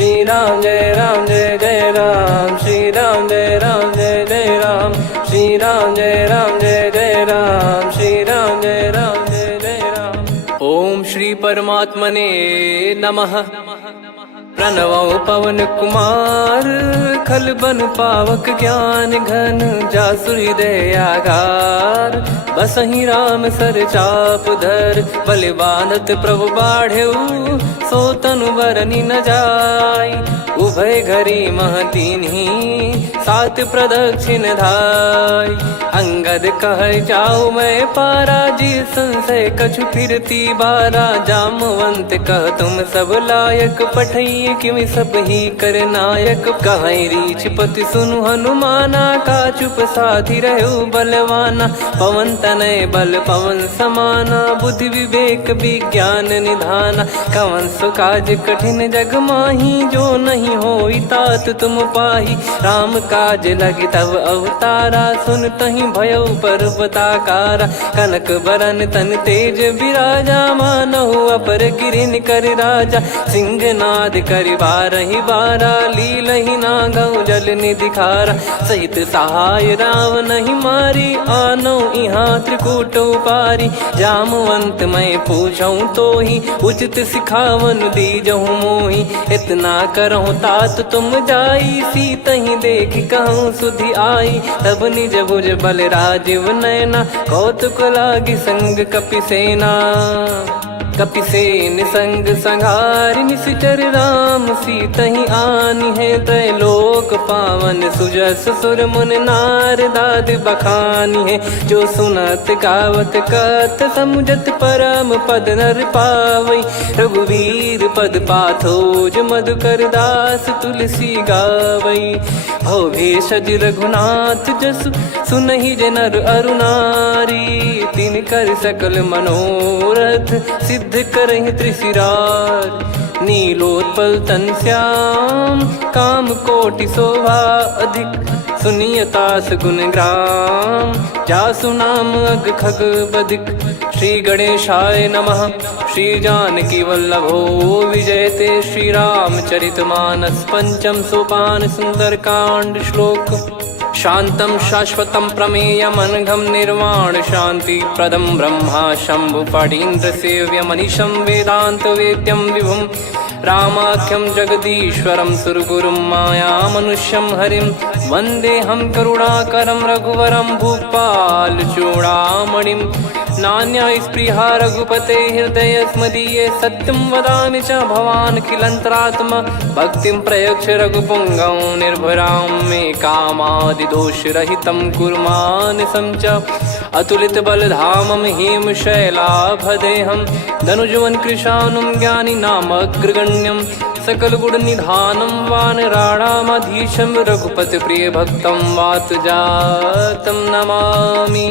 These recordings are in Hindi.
श्री राम जय जय राम, श्री राम जय जय राम, श्री राम जय जय राम, श्री राम जय जय राम। ओम श्री परमात्मने नमः। प्रणवो पवन कुमार, खल बन पावक ज्ञान घन, जासु हृदय आगार। बसहि राम सर चाप धर, बल बांधत प्रभु बाढ़ेऊ, सो तनु बरनि न जाय। उभय घरी मह दीन्ही, सात प्रदक्षिण धाय। अंगद कह जाऊ मैं पारा, जी संशय कछु फिरती बारा। जामवंत कह तुम सब लायक, पठई किमि सब ही कर नायक। कहीं रीछ पति सुनु हनुमाना, का चुप साधि रहु बलवाना। पवन तनय बल पवन समाना, बुद्धि विवेक विज्ञान निधाना। कवन सो काज कठिन जग माही, जो नहीं होई तात तुम पाही। राम काज लगी तब अवतारा, सुन तहि भयउ पर्वताकारा। कनक बरन तन तेज बिराजा, मानहु अपर गिरिन कर राजा। सिंहनाद करि बारहि बारा, लीलहि नागौ जल निधि खारा। सहित सहाय रावण ही मारी, आनो इहाँ त्रिकूट उपारी। जामवंत मैं पूछऊँ तो ही, उचित सिखावन दीजहु मोहि। इतना करहु तात तुम जाई, सीतहि देख कहूँ सुधि आई। तब निज भुज बल राजीव नैना, कौतुक लागी संग कपिसेना। कपिसेन संग संहारि, निशिचर राम सीतहि आनि है। त्रैलोक पावन सुजस सुर मुन नार, दाद बखानी है। जो सुनत गावत कथ, समुझत परम पद नर पावई। रघुवीर पद पाथोज, मधुकर दास तुलसी गावई। भव भेषज रघुनाथ जसु, सुनहि जे नर अरु नारी। तिन कर सकल मनोरथ, सिद्ध करहि त्रिशिरार। नीलोत्पल तन श्याम, काम कोटि शोभा अधिक। सुनियतास गुण ग्राम, जासु नाम अग खग बदिक। श्री गणेशाय नमः। श्री जानकी वल्लभो विजयते, श्री रामचरित मानस। पंचम सोपान सुंदरकांड श्लोक। शांतं शाश्वतं प्रमेयमनघं, निर्वाण शांति प्रदं ब्रह्मा शंभु फणीन्द्र सेव्यमनिशं। वेदांत वेद्यं विभुं रामाख्यं जगदीश्वरं, सुरगुरुं माया मनुष्यं हरिं। वन्देऽहं करुणाकरं रघुवरं, भूपाल चूडामणिं। नान्या स्पृहा रघुपते हृदय स्मदीये, सत्यं वदामि च भवान् खिलन्तरात्मा। भक्तिं प्रयच्छ रघुपुङ्गं, निर्भरां मे कामादिदोषरहितं कुर्मानसं च। अतुलित बलधामं हेमशैलाभदेहं, धनुजवन कृशानुं ज्ञानी नामग्रगण्यं। सकल गुण निधानं वानराणामधीशं, रघुपति प्रिय भक्तं वात जातं नमामि।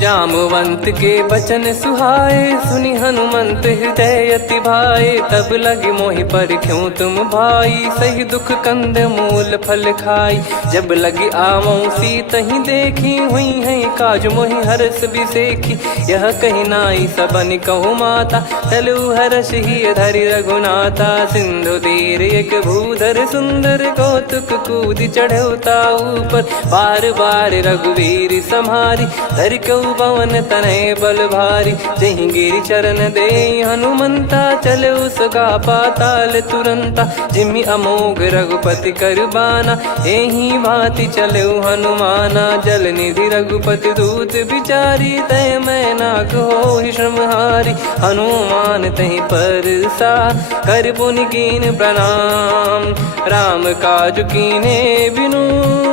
जामवंत के बचन सुहाए, सुनि हनुमंत हृदय अति भाए। तब लगे मोहि परख्यूं तुम भाई, सही दुख कंद मूल फल खाई। जब लगे आवऊं सीतहि देखी, हुई है काज मोहि हरस बिसेखी। यह कही नाई सबन कहु माता, चलु हरष ही धरि रघुनाथा। सिंधु तीर एक भूधर सुंदर, कौतुक कूदि चढ़ौता ऊपर। बार बार रघुवीर सम्हारी, धरि कऊ पवन तनय बल भारी। जहि गिरि चरण दे हनुमंता, चले उसका पाताल तुरंता। जिमि अमोघ रघुपति कर बाना, एहि भांति चले हनुमाना। जल निधि रघुपति दूत बिचारी, तय मैं नाक होहि श्रमहारी। हनुमान तहि परसा, कर पुनि कीन प्रणाम। राम काज कीने बिनु,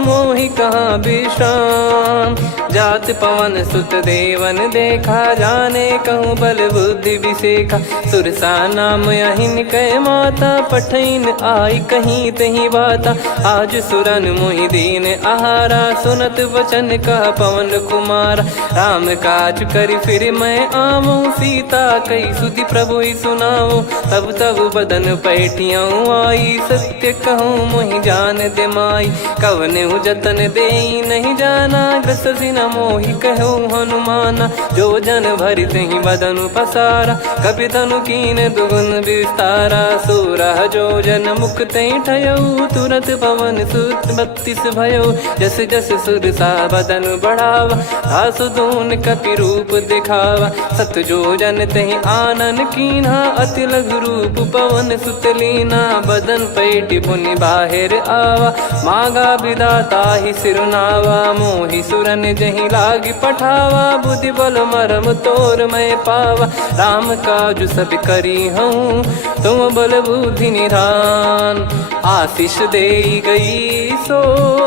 मोहि कहाँ विश्राम। जात पवन सुत देवन देखा, जाने कहूँ बल बुद्धि विसेखा। सुरसा नाम अहिन कै माता, पठैन आई कहीं तहीं बाता। आज सुरन मोहि दीन आहारा, सुनत वचन कह पवन कुमारा। राम काज करि फिर मैं आवऊं, सीता कई सुधि प्रभु ही सुनाऊं। तब तब बदन पैठियाँ आई, सत्य कहूँ मोहि जान दे माई। कवने जतन दे नहीं जाना, ग्रसि न मोहि कहो हनुमाना। जो जन भरि तहि बदनु पसारा, कपि तनु कीन दुगुन विस्तारा। सोरह जो जन मुख तहि ठयऊ, तुरत पवन सुत 32 भयऊ। जस जस सुर सा बदन बढ़ावा, आसु दून कपि रूप दिखावा। सत जो जन तहि आनन कीन्हा, अति लघु रूप पवन सुत लीना। बदन पैटि पुनि बाहिर आवा, मागा विधाता ही सिरुनावा। मोहि सुरन जहि लागी पठावा, बुद्धि बल मरम तोर मैं पावा। राम काजु सब करी हूँ, तुम बल बुद्धि निधान। आशीष देई गई सो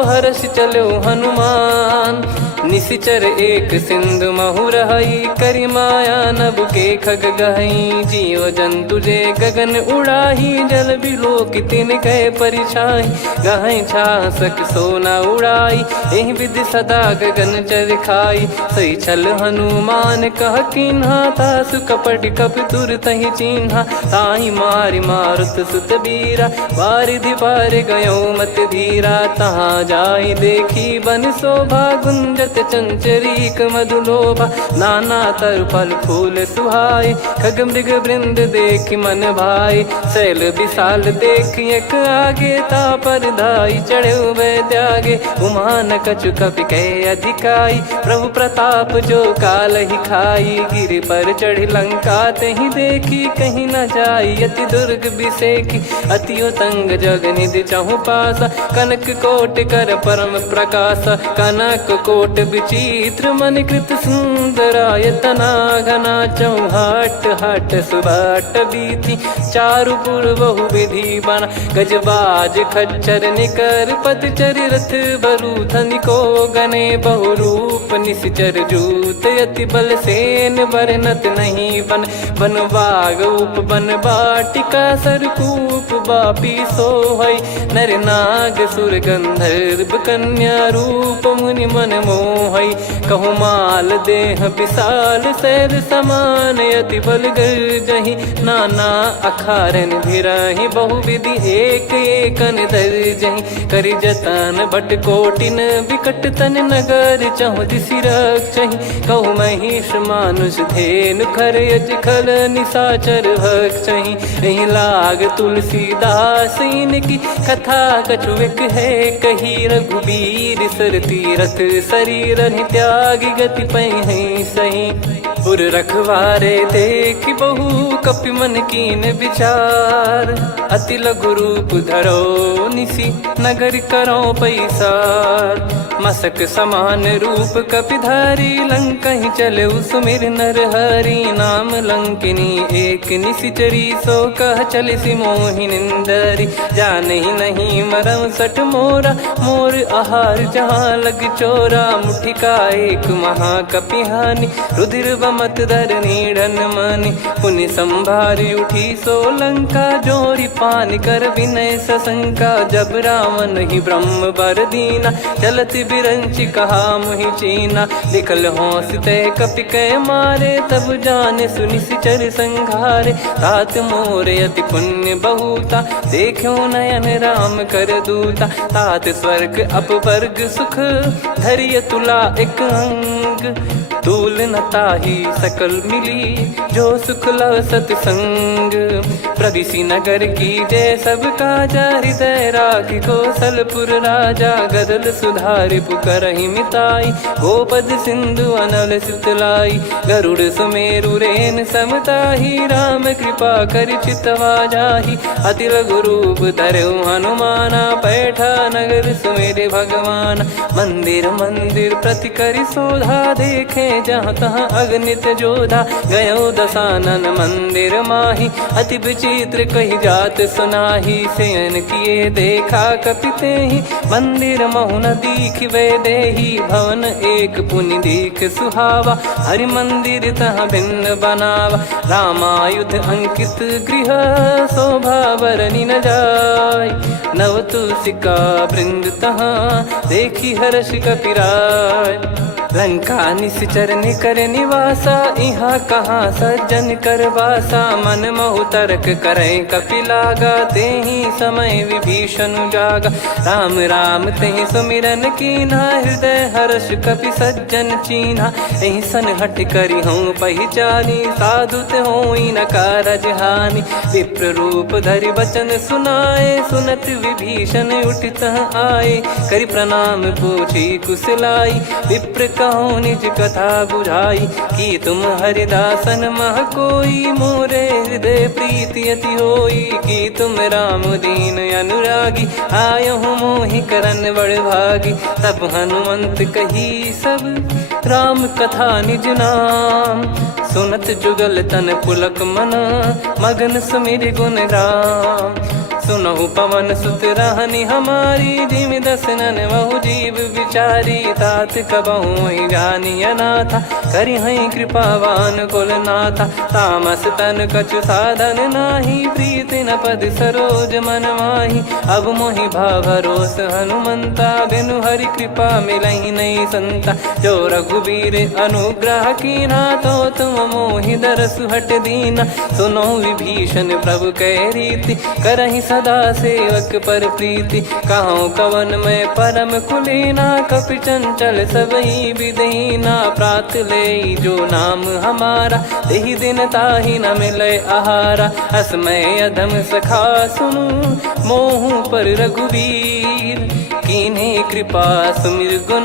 हर्ष चलो हनुमान। निशिचर एक सिंधु महु रहई, करि माया नभ के खग गहई। जीव जंतु जे गगन उड़ाही, जल बिलोक तिन कह परिछाई। गहई छासक सोना उड़ाई, एहि विधि सदा गगन चर खाई। सही छल हनुमान कह कीन्हा, तासु कपट कपि तुर तहि चिन्हा। ताहि मारि मारुत सुत बीरा, वारिधि पार गयो मत धीरा। तहाँ जाई देखी बन शोभा, गुंजत चंचरीक मधुलोभा। नाना तर फल फूल सुहाई, खग मृग वृंद देखि मन भाई। शैल विशाल देखि एक आगे, तापर धाई चढ़े वै त्यागे। उमा न कछु कपि कह अधिकाई, प्रभु प्रताप जो काल ही खाई। गिरि पर चढ़ी लंका तहि देखी, कहीं न जाई अति दुर्ग बिसेकी। अति उतंग जग निधि चहु पासा, कनक कोट कर परम प्रकाशा। कनक कोट विचित्र मन कृत सुंदरायतना। घना चौहाट हाट सुबाट बीती, चारुपुर बहु विधि बना। गजबाज खच्चर निकर पतचर, रथ बरु धनिको गने। बहु रूप निशिचर जूत, अति बल सेन बरनत नहीं बन। बन बाग उप बन बाटिका, सरकूप बापी सोहई। नर नाग सुर गंधर्व कन्या, रूप मुनि मन मोहई। कहु माल देह विशाल, शैल समान अति बल गर्जहि। नाना अखारन भिरहि, बहु विधि एक एकन दर्जहि। करि जतन बट कोटिन, विकट तन नगर चहु दिसि रक्षहि। कहु महिष मानुष धेनु, खर यज खल निशाचर भक्षहि। एहि लाग तुलसीदास इनकी, कथा कछु एक है कही। रघुबीर सर तीरथ शरीर, त्यागी गति पै सही। उर रखवारे देखि बहु, कपि मन कीन विचार। अति लघु रूप धरो निसी, नगर करो पैसार। मसक समान रूप कपि धारी, लंकहि चले सुमिर नर हरि। नाम लंकिनी एक निशिचरी, सो कह चलिसि मोहि निंदरी। जानहि नहीं मरम सठ मोरा, मोर आहार जहाँ लग चोरा। मुठिका एक महाकपि हानि, रुधिर बमत धरनी ढन मानि। पुनि संभारी उठी सो लंका, जोरी पान कर विनय सशंका। जब रावण ही ब्रह्म बर दीना, चलति बिरंचि कहा मुहि चीना। लिखल होंस ते कपि कै मारे, तब जाने सुनि सिचर संघारे। तात मोर अति पुण्य बहुता, देखो नयन राम कर दूता। तात स्वर्ग अपवर्ग सुख, धरिय तुला एक अंग। तूल न ताहि सकल मिली, जो सुख लव सतसंग। प्रदिशि नगर की जय सब काजा, हृदय राखि कौशलपुर राजा। गदल सुधारि पुकारहि मिताई, गोपद सिंधु अनल सितलाई। गरुड़ सुमेरु रेन समताहि, राम कृपा करि चितवा जाहि। अति लघु रूप धरऊ हनुमाना, पैठा नगर सुमेरे भगवान। मंदिर मंदिर प्रति करि शोधा, देखे जहाँ तहाँ अगणित जोधा। गयो दशानन मंदिर माही, अति विचित्र कही जात सुनाही। शयन किए देखा कपि तेहि, मंदिर महु न दीख वे देही। भवन एक पुनि दीख सुहावा, हरि मंदिर तहाँ भिन्न बनावा। रामायुध अंकित गृह, शोभा बरनि न जाय। नव तुलसी का वृंद तहाँ, देखी हर्ष कपिराय। लंका निश्चर निकर निवासा, इहाँ कहाँ सज्जन कर वासा। मन महु तर्क करें कपिलागा, तेहि समय विभीषण जागा। राम राम तेहि सुमिरन कीन्हा, हृदय हर्ष कपि सज्जन चीन्हा। एहि सन हट करी हूँ पहिचानी, साधु ते होई न कारज हानि। विप्र रूप धरि बचन सुनाए, सुनत विभीषण उठित आए। करि प्रणाम पूछी कुशलाई, विप्र कहो निज कथा बुझाई। कि तुम हरिदासन मह कोई, मोरे हृदय प्रीति अति होई। कि तुम राम दीन अनुरागी, आयहु मोहि करन बड़ भागी। तब हनुमंत कही सब राम कथा निज नाम, सुनत जुगल तन पुलक मना, मगन सुमिर गुण राम। सुनहु पवन सुत रहनी हमारी, जिमि दसनन महु जीव विचारी। तात कबहु ही जानी अनाथा, करि हई कृपावान कुल नाथा। तामस तन कछु साधन नाही, प्रीति न पद सरोज मन माही। अब मोहि भाव भरोस हनुमंता, बिनु हरि कृपा मिलहि नहीं संता। जो रघुबीर अनुग्रह कीना, तो तुम मोहि दरसु हट दीना। सुनो विभीषण प्रभु कह रीति, करहि सदा सेवक पर प्रीति। कहूँ कवन में परम कुलीना, कपि चंचल सबई विदहीना। प्रात ले जो नाम हमारा, तेहि दिन ताहि न मिले आहारा। असमय अधम सखा सुनु, मोहु पर रघुवीर। कीन्हे कृपा सुमिर गुण,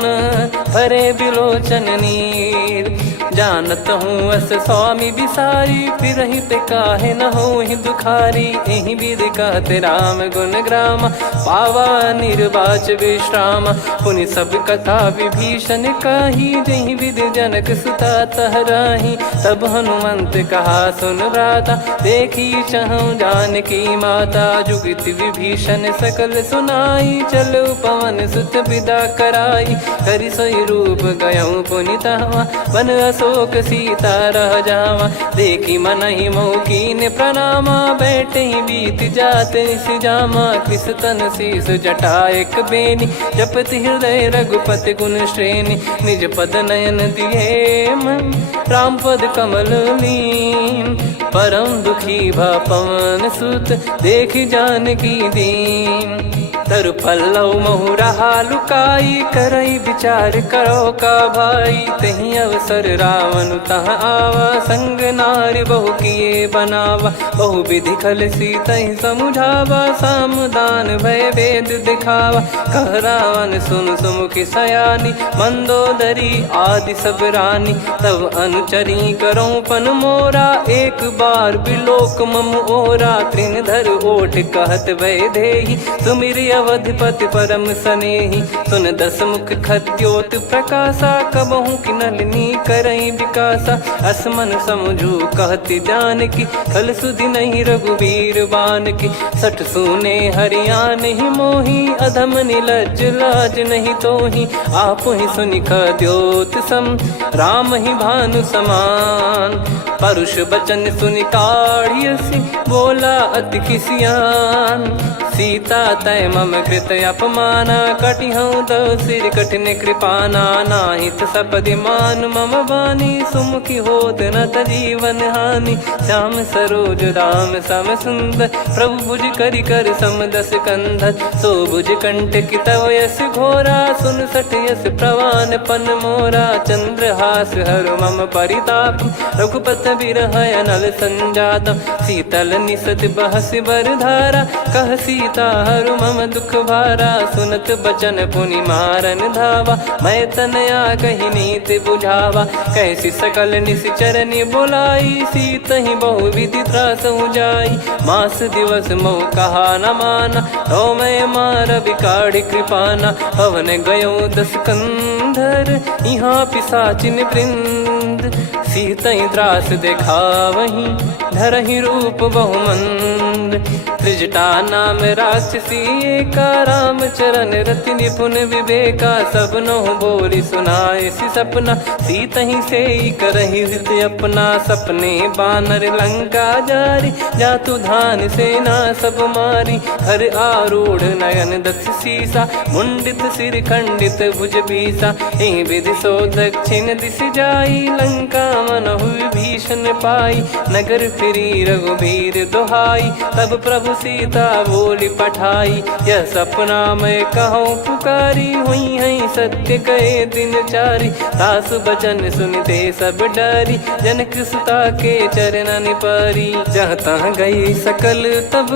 भरे बिलोचन नीर। जानत हूँ अस स्वामी बिसारी, फिरहित काहे न होहि दुखारी। एहि विधि कहते राम गुण ग्राम, पावा निर्वाच विश्राम। पुनि सब कथा विभीषण काही, जहि विधि जनक सुता तहराही। तब हनुमंत कहा सुन भ्राता, देखी चहु जानकी माता। जुगित विभीषण सकल सुनाई, चलो पवन सुत विदा कराई। करि सोई रूप गयऊँ पुनितवा, बन अशोक सीता रह जावा। देखी मनहि मोह कीन्ह प्रणामा, बैठे ही बीत जात निस जामा। कृस तन शीस जटा एक बेनी, जपति हृदय रघुपति गुण श्रेणी। निज पद नयन दिए मन, राम पद कमल लीन। परम दुखी भा पवन सुत, देखि जानकी दीन। तरु पल्लव महु रहा लुकाई, करई विचार करो का भाई। तही अवसर रावण तहाँ आवा, संग नारी बहु किए बनावा। बहु विधि खल सीतहि समुझावा, सामदान भय वेद दिखावा। कह रावण सुन सुमुखी सयानी, मंदोदरी आदि सब रानी। तब अनुचरी करो पन मोरा, एक बार बिलोक मम ओरा। तृण धर ओठ कहत भय देहि, सुमिरि अवधिपति परम सनेहि। सुन दस मुख खद्योत प्रकाशा, कबहु कि नलिनी करई विकासा। असमन समझू कहति जानकी, खल सुधि नहीं रघुबीर बानकी। सठ सूने हरियाण ही मोही, अधम निलज्ज लाज नहीं तोही। आप ही सुनि खद्योत सम, राम ही भानु समान। परुष बचन सुनि काढ़ियसि, बोला अति किसियान। सीता तय मम कृत अपमाना, कटिहऊँ तो सिर कठिन कृपाना। नाहित सपदि मान मम बानी, सुमुखी होत न जीवन हानि। श्याम सरोज राम सम सुंदर, प्रभु भुज करि कर सम दस कंधर। सो भुज कंठ की तव यस घोरा, सुन सठ यस प्रवान पन मोरा। चंद्रहास हर मम परिताप, रघुपत बिरह अनल संजात। शीतल निसत बहस बर धारा, कह सीता हरु मम दुख भारा। सुनत बचन पुनि मारन धावा, मैं तनया कही नीति बुझावा। कैसी सकल निश्चरनि बुलाई, सीतहि बहु विधि त्रासहु जाई। मास दिवस मोह कहा न माना, तो मैं मार बिकाढ़ कृपाना। हवन गयो दस कंधर, यहाँ पिशाचिन वृंद। सीतहि त्रास देखावहीं, धरहि रूप बहुमंद। त्रिजटा नाम राक्षसी एका, राम चरण रति निपुण विवेका। सब नोह बोली सुनाए सी सपना, सीत ही से करही हित अपना। सपने बानर लंका जारी, जातु धान सेना सब मारी। हर आरूढ़ नयन दक्ष सीसा, मुंडित सिर खंडित भुज बीसा। एहि विधि सो दक्षिण दिश जाई, लंका मनहु विभीषण पाई। नगर फिरी रघुबीर दुहाई, तब प्रभु सीता बोली पठाई। यह सपना मैं कहूँ पुकारी, हुई है सत्य कहे दिन चारी। सासु बचन सुनते सब डरी, जनक सुता के चरण परी। जहाँ तहाँ गई सकल तब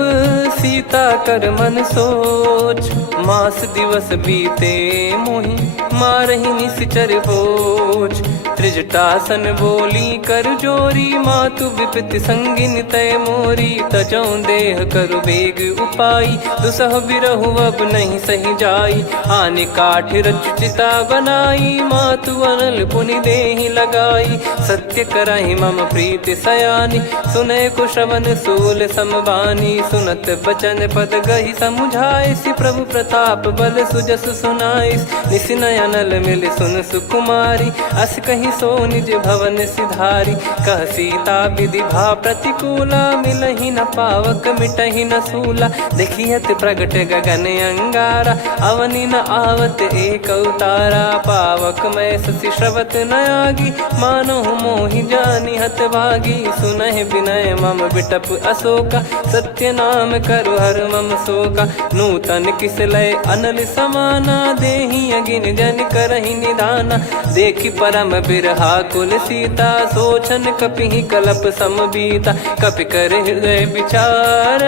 सीता कर मन सोच। मास दिवस बीते मोहि मारहि निश्चर भोज। त्रिजटासन बोली कर जोरी, मातु विपति संगिन तय मोरी। तजौ देह करु बेग उपाई, दुसह बिरहु अब नहीं सही जाई। आने काठ रचिता बनाई, मातु अनल पुनि देहि लगाई। सत्य कराहि मम प्रीति सयानी, सुनै को श्रवण सूल समबानी। सुनत बचन पद गहि समुझाए, सि प्रभु प्रताप बल सुजस सुनाइस। निस नयनल मिल सुन सुकुमारी, अस कहि सो निज भवन सिधारी। कह सीता विधि भा प्रतिकूला, मिलहि न पावक मिटहि न सूला। देखियत प्रगट गगन अंगारा, अवनि न आवत एक अवतारा। पावक मैं ससि श्रवत न आगी, मानो मोहि जानि हत भागी। सुनहि विनय मम बिटप अशोका, सत्य नाम करु हर मम शोका। नूतन किस लय अनल समाना, देहि अगिन जन करहि निधाना। देखि परम बिरहा कुल सीता, सोचन कपिहि कलप समबीता। कपि कर हृदय विचार,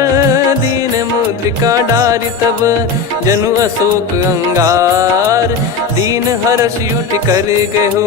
दीन मुद्रिका डारि तब। जनु अशोक अंगार, दीन हर्ष युट कर गहु।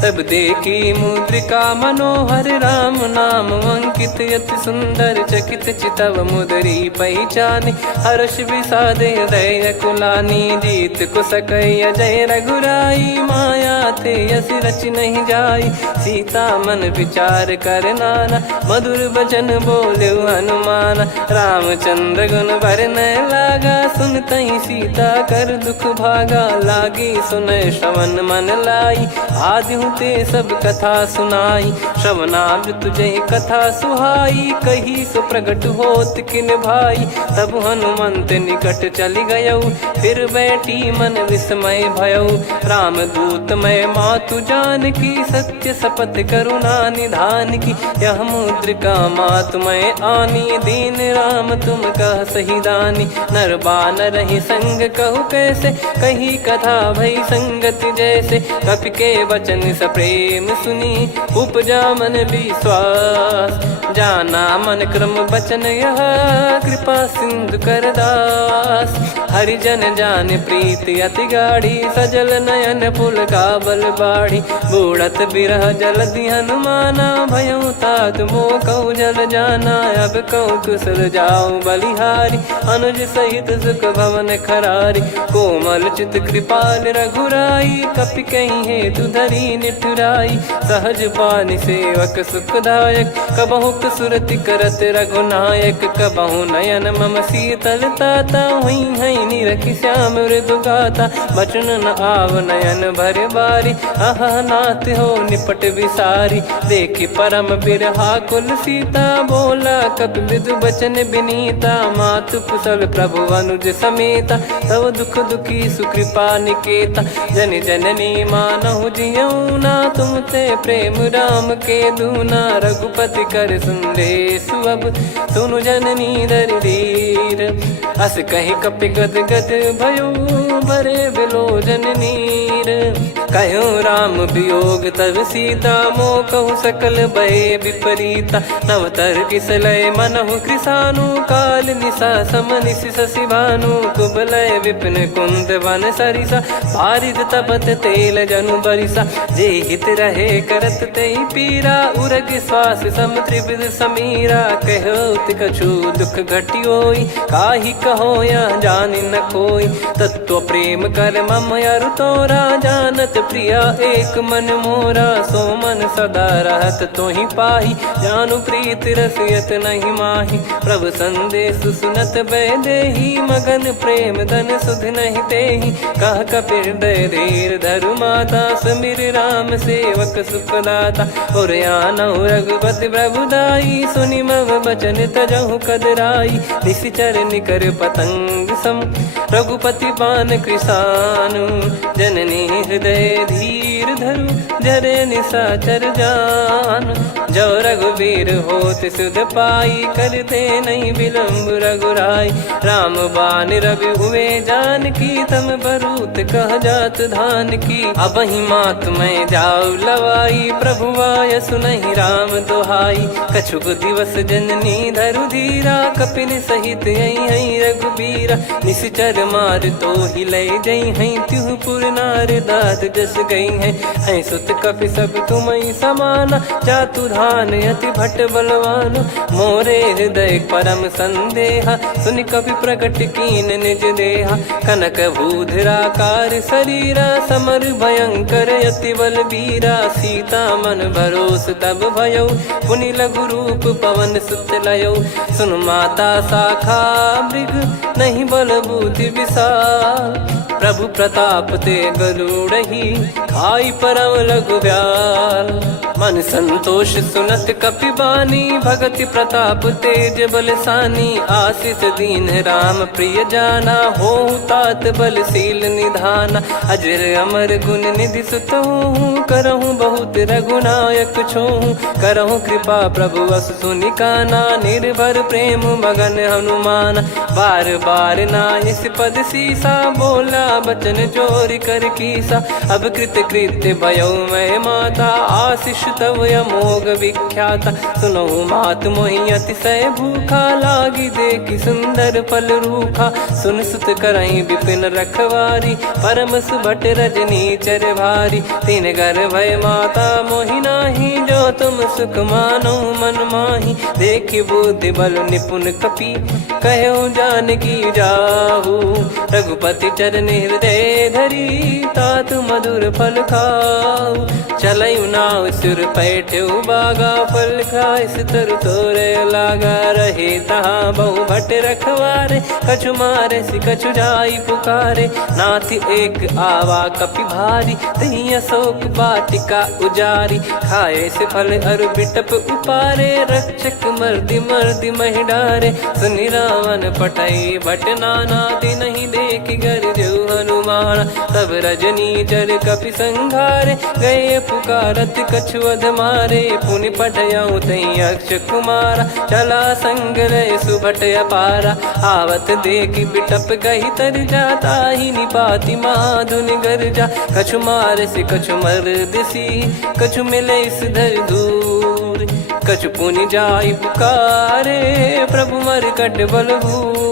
तब देखी मुद्रिका मनोहर, राम नाम अंकित अति सुंदर। चकित चितव मुदरी पहचानी, हर्ष विषाद हृदय कुलानी। जीत को सकय अजय रघुराई, माया ते यस रच नहीं जाई। सीता मन विचार कर नाना, मधुर वचन बोले हनुमान। रामचंद्र गुण बरनय लागा, सुनतहि सीता कर दुख भागा। लागी सुनय श्रवण मन लाई, आदिहु ते सब कथा सुनाई। श्रवणाब तुझे कथा सुहाई, कही सो प्रगट होत किन भाई। तब हनुमंत निकट चली गयौ, फिर बैठी मन विस्मय भयौ। राम दूत मैं मातु जान की, सत्य शपथ करुणा निधान की। यह मुद्रिका मातु मैं आनी, दीन राम तुम कह सही दानी। नर बानर ही संग कहु कैसे, कही कथा भई संगति जैसे। कपि के वचन सप्रेम सुनी, उपजा मन विश्वास। जाना मन क्रम बचन यह, कृपा सिंधु कर दास। हरिजन जान प्रीति अति गाढ़ी, सजल नयन पुल काबल बाढ़ी। बूढ़त बिरह जलधि हनुमाना, भयउ तात मोह कहु जल जाना। अब कहु कुशल जाऊ बलिहारी, अनुज सहित सुख भवन खरारी। कोमल चित कृपाल रघुराई, कपि कहीं हेतु धरी निठुराई। सहज पानि सेवक सुखदायक, कबहु सुरति करत रघुनायक। कबहु नयन मम शीतल ताता, हुई है निरखि श्याम मृदु गाता। बचन न आव नयन भर बारी, अह नाथ हो निपट विसारी। देखि परम बिरहा कुल सीता, बोला कपि मृदु बचन विनीता। मातु कुशल प्रभु अनुज समेता, तव दुख दुखी सुकृपा निकेता। जन जननी मानहु जियऊ ना, तुम ते प्रेम राम के दूना। रघुपति कर सुंदेशु अब, सुनु जननी दर धीर। अस कहि कपि गद गद भयो, भरे बिलोचन नीर। कहूँ राम वियोग तब सीता, मोह कहूँ सकल भय विपरीता। नवतर किसलय मनहु कृसानु, काल निशा समनिश शशि भानु। कुबलय विपिन कुंद वन सरिसा, पारिद तपत तेल जनु बरिसा। जे हित रहे करत तेहि पीरा, उरग श्वास सम त्रिविध समीरा। कहत कछु दुख घटियोई, काहि कहो या जानि न कोई। तत्व प्रेम कर मम अरु तोरा, जानत प्रिया एक मन मोरा, सो मन सदा रहत तो ही पाही। जानु प्रीत रसियत नहीं माही, प्रभु संदेश सुनत बैदेही। मगन प्रेम धन सुध नहीं तेही, कह कपिर दय धीर धरु माता। समीर राम सेवक सुखदाता, और आनौ रघुपति प्रभुदाई। सुनि मम बचन तजहु कदराई, निशिचर निकर पतंग सम। रघुपति पान कृसानु, जननी हृदय धीर धरु। जरे निशाचर जान, जो रघुवीर होत सुध पाई। करते नहीं विलम्ब रघुराई, राम बान रवि हुए जानकी। तम बरूत कह जात धान की, अब ही मात मैं जाऊ लवाई। प्रभु आय सुनहि राम दुहाई, कछुक दिवस जननी धरु धीरा। कपिन सहित यही रघुबीरा, निश्चर मार तो ही ले जई हैं। त्युह पुर नार दाद जस गई हैं, सुत कपि सब तुमई समाना। जातु धान अति भट बलवान, मोरे हृदय परम संदेहा। सुनि कपि प्रकट कीन निज देहा, कनक भूधराकार शरीरा। समर भयंकर अति बल बीरा, सीता मन भरोस तब भयो। पुनि लघु रूप पवन सुत लयो, सुन माता शाखा मृग नहीं बल बुद्धि विशाल। प्रभु प्रताप ते गरुड़ही, खाई परम लघु ब्याल। मन संतोष सुनत कपि बानी, भगति प्रताप तेज बलसानी। आशीष दीन राम प्रिय जाना, होहु तात बलशील निधाना। अजर अमर गुण निधि सुतहु, करहु बहुत रघुनायक छोहु। करहु कृपा प्रभु अस सुनि काना, निर्भर प्रेम मगन हनुमान। बार बार नायस पद सीसा, बोला बचन चोरी कर कीसा। अब कृत कृत्य भयो मैं माता, आशीष तव अमोघ विख्याता। सुनहु मात मोहि अतिशय भूखा, लागी देखी सुंदर फल रूखा। सुन सुत करई विपिन रखवारी, परम सुभट रजनी चर भारी। तीन घर भय माता मोहि नाही, जो तुम सुख मानो मन माही। देखि बुद्धि बल निपुण कपि, कहो जानकी जाहू। रघुपति चरण हृदय धरी, तात मधुर फल खाऊ। चलऊ नाव सुर पैठ्यु बागा, फल खाइस तरु तोरे लागा। रहे तहाँ बहु भट रखवारे, कछु मारे सि कछु जाई पुकारे। नाथ एक आवा कपि भारी, तही अशोक वाटिका उजारी। खाए से फल अर बिटप उपारे, रक्षक मर्दि मर्दि महि डारे। सुनि रावण पटई भट नाना, तिनहि देख गर जो हनुमान। तब रजनी चर कपि संघारे, गए पुकारत कछु अध मारे। पुनि पटयऊ तई अक्ष कुमारा, चला संग रहे सुभट अपारा। आवत देखि बिटप कही तर जाता, ही निपाति माधुनि गर्जा। कछु मार से कछु मर्दिसी, कछु मिले इस धर दूर। कछु पुनि जाई पुकारे, प्रभु मरकट बलभूर।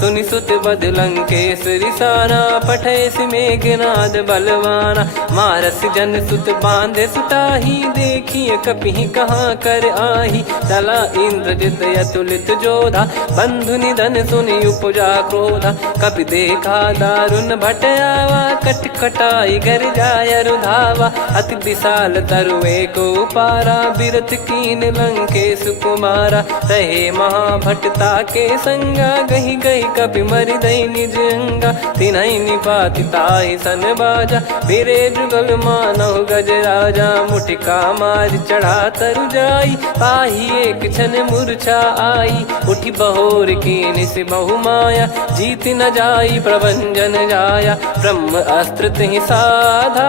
सुनि सुत बद लंकेश्वरी साना, पठय सि मेघनाद बलवाना। मारस जन सुत बांधे सुताही, देखिए कपि कहाँ कर आही। चला इंद्रजित अतुलित जोधा, बंधु निधन सुनि उपजा क्रोधा। कपि देखा दारुण भट आवा, कट कटाई घर जाय रुधावा। अति विशाल तरुए को पारा, बिरथ कीन लंकेश कुमारा। रहे महाभटता के संगा, गही गही कपि मरि दई निज अंगा। तिन्हि निपाति ताहि सन बाजा, बिरे जुगल मानव गज राजा। मुटिका मार चढ़ा तरु जाई, पाही एक क्षण मूर्छा आई। उठी बहोर कीन से बहु माया, जीत न जाई प्रभंजन जाया। ब्रह्म अस्त्र तिहि साधा,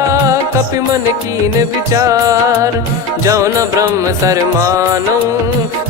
कपि मन कीन विचार। जौ न ब्रह्म सर मानौ,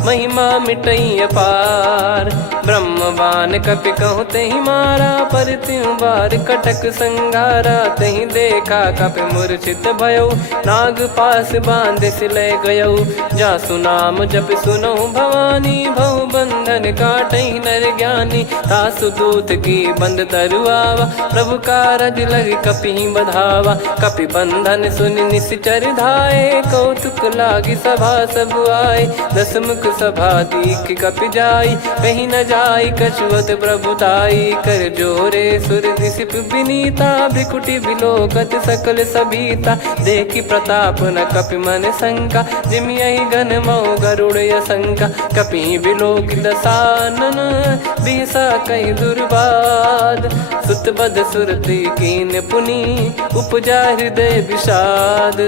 महिमा मिटई अपार। ब्रह्म बान कपि कहु तहि मारा, पर त्यों बार कटक संगारा। तहि देखा कपि मूर्छित भयो, नाग पास बांध सिले गयो। जासु नाम जप सुनहु भवानी, भव बंधन काटहि नर ज्ञानी। तासु दूत की बंद तरुआवा, प्रभु कारज लग कपि बधावा। कपि बंधन सुनि निश्चर धाये, कौतुक लागी सभा सब आए। दस मुख सभा दीख कपि जाई, कहीं न जाई कछुअत प्रभुताई कर जोरे सुर दिसिप विनीता भ्रिकुटी बिलोकत सकल सबीता देखी प्रताप न कपि मन शंका जिमि यही गण मऊ गरुड़ असंका कपि बिलोक दसानन बिहसा कहीं दुर्बाद सुत बद सुरति कीन पुनी उपजा हृदय विषाद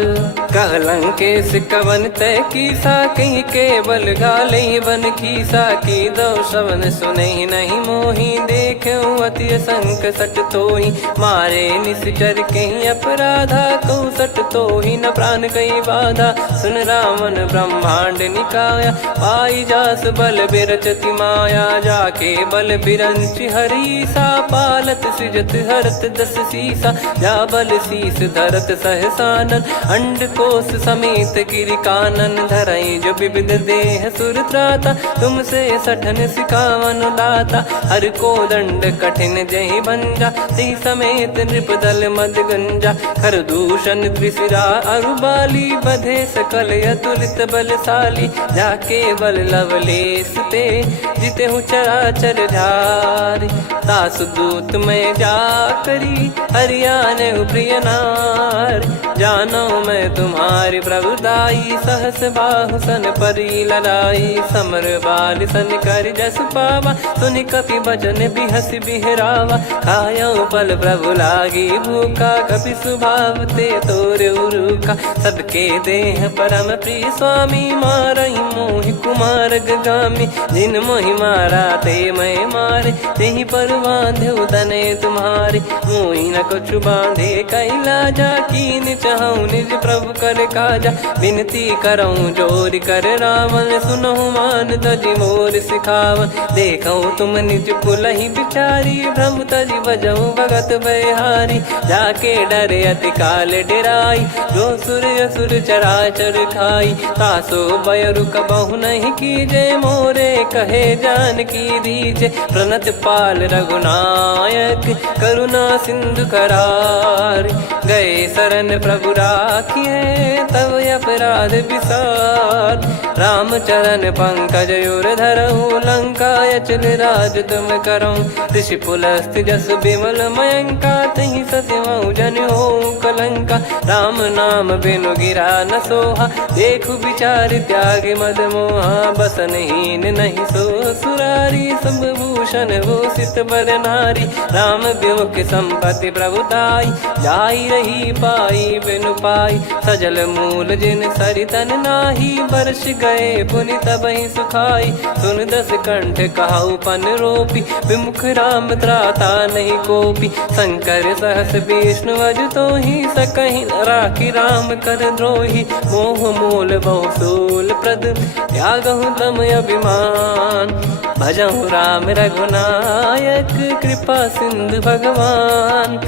कहलंकेश कवन तय कीसा कहीं केवल गाले बन कीसा की दो श्रवण सुने नहीं मोही देखे अति संक सट तोही मारे निश्चर कहीं अपराधा कहूँ सट तोही न प्राण कहीं बाधा सुन रावण ब्रह्मांड निकाया पाई जास बल बिरचति माया जाके बल बिरंच हरीसा पालत सृजत हरत दस सीसा जा बल शीस धरत सहसानन अंड कोश समेत गिरि कानन धरई जो विविध देह सुर त्राता तुमसे सठन सिखावन दाता हर को दंड कठिन जहि बंजा ती समेत नृपदल मद गंजा खर दूषण त्रिशिरा अरुबाली बधे सकल अतुलित बलशाली जाके बल लवलेस ते जिते हूँ चराचर झारी दास दूत में जा करी हरियाने प्रिय नार जानो मैं तुम्हारी प्रभुदाई सहस बाहु सन परी लड़ाई समर बाल सन कर जस पावा सुनि कपि भजन बिहस बिहरावा खायो पल प्रभु लागी भूखा कपि स्वभाव ते तोर उरुका सबके देह परम प्रिय स्वामी मारई मोहि कुमार गामी जिन मोहि मारा ते मैं मारे तेहि पर बांधे उदने तुम्हारे मोहि न कुछ बांधे कैला जा कीन चाहूं निज प्रभु कर काजा विनती करऊं जोर कर रावण सुनहु मान तजि मोर सिखावन देखऊं तुम निज कुलहि बिचारी भ्रम तजि बजऊं भगत बहारी जाके डरे अति काल डेराई जो सुर असुर चराचर खाई तासो बयरु कबहु नहीं कीजे मोरे कहे जान की दीजे प्रणत पाल रघुनायक करुणा सिंधु करार गए शरण प्रभु राखिए तब अपराध विसार राम चरण पंकज उर धरहु लंका अचल राज तुम करऊं ऋषि पुलस्त जस विमल मयंका तहि ससिमऊ जन हो कलंका राम नाम बिनु गिरा न सोहा देखु विचार त्याग मद मोहा बसनहीन नहीं सो सुरारी सब भूषण भूषित बर नारी राम विमुख संपत्ति प्रभुताई जाई रही पाई बिनु पाई सजल मूल जिन सरितन नाही वर्ष गए पुनि तबहि सुखाई सुन दस कंठ कहाऊ पन रोपी विमुख राम त्राता नहीं कोपी शंकर सहस विष्णु अज तो ही सकहि राखी राम कर द्रोही मोह मूल बहुसूल प्रद त्यागहु तम अभिमान भजहु राम रघुनायक कृपा सिंधु भगवान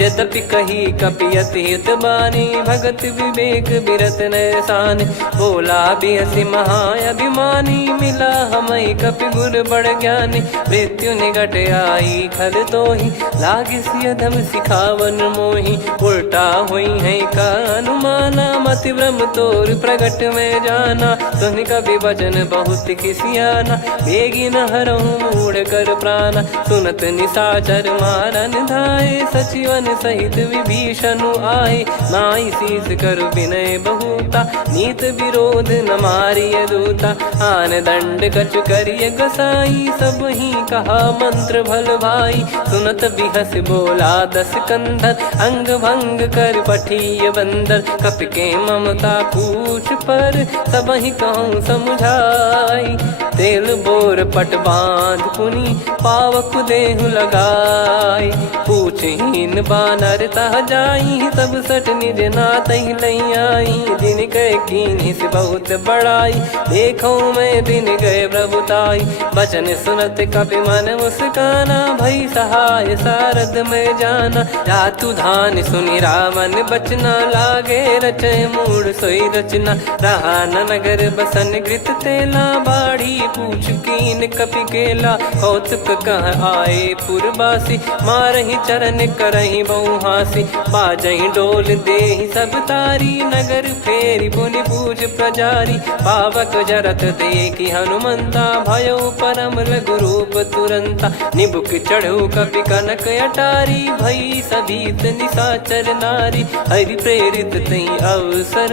यद्यपि कही कपियति हित बानी भगत विवेक बिरत नैसान बोला बिहसी महाअभिमानी मिला हमई कपि गुर बड़ ज्ञानी मृत्यु निकट आई खल तो ही लागिस यधम सिखावन मोही उल्टा हुई है का अनुमाना मति ब्रह्म तोर प्रगट में जाना सुन कभी वचन बहुत किसियाना बेगी न हरहु मूढ़ कर प्राणा सुनत निशाचर मारन धाये सचिवन सहित विभीषणु आए नाई शीस कर विनय बहुता नीत विरोध न मारिय दूता आन दंड कछु करिय गसाई सब ही कहा मंत्र भल भाई सुनत बिहस बोला दस कंधर अंग भंग कर पठिय बंदर कपि के ममता पूछ पर सब ही कहूँ समझाई तेल बोर पट बांध पुनि पावक देहु लगाई पूछहीन बानर तह जाई तब सट निज नाथ लई आई दिन गए कीन्ही से बहुत बड़ाई देखो मैं दिन गए प्रभुताई बचन सुनत कपि मन मुस्काना भई सहाय सारद में जाना जातु धान सुनि रावण बचना लागे रचय मूड सोई रचना रहा न नगर बसन कृत तेला बाड़ी पूछ कीन कपि केला, कौतुक कह आए पुरबासी, मारहि चरण करहि बहु हासी, बाजहि डोल देहि सब तारी, नगर फेरी पुनि पूज प्रजारी, पावक जरत देखि हनुमंता, भयो परम लघु रूप तुरंता, निबुक चढ़ऊ कपि कनक अटारी, भई सभीत निशाचर नारी, हरि प्रेरित तई अवसर,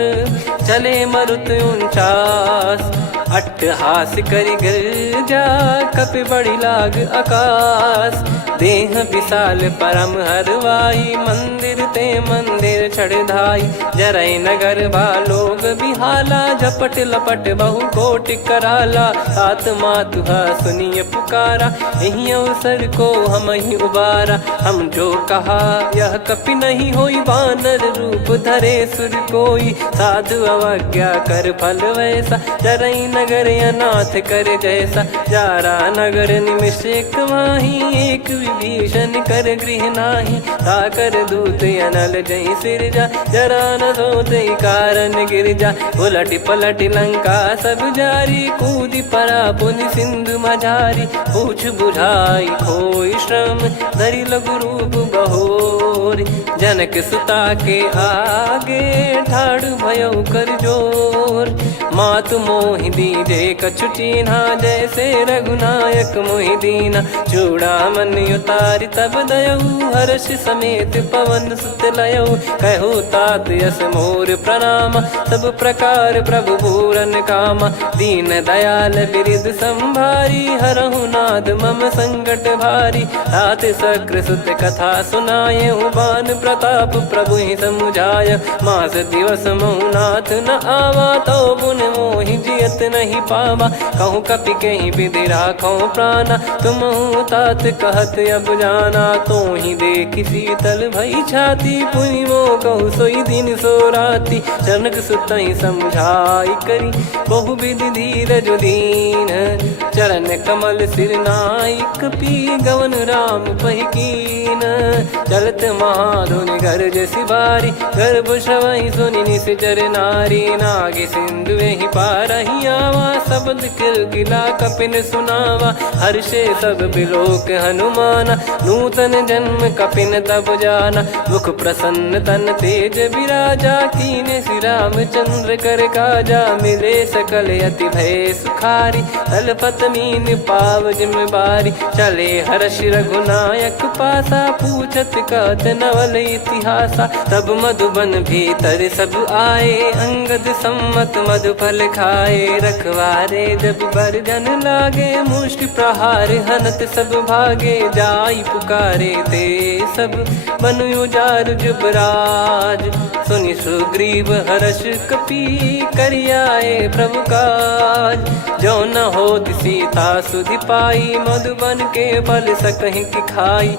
चले मरुत 49, अट्टहास करि गर्जा, कपि बड़ी लाग आकाश, देह विशाल परम हरवाई, मंदिर ते मंदिर चढ़धाई, जरई नगर बालोग बिहाला, झपट लपट बहु कोटि कराला, सात मातुहा सुनिय पुकारा, यही अवसर को हम ही उबारा, हम जो कहा यह कपि नहीं होई, वानर रूप धरे सुर कोई, साधु अवज्ञा कर फल वैसा, जरई नगर अनाथ कर जैसा, जारा नगर निमिष एक माही, एक विभीषण कर गृह नाही, ताकर दूत अनल जय सिरजा, जरा न सोते कारण गिरजा, उलट पलट लंका सब जारी, कूदी परा पुनि सिंधु मझारी, पूछ बुझाई खोई श्रम, धरि लघु रूप बहोरी, जनक सुता के आगे, ठाड़ भयो कर जोर, मातु मोहि दीजे कछु चीन्हा, जैसे रघुनायक मोहि दीना, चूड़ामन उतारि तब दयऊ, हर्ष समेत पवन सुत लयऊ, कहो तात यस मोर प्रणाम, सब प्रकार प्रभु पूरन कामा, दीन दयाल बिरिद संभारी, हरहु नाद मम संकट भारी, तात सक्र सुत कथा सुनाये, बान प्रताप प्रभु ही समुझाय, मास दिवस महु नाथ न आवा, तो पुन मोहि जियत नहीं पावा, कहूँ कपि कहीं विधि राखो प्राणा, तुम तात कहत अब जाना, तो ही देखी शीतल भई छाती, पुनि मो कहु सोई दिन सो राती, जनक सुतहि समझाई करी, बहु विधि धीरज दीन, चरण कमल सिर नाई, कपि गवन राम पहि कीन, चलत महाधुनि गर्ज सिबारी, गर्भ श्रवहि सुनि निश्चर नारी, नागे सिंधु ही पारहि आवा, शब्द किलकिला कपिन सुनावा, हर्षे सब बिलोक हनुमाना, नूतन जन्म कपिन तब जाना, मुख प्रसन्न तन तेज विराजा, कीने श्री रामचंद्र कर काजा, मिले सकल अति भय सुखारी, तलपत मीन पाव जिम बारी, चले हर्ष रघुनायक पासा, पूछत कहत नवल इतिहासा, तब मधुबन भीतर सब आए, अंगद सम्मत मधुफल खाए, रखवारे जब बरजन लागे, मुष्टि प्रहार हनत सब भागे, जाई पुकारे ते सब बन उजार जुबराज, सुनि सुग्रीव हर्ष कपि करियाए प्रभु काज, जो न होत सीता सुधि पाई, मधुबन के फल सकहि कि खाई,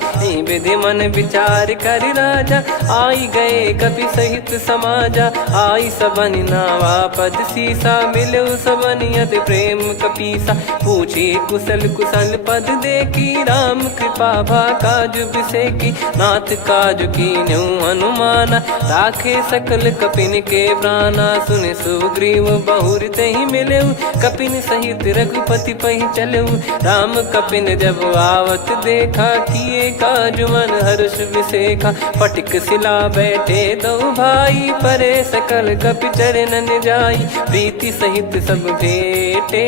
विधि मन विचार कर राजा, आई गए कपि सहित समाजा, आई सबन नावा पद सीसा, मिलो सबनियत प्रेम कपीसा, पूछी कुशल कुशल पद देखी, राम कृपा भा काज बिसेकी, नाथ काज कीन्हु हनुमाना, राखे सकल कपिन के प्राणा, सुन सुग्रीव बहुर तहि मिलेऊ, कपिन सहित रघुपति पहि चलेऊ, राम कपिन जब आवत देखा, किए काज मन हर्ष विसेखा, फटिक सिला बैठे दो भाई, परे सकल कपि चरणन जाई, प्रीति सहित सब भेटे,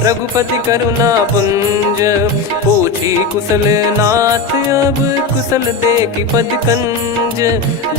रघुपति करुणा पुंज, पूछी कुशल नाथ अब कुशल देखि पद कंज,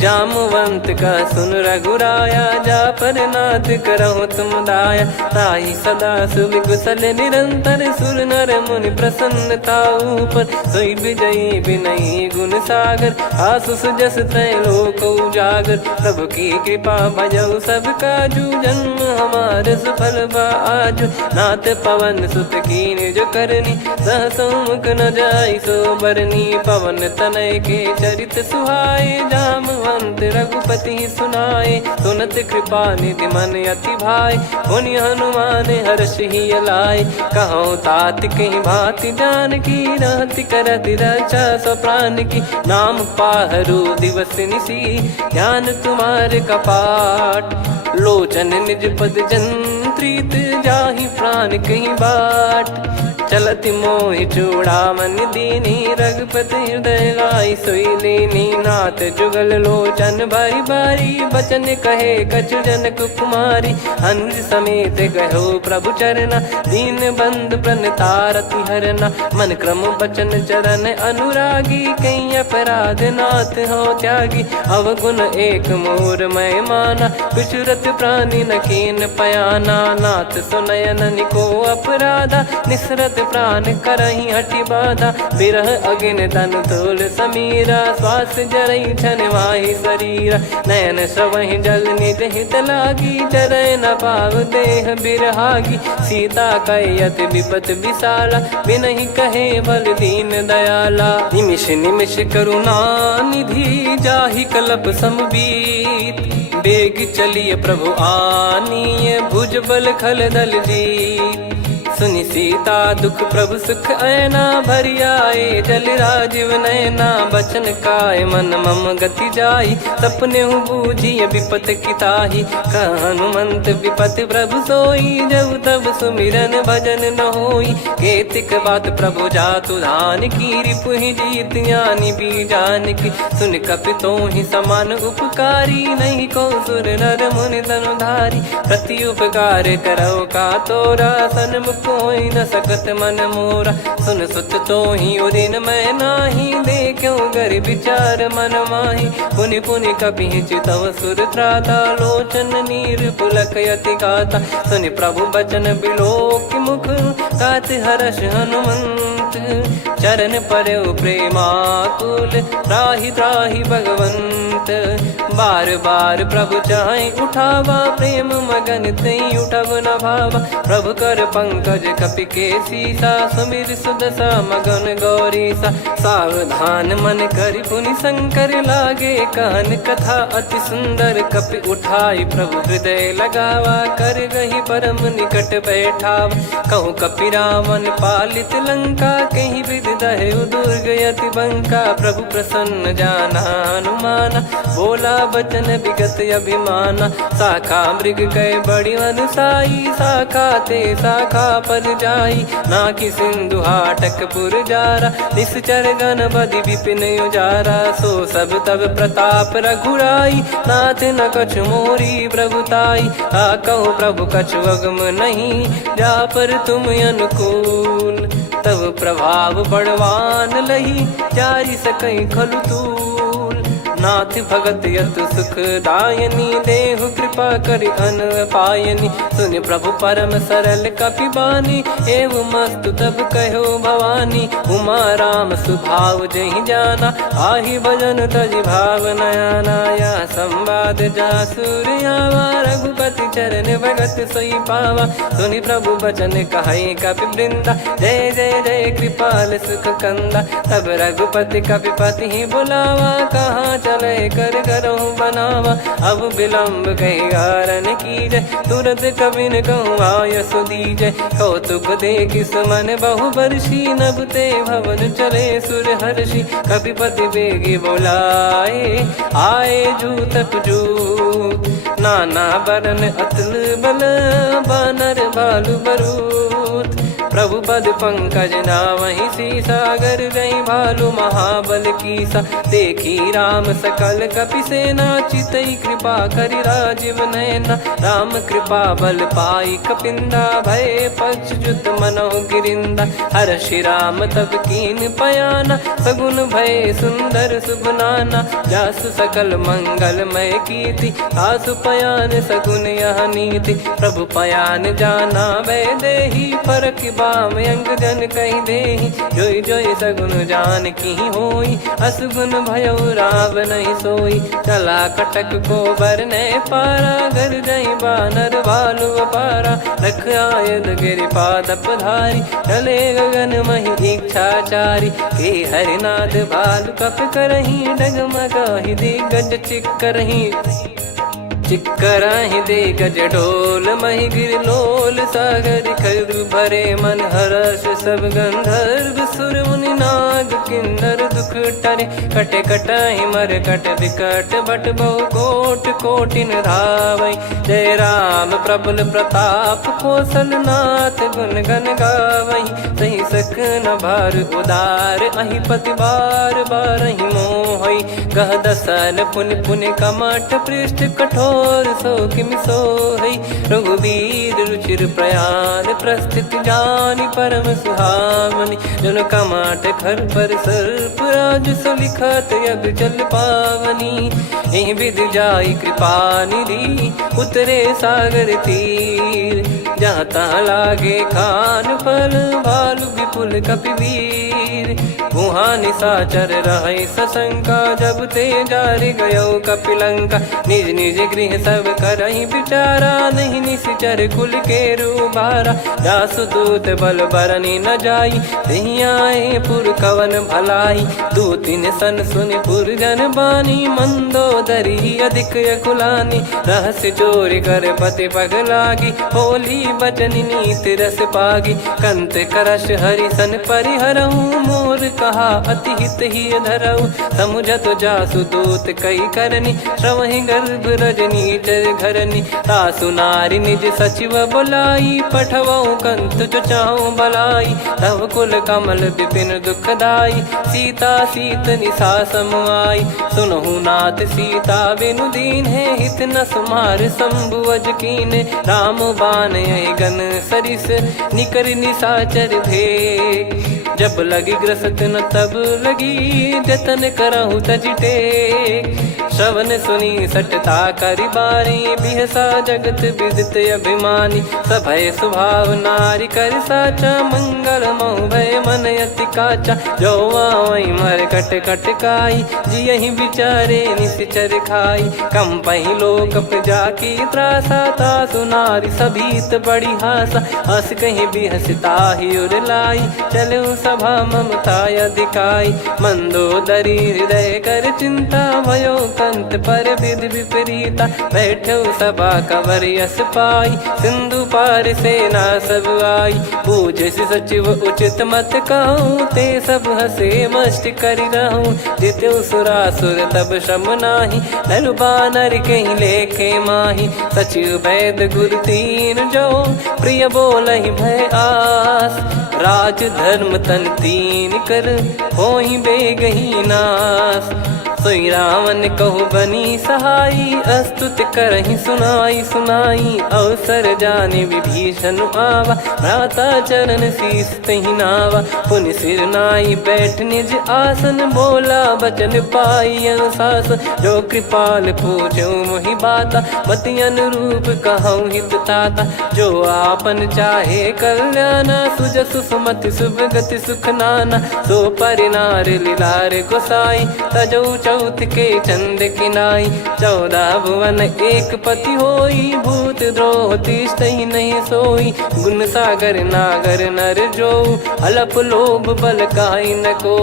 जामवंत का सुन रघुराया, जा पर नाथ करहु तुम दाया, ताहि सदा सुभि कुशल निरंतर, सुर नर मुनि प्रसन्नता ऊपर, सोई विजयी विनयी गुण सागर, आसु सुजस त्रैलोक उजागर, प्रभु की कृपा भजऊ सब काजू, जन्म हमार सफल बा आजु, नाथ पवन सुत कीन जो करनी, सहसो मुख न जाई सो बरनी, पवन तनय के चरित सुहाए, जामवंत रघुपति सुनाए, सुनत कृपा निधि मन अति भाई, पुनि हनुमान हर्ष ही लाए, कहो तात कहीं भांति जान की, रहति करति रक्षा सो प्राण की, नाम पाहरू दिवस निसी, ज्ञान तुम्हारे कपाट, लोचन निज पद जन प्रीत जाहि प्राण कहीं बाट। चलत मोहि चूड़ामन दीनी रघुपति हृदय लाई सोई लीनी। नाथ जुगल लोचन बारी बारी बचन कहे कछु जनक कुमारी। अनुज समेत गयो प्रभु चरना दीन बंधु प्रणतारति हरना। मन क्रम बचन चरण अनुरागी कहीं अपराध नाथ हो त्यागी। अवगुण एक मोर मैं माना विचुरत प्राणी न कीन पयाना। नाथ सुनयन निको अपराधा निसरत प्राण करही हटि बाधा। बिरह अगिन तन तोल समीरा श्वास जरई छन माही शरीरा। नयन सवहि जल निज हित लागी जरय न पाव देह बिरहागी। सीता कयत विपत विशाला बिनहि कहे बल दीन दयाला। निमिष निमिष करुणा निधि जाहि कलप समबीत। बेग चलिए प्रभु आनीय भुज बल खल दल जीत। सुनि सीता दुख प्रभु सुख ऐना भरि आए जल राजीव नैना। बचन काय मन मम गति जाई सपने हूँ बूझिए विपत किताही। हनुमंत विपत प्रभु सोई जब तब सुमिरन भजन न होई। केतिक बात प्रभु जातु धान की रिपुहि जीत ज्ञानी बीजान की। सुन कपि तोहि समान उपकारी नहीं को सुर नर मुनि तनुधारी। प्रति उपकार करो का तोरा सन्मुख कोई न सकत मन मोरा। सुन सुत तो ही उदिन मैं नाही देखो गर विचार मन माही। पुनि पुनि कपि चितव सुर त्राता लोचन नीर पुलक यति गाता। सुनि प्रभु बचन बिलोक मुख गात हर्ष हनुमंत। चरण परयो प्रेमाकुल त्राहि त्राहि भगवंत। बार बार प्रभु चाहि उठावा प्रेम मगन तई उठब न भावा। प्रभु कर पंकज कपि के सीसा सुमिर सुदशा मगन गौरीसा। सावधान मन करि पुनि शंकर लागे कान कथा अति सुंदर। कपि उठाई प्रभु हृदय लगावा कर गही परम निकट बैठावा। कहूँ कपि रावण पालित लंका कहीं विद दहु दुर्ग यति बंका। प्रभु प्रसन्न जाना हनुमाना बोला बचन विगत अभिमाना। शाखा मृग गए बड़ी अनुसाई शाखा ते शाखा पर जाई। ना कि सिंधु हाटक पुर जारा निश्चर गण बदि विपिन उजारा। सो सब तब प्रताप रघुराई नाथ न कछु मोरी प्रभुताई। कहो प्रभु कछु अगम नहीं जा पर तुम अनुकूल। तब प्रभाव बड़वान लही जारी सकई खलु तूल। नाथ भगत यत सुख दायनी देहु कृपा करि अन पायनी। सुनि प्रभु परम सरल कपि बानी एवं मस्तु तब कहो भवानी। उमा राम सुभाव जहि जाना आहि भजन तजि भाव नयाना। या संवाद जासुर आवा रघुपति चरण भगत सोई पावा। सुनि प्रभु बचन कहै कपि वृंदा जय जय जय कृपाल सुख कंदा। तब रघुपति कपि पति ही बुलावा कहाँ चले कर करहु बनावा। अब विलम्ब कहीं कारण की जय तुरंत कवि न कहूँ आयस दीजय। कौतुक देख सुमन बहु बरसी नभ ते भवन चले सुर हर्षि। कपिपति बेगी बोलाए आए जूतप जूत। नाना बरन अतुल बल बानर बालु बरूत। प्रभु पद पंकज नावहि सीसागर गई भालु महाबल कीसा। देखी राम सकल कपि सेना चितई कृपा करि राजीव नयना। राम कृपा बल पाई कपिंदा भय पक्ष जुत मनोह गिरिंदा। हर्षि राम तब कीन पयाना सगुन भय सुंदर सुबनाना। जासु सकल मंगलमय कीर्ति आसु पयान सगुन यह नीति। प्रभु पयान जाना वै देहि फरक बाम अंग जन कहि देहि। जोई जोई सगुन जान की होई असगुन भयो राव नहीं सोई। चला कटक को बरने पारा घर जई बानर भालु अपारा। रख आयल गिरि पाद पधारी चले गगन महि इच्छाचारी। के हरिनाथ भालु कप करही डगमगाहि दिग्गज चिक्करही। चिक्कराहि दे गज डोल महि गिर लोल सागर खरु भरे मन हर्ष सब गंधर्व सुर मुनि नाग किन्नर दुख टरे। कटे कटाहि मर कट विकट बट बहु कोट कोटिन धावई। जय राम प्रबल प्रताप कौशलनाथ गुण गण गावई। सही सक न भार उदार अहि पति बार बार ही मोहई। गह दसन पुन पुन कमठ पृष्ठ कठोर सो किम सोहई। रघुवीर रुचिर प्रयाण प्रस्थित जानि परम सुहावनी। जन कमठ खर पर सर्प राज सलिखत अब चल पावनी। एहि विध जाई कृपा निधि उतरे सागर तीर। जहाँ तहाँ लागे खान फल भालु विपुल कपिवीर। वहाँ निशाचर रहे सशंका जब ते जारि गयो कपिलंका। निज निज गृह सब करहि विचारा नहीं निश्चर कुल के रूबारा। जासु दूत बल बरनी न जाई तहि आए पुर कवन भलाई। दूतिन सन सुन पुर जन बानी मंदोदरी अधिक अकुलानी। रहस्य चोरी कर पति पग लागी होली बचन नीत रस पागी। कंत करश हरि सन परिहरहु मोर कहा अति हित ही धरऊ। समुझत जासु दूत कई करनी श्रवहि गर्भ रजनी चर घरनी। तासु नारी निज सचिव बुलाई पठवऊ कंत जो चाहू बलाई। तब कुल कमल विपिन दुखदाई सीता सीत निशा समुआई। सुनहु नाथ सीता बिनु दीन है हित न सुमार शंभु अज कीन। राम बान गन सरिस निकर निशाचर भेग। जब लगी ग्रसत न तब लगी जतन करहु तज टेक। श्रवण सुनी सटता करि बारी बिहसा जगत विदित अभिमानी। सभय स्वभाव नारी कर साचा मंगल मऊ भय मन अति काचा। जो आवई मर कट कट काई जियहि विचारे निश्चर खाई। कम पही लोक प्रजा की त्रासा तासु नारी सभीत बड़ी हासा। हस कहीं बिहसता ही उर लाई चलऊ सभा ममता अधिकाई। मंदोदरी हृदय कर चिंता भयो कंत पर विधि विपरीता। बैठो सभा कवर यस पाई सिंधु पार सेना सब आई। पूजे सचिव उचित मत कहूँ ते सब हसे मस्त करि रहूँ। जित्यु सुरासुर तब श्रम नाही धनु बानर कहीं लेखे माही। सचिव वैद गुरु तीन जो प्रिय बोलहि भय आस। राज धर्म तन तीन कर होहि बेगही नास। सोई रावण कहु बनी सहाई अस्तुत करहि सुनाई सुनाई। अवसर जाने विभीषण आवा भ्राता चरण शीस तहि नावा। पुनि सिर नाई बैठ निज आसन बोला बचन पाई अनुशासन। जो कृपाल पूछो मोहि बाता मति अनुरूप कहूँ हित ताता। जो आपन चाहे कल्याणा सुजसु सुमति शुभ गति सुख नाना। सो परिनार लीलार गोसाई तजौ चौथ के चंद किनाई। 14 भुवन एक पति होई भूत द्रोह तिष्ठहि नहीं सोई। गुण सागर नागर नर जो अलप लोभ बल काई न को।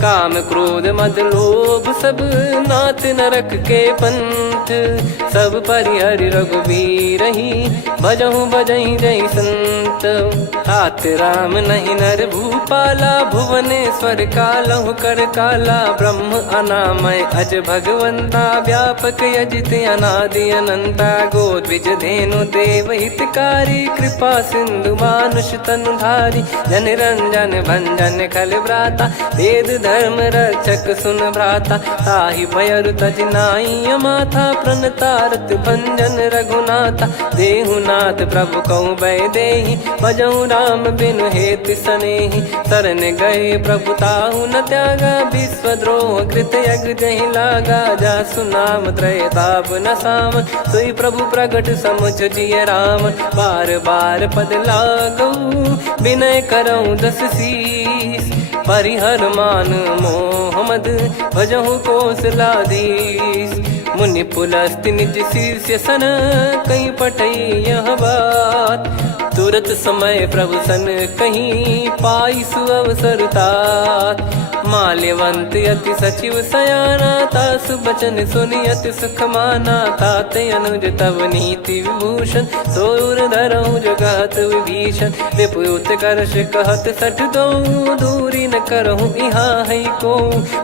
काम क्रोध मद लोभ सब नाथ नरक के पंथ। सब परिहरि रघुबीर ही भजहु भजहि जय संत। तात राम नहीं नर भूपाला भुवनेश्वर कालहु कर काला। ब्रह्म अनामय अज भगवंता व्यापक यजित अनादि अनंता। गोद्विज धेनु देव हितकारी कृपा सिंधु मानुष तनुधारी। जन रंजन भंजन खल व्राता वेद धर्म रक्षक सुन भ्राता। ताहि भयरु तज नाई माथा प्रणतारत भंजन रघुनाथा। देहुनाथ प्रभु कहु भय देहि भजहु राम बिनु हेतु सनेहि। शरण गए प्रभु ताहु न त्यागा विश्वद्रोह कृत यज्ञ जहि लागा। जासु नाम त्रय ताप न साम सोई प्रभु प्रगट समुझ जिय राम। बार बार पद लागऊ विनय करऊँ 10 शीस। परिहर मान मोह मद भजहु कौशलाधीश। मुनि पुलस्त्य निज शीर्ष सन कहीं पटई यह बात। तुरत समय प्रभु सन कहीं पाई सुअवसर तात। माल्यवंत अति सचिव सयाना, तासु बचन सुनि अति सुख माना। ताते अनुज तव नीति विभूषण, सोर धरहु जगत विभीषण। विपुत करश कहत सठ दो, दूरी न करहु इहाँ है को।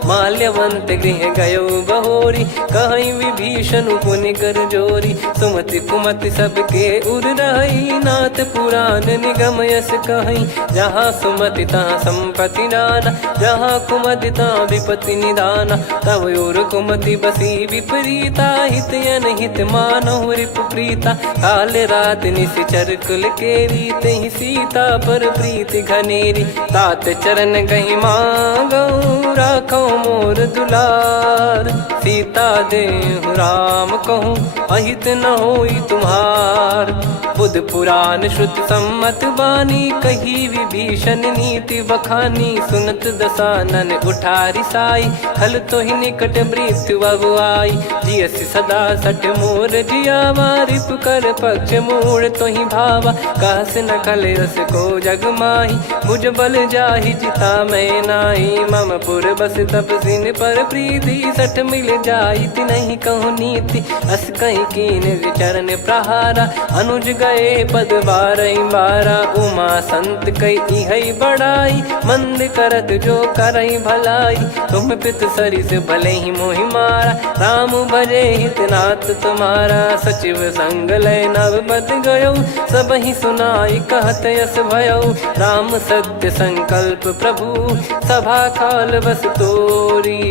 माल्यवंत गृह गयो बहोरी, कहीं विभीषण पुनि कर जोरी। सुमति कुमति सबके उर रही, नाथ पुराण निगम यस कहीं। जहाँ सुमति तहाँ संपत्ति नाना, जहाँ कुमति तहाँ विपत्ति निदाना। तब और कुमति बसी विपरीता, हित अनहित मानहु रिपु प्रीता। काल रात निश्चर कुल केरी, तहि सीता पर प्रीति घनेरी। तात चरण गहि मांगऊ, राखो मोर दुलार। सीता देहु राम कहूँ, अहित न होई तुम्हार। बुध पुराण श्रुत सम्मत बानी, कही विभीषण नीति बखानी। सुनत दसानन उठारी साई, खल तो ही निकट मृत्यु अब आई। जियसि सदा सठ मोर जियावा, रिप कर पक्ष मूड़ तो ही भावा। कहस न खल रस को जग माही, भुज बल जाहि जिता मैं नाई। मम पुर बस तप सिन पर प्रीति, सठ मिल जाई नहीं कहूँ नीति। अस कहीं कीन चरण प्रहारा, अनुज गए पद बारही बारा। उमा संत कई है बड़ाई, मंद करत जो करई भलाई। तुम पित सरिस भले ही मोहि मारा, राम भजे हित नाथ तुम्हारा। सचिव संग लय नव बद गयो, सब ही सुनाई कहत यस भयो। राम सत्य संकल्प प्रभु, सभा खाल बस तोरी।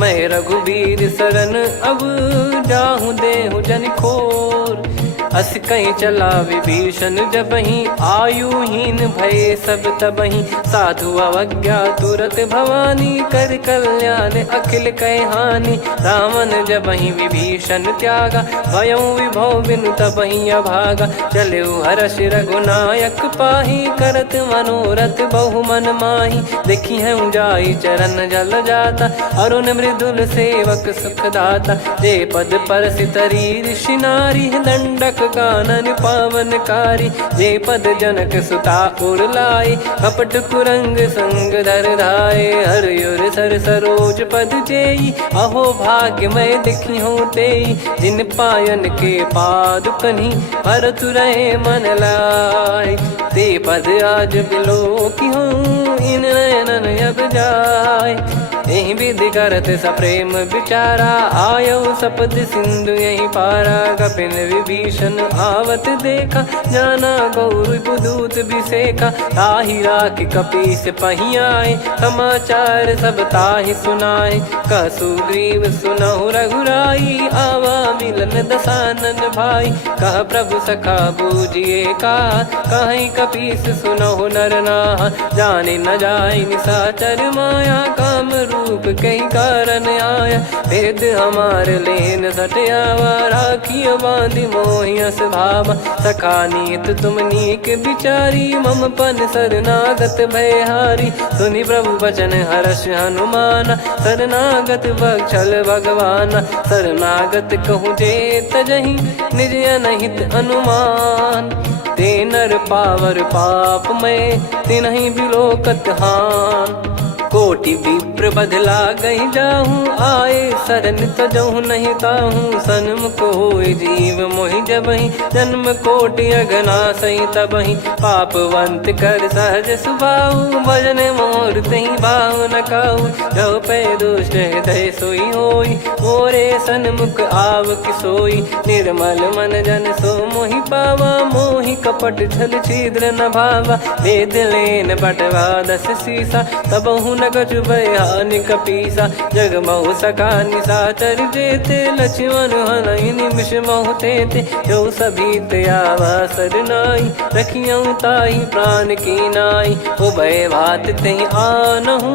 मैं रघुबीर शरण अब, जाहु देहु जन खोर। अस कहीं चला विभीषण जबहि, आयुहीन भय सब तबहि। साधु अवज्ञा तुरत भवानी, कर कल्याण अखिल कह हानि। रावण जबहि विभीषण त्यागा, भयउ विभव बिनु तबहि अभागा। चलऊ हर्ष रघुनायक पाही, करत मनोरथ बहु मन माही। देखी है जाई चरण जल जाता, अरुण मृदुल सेवक सुख दाता। जे पद पर सितरी ऋषि नारी, दंडक कानन पावनकारी। जे पद जनक सुता उर लाए, कपट कुरंग संग धर धाये। हरियुर सर सरोज पद जेई, अहो भाग्य मैं दिखी हूँ तेई। जिन पायन के पाद कन्ही, भरत रहे मन लाय। ते पद आज बिलो की हूँ, इन नयनन अब जाय। यही विधि करत सप्रेम विचारा, आयो सपद सिंधु यही पारा। कपिन विभीषण आवत देखा, जाना गौर बुदूत बिसेखा। ताहि राख कपीस पही आए, समाचार सब ताहि सुनाए। कह सुग्रीव सुनहु रघुराई, आवा मिलन दसानन भाई। कह प्रभु सखा बूझिए का, कहीं कपीस सुनहु नर नाहा। जाने न जाय निशाचर माया, काम रूप कई कारण आया। भेद हमार लेन सटयावा, राखिय बांधि मोहियस भावा। सखा नीत तुम नीक बिचारी, मम पन शरणागत भयहारी। सुनि प्रभु वचन हर्ष हनुमाना, शरणागत बक्षल भगवाना। शरणागत कहूँ जे तजहि, निज अनहित अनुमान। ते नर पावर पाप में, तिन्हि बिलोकत हान। कोटि विप्र बदला गई जाहूँ, आए शरण तजहु नहीं ताहूँ। सन्मुख होय जीव मोहि जबहि, जन्म कोटि अघना सही तबहि। पापवंत कर सहज सुभाऊ, भजन मोर तहि भाव न काऊ। जो पै दुष्ट हृदय सोई होई, मोरे सन्मुख आव किसोई। निर्मल मन जन सो मोहि पावा, मोहि कपट छल छिद्र न भावा। वेद लेन बटवा दस सीसा, तबहु न कछु भयानि कपीसा। जग महु सका निशाचर जेते, लक्ष्मण हनहि निमिष महु तेते। जो सभी त्यावा सरनाई, रखियऊ ताहि प्राण की नाई। उभय भात तहि आनहु,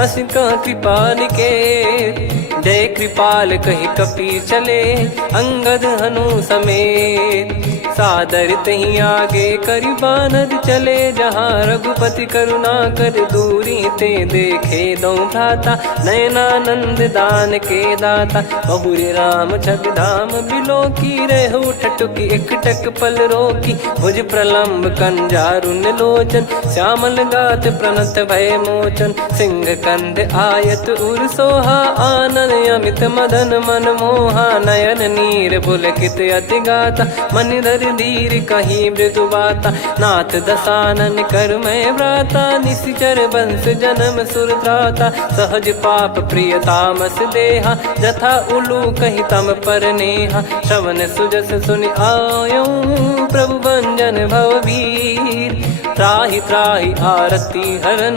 हस कह कृपाल के। जय कृपाल कहि कपी चले, अंगद हनु समेत। सादर तहीं आगे करी बानर चले जहाँ रघुपति करुणा कर दूरी ते देखे दो भ्राता नयनानंद दान के दाता बहुरी राम छग धाम बिलो की रेहू ठटुकी एकटक पल रोकी भुज प्रलंब कंजारुन लोचन श्यामल गात प्रणत भय मोचन सिंह कंद आयत उर सोहा आनन अमित मदन मन मोहा नयन नीर पुलकित अति गाता मन धर धीर कहीं मृदु बाता नाथ दसानन कर मैं व्राता निशिचर बंस जन्म सुरत्राता सहज पाप प्रिय तामस देहा जथा उलू कही तम पर नेहा श्रवण सुजस सुनि आयो प्रभु भंजन भववीर त्राहि त्राहि आरती हरन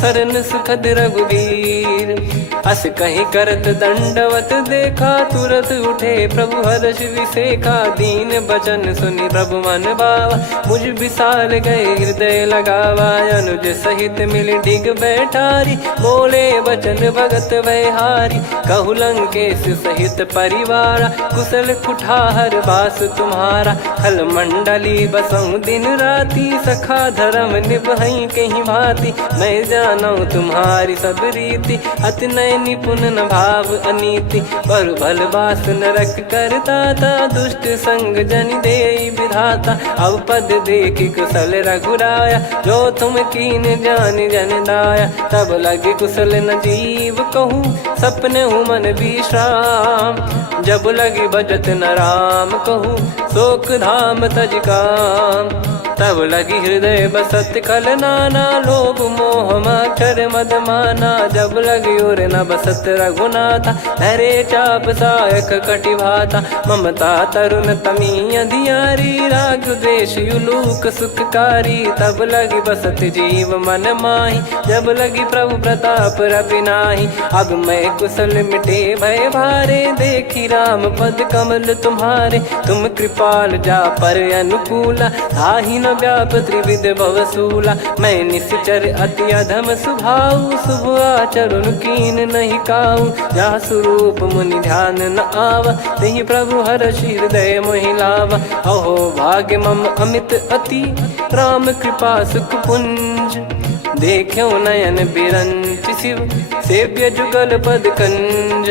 सरन सुखद रघुवीर अस कहीं करत दंडवत देखा तुरत उठे प्रभु हर्ष विसेखा दीन बचन सुनि प्रभु मन भावा मुझ विसार गए हृदय लगावा अनुज सहित मिल डिग बैठारी बोले बचन भगत वैहारी कहु लंकेश सहित परिवारा कुशल कुठार बास तुम्हारा खल मंडली बसऊं दिन राती सखा धर्म निभई कहीं भांति मैं जानू तुम्हारी सब रीति अति नय निपुण न भाव अनीति पर भल बास नरक करता था दुष्ट संग जन दे विधाता अब पद देखि कुशल रघुराया जो तुम कीन जान जन दाया तब लगे कुशल न जीव कहूँ सपने हूँ मन विश्राम जब लगे बजत न राम कहूँ शोक धाम तज काम तब लगी हृदय बसत कल नाना लोभ मोह मच्छर मद माना जब लगी उर न बसत रघुनाथा हरे चाप सायक कटि भाता ममता तरुण तमी अधियारी राग द्वेष युलूक सुखकारी तब लगी बसत जीव मन माही जब लगी प्रभु प्रताप रवि नाही अब मैं कुशल मिटे भय भारे देखी राम पद कमल तुम्हारे तुम कृपाल जा पर अनुकूला ताहि न व्याप त्रिविध भवसूला मैं निश्चर अति अधम सुभाऊ शुभ आचरण कीन नहीं काऊ जा स्वरूप मुनि ध्यान न आवा नहीं प्रभु हर्ष हृदय मोहिलावा अहो भाग्य मम अमित अति राम कृपा सुख पुंज देखो नयन बिरंच शिव सेव्य जुगल पद कंज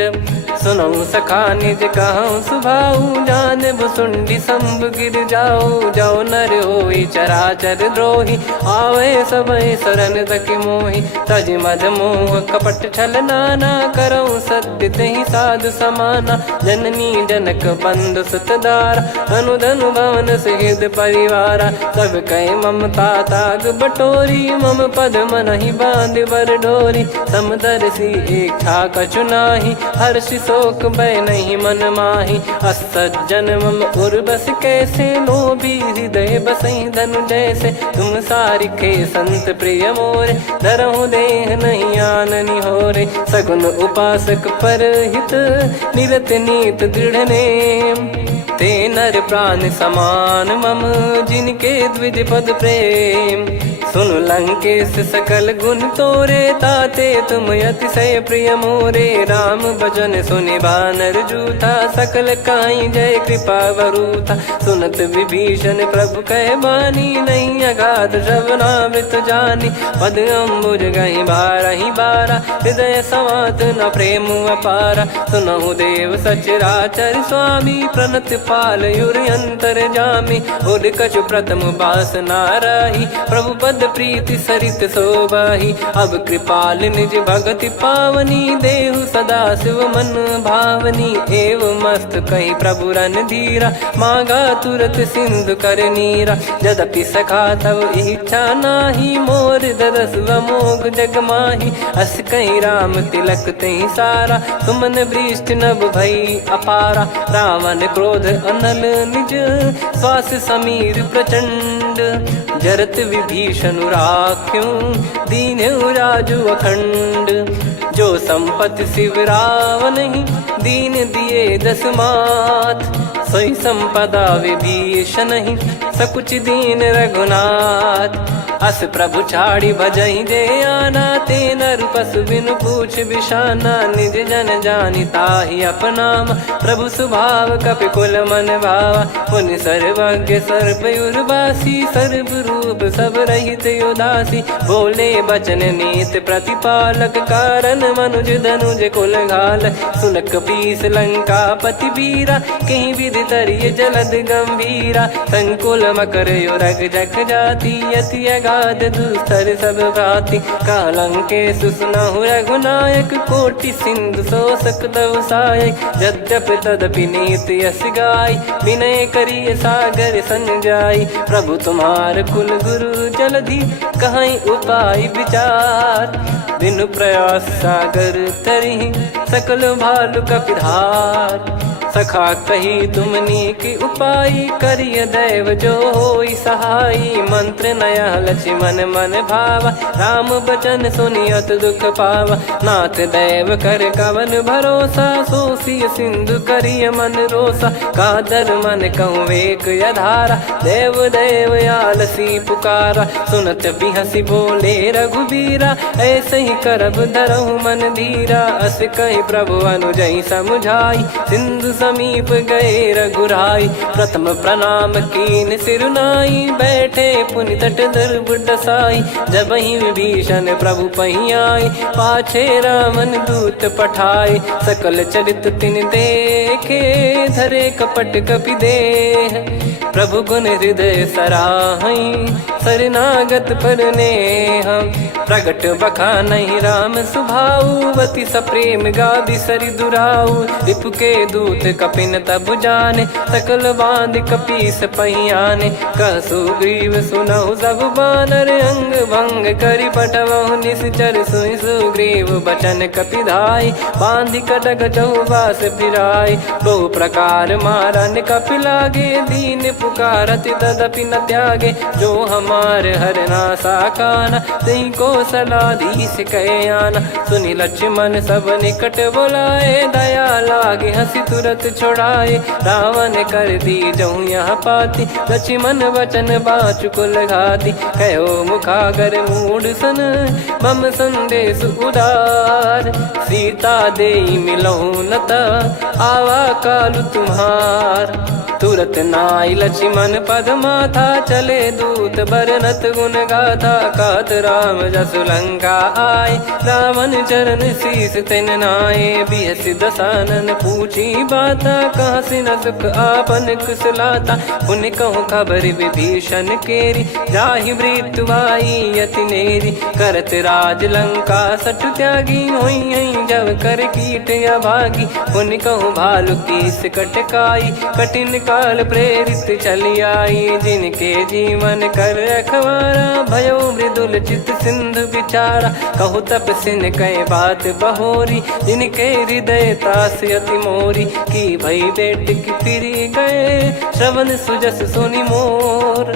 सुनऊ सखा निज कहूँ सुभाऊ जान भुसुंडी संभ गिर जाओ जाओ नर होई चराचर द्रोही आवे सबय शरण तक मोहि तज मद मोह कपट छल नाना करऊँ सत्य तहि साधु समाना जननी जनक बंधु सुतदारा अनुधनु भवन सहित परिवारा सब कहे ममता ताग बटोरी मम पद मन ही बांध बर डोरी समदर्शी इच्छा कछु नाही हर्ष शोक भय नहीं मन माही असज्जन मम उर्वश कैसे लोभी हृदय बसई धनु जैसे तुम सारिखे संत प्रिय मोरे धरहु देह नहीं आननि होरे सगुन उपासक पर हित निरत नीत दृढ़ नेम ते नर प्राण समान मम जिनके द्विज पद प्रेम सुन लंकेश सकल गुण तोरे ताते तुम अतिशय प्रिय मोरे राम भजन सुनि बानर जूथा सकल काई जय कृपा वरूथा सुनत विभीषण प्रभु कह बानी नहीं अगाध श्रवणामृत जानी पद अम्बुज गहि बारहि बारा हृदय समात न प्रेम अपारा सुनहु देव सचराचर स्वामी प्रणत पाल युर अंतर जामी उद कछु प्रथम बास नाराही प्रभु पद प्रीति सरित शोभाही अब कृपाल निज भगति पावनी देहु सदा शिव मन भावनी एव मस्त कही प्रभु रन धीरा मांगा तुरत सिंधु कर नीरा यद्यपि सखा तब इच्छा नाही मोर दरस मोग जग माही अस कहीं राम तिलक तही सारा सुमन वृष्टि नभ भई अपारा रावण क्रोध अनल निज श्वास समीर प्रचंड जरत विभीषण राख्यूं दीन्हु राजु अखंड जो संपत्ति शिव रावण ही दीन दिए दस मात सोई संपदा विभीषण ही सकुच दीन रघुनाथ अस प्रभु छाड़ी भजई जे आना, ते नर पशु बिनु पूछ बिशाना, निज जन जानी ताहि अपनाम, प्रभु स्वभाव कपि कुल मन भावा, पुनि सर्वज्ञ सर्वयुर्वासी, सर्व रूप सब रहित उदासी, बोले बचन नीत प्रतिपालक, कारण मनुज धनुज कुल घाल, सुन कपीस लंका पति वीरा, कहीं विधि तरिय जलद गंभीरा, संकुल मकर युरग जख जाति, अति अगाध दुस्तर सब भाति, कालंके सुसनहु रघुनायक, कोटि सिंधु शोषक तव सहायक, यद्यपि तदपि नीति यस गाय, विनय करिय सागर सन जाई, प्रभु तुम्हार कुल गुरु जलधि, कहीं उपाय विचार, बिनु प्रयास सागर तरि, सकल भालु कपिधार, सखा कही तुमनी की उपाय, करिय दैव जो होई सहाई, मंत्र नया लक्ष्मण मन भावा, राम बचन सुनियत दुख पावा, नाथ दैव कर कवन भरोसा, सोसिय सिंधु करिय मन रोसा, कादर मन कहूँ एक यधारा, देव देव आलसी पुकारा, सुनत बिहसी बोले रघुबीरा, ऐसे ही करब धरहु मन धीरा, अस कही प्रभु अनुजई समुझाई, सिंधु समीप गए रघुराई, प्रथम प्रणाम कीन सिरुनाई, बैठे पुनि तट दर्भ डसाई, जब ही विभीषण प्रभु पही आए, पाछे रामन दूत पठाए, सकल चरित तिन देखे, धरे कपट कपि देह, प्रभु गुण हृदय सराहई, शरणागत पर नेह, प्रगट बखानहि राम सुभाऊ, बति सप्रेम गादि सरि दुराऊ, रिपु के दूत कपिन तब जाने, सकल बांध कपीस पहियाने, कह सुग्रीव सुनहु सब बानर, अंग भंग करि पटवहु निश्चर, सुनि सुग्रीव बचन कपिधाई, बांधि कटक चौबास फिराई, बहु प्रकार मारन कपि लागे, दीन पुकारत तदपि न त्यागे, जो हमार हरना साकाना, तई को सलाधीश कहे आना, सुनि लक्ष्मण सब निकट बुलाए, दया लागे हंसी तुरत छोड़ाए, रावण कर दी जहूँ यहाँ पाती, लक्ष्मण वचन बाचु कुल घाती, कहो मुखागर मूड सन, मम संदेश उदार, सीता देई मिलहु नता, आवा कालु तुम्हार, तुरत नाई लक्ष्मण पद माथा, चले दूत बरनत गुण गाथा, कहत राम जसु लंका आए, रावण चरण शीस तिन नाये, बिहस दसानन पूछी बाता, कहाँ से न सुख आपन कुशलाता, पुन कहूँ खबर विभीषण केरी, जाहि मृत्यु आई यति नेरी, करत राज लंका सठ त्यागी, होई जब कर कीट अभागी, पुन कहूँ भालु कीस कटकाई, कठिन काल प्रेरित चली आई, जिनके जीवन कर रखवारा, भयो मृदुल चित सिंधु विचारा, कहु तप सिन कई बात बहोरी, जिनके हृदय तास अति मोरी, की भई बेट की फिरी गए, श्रवण सुजस सुनि मोर,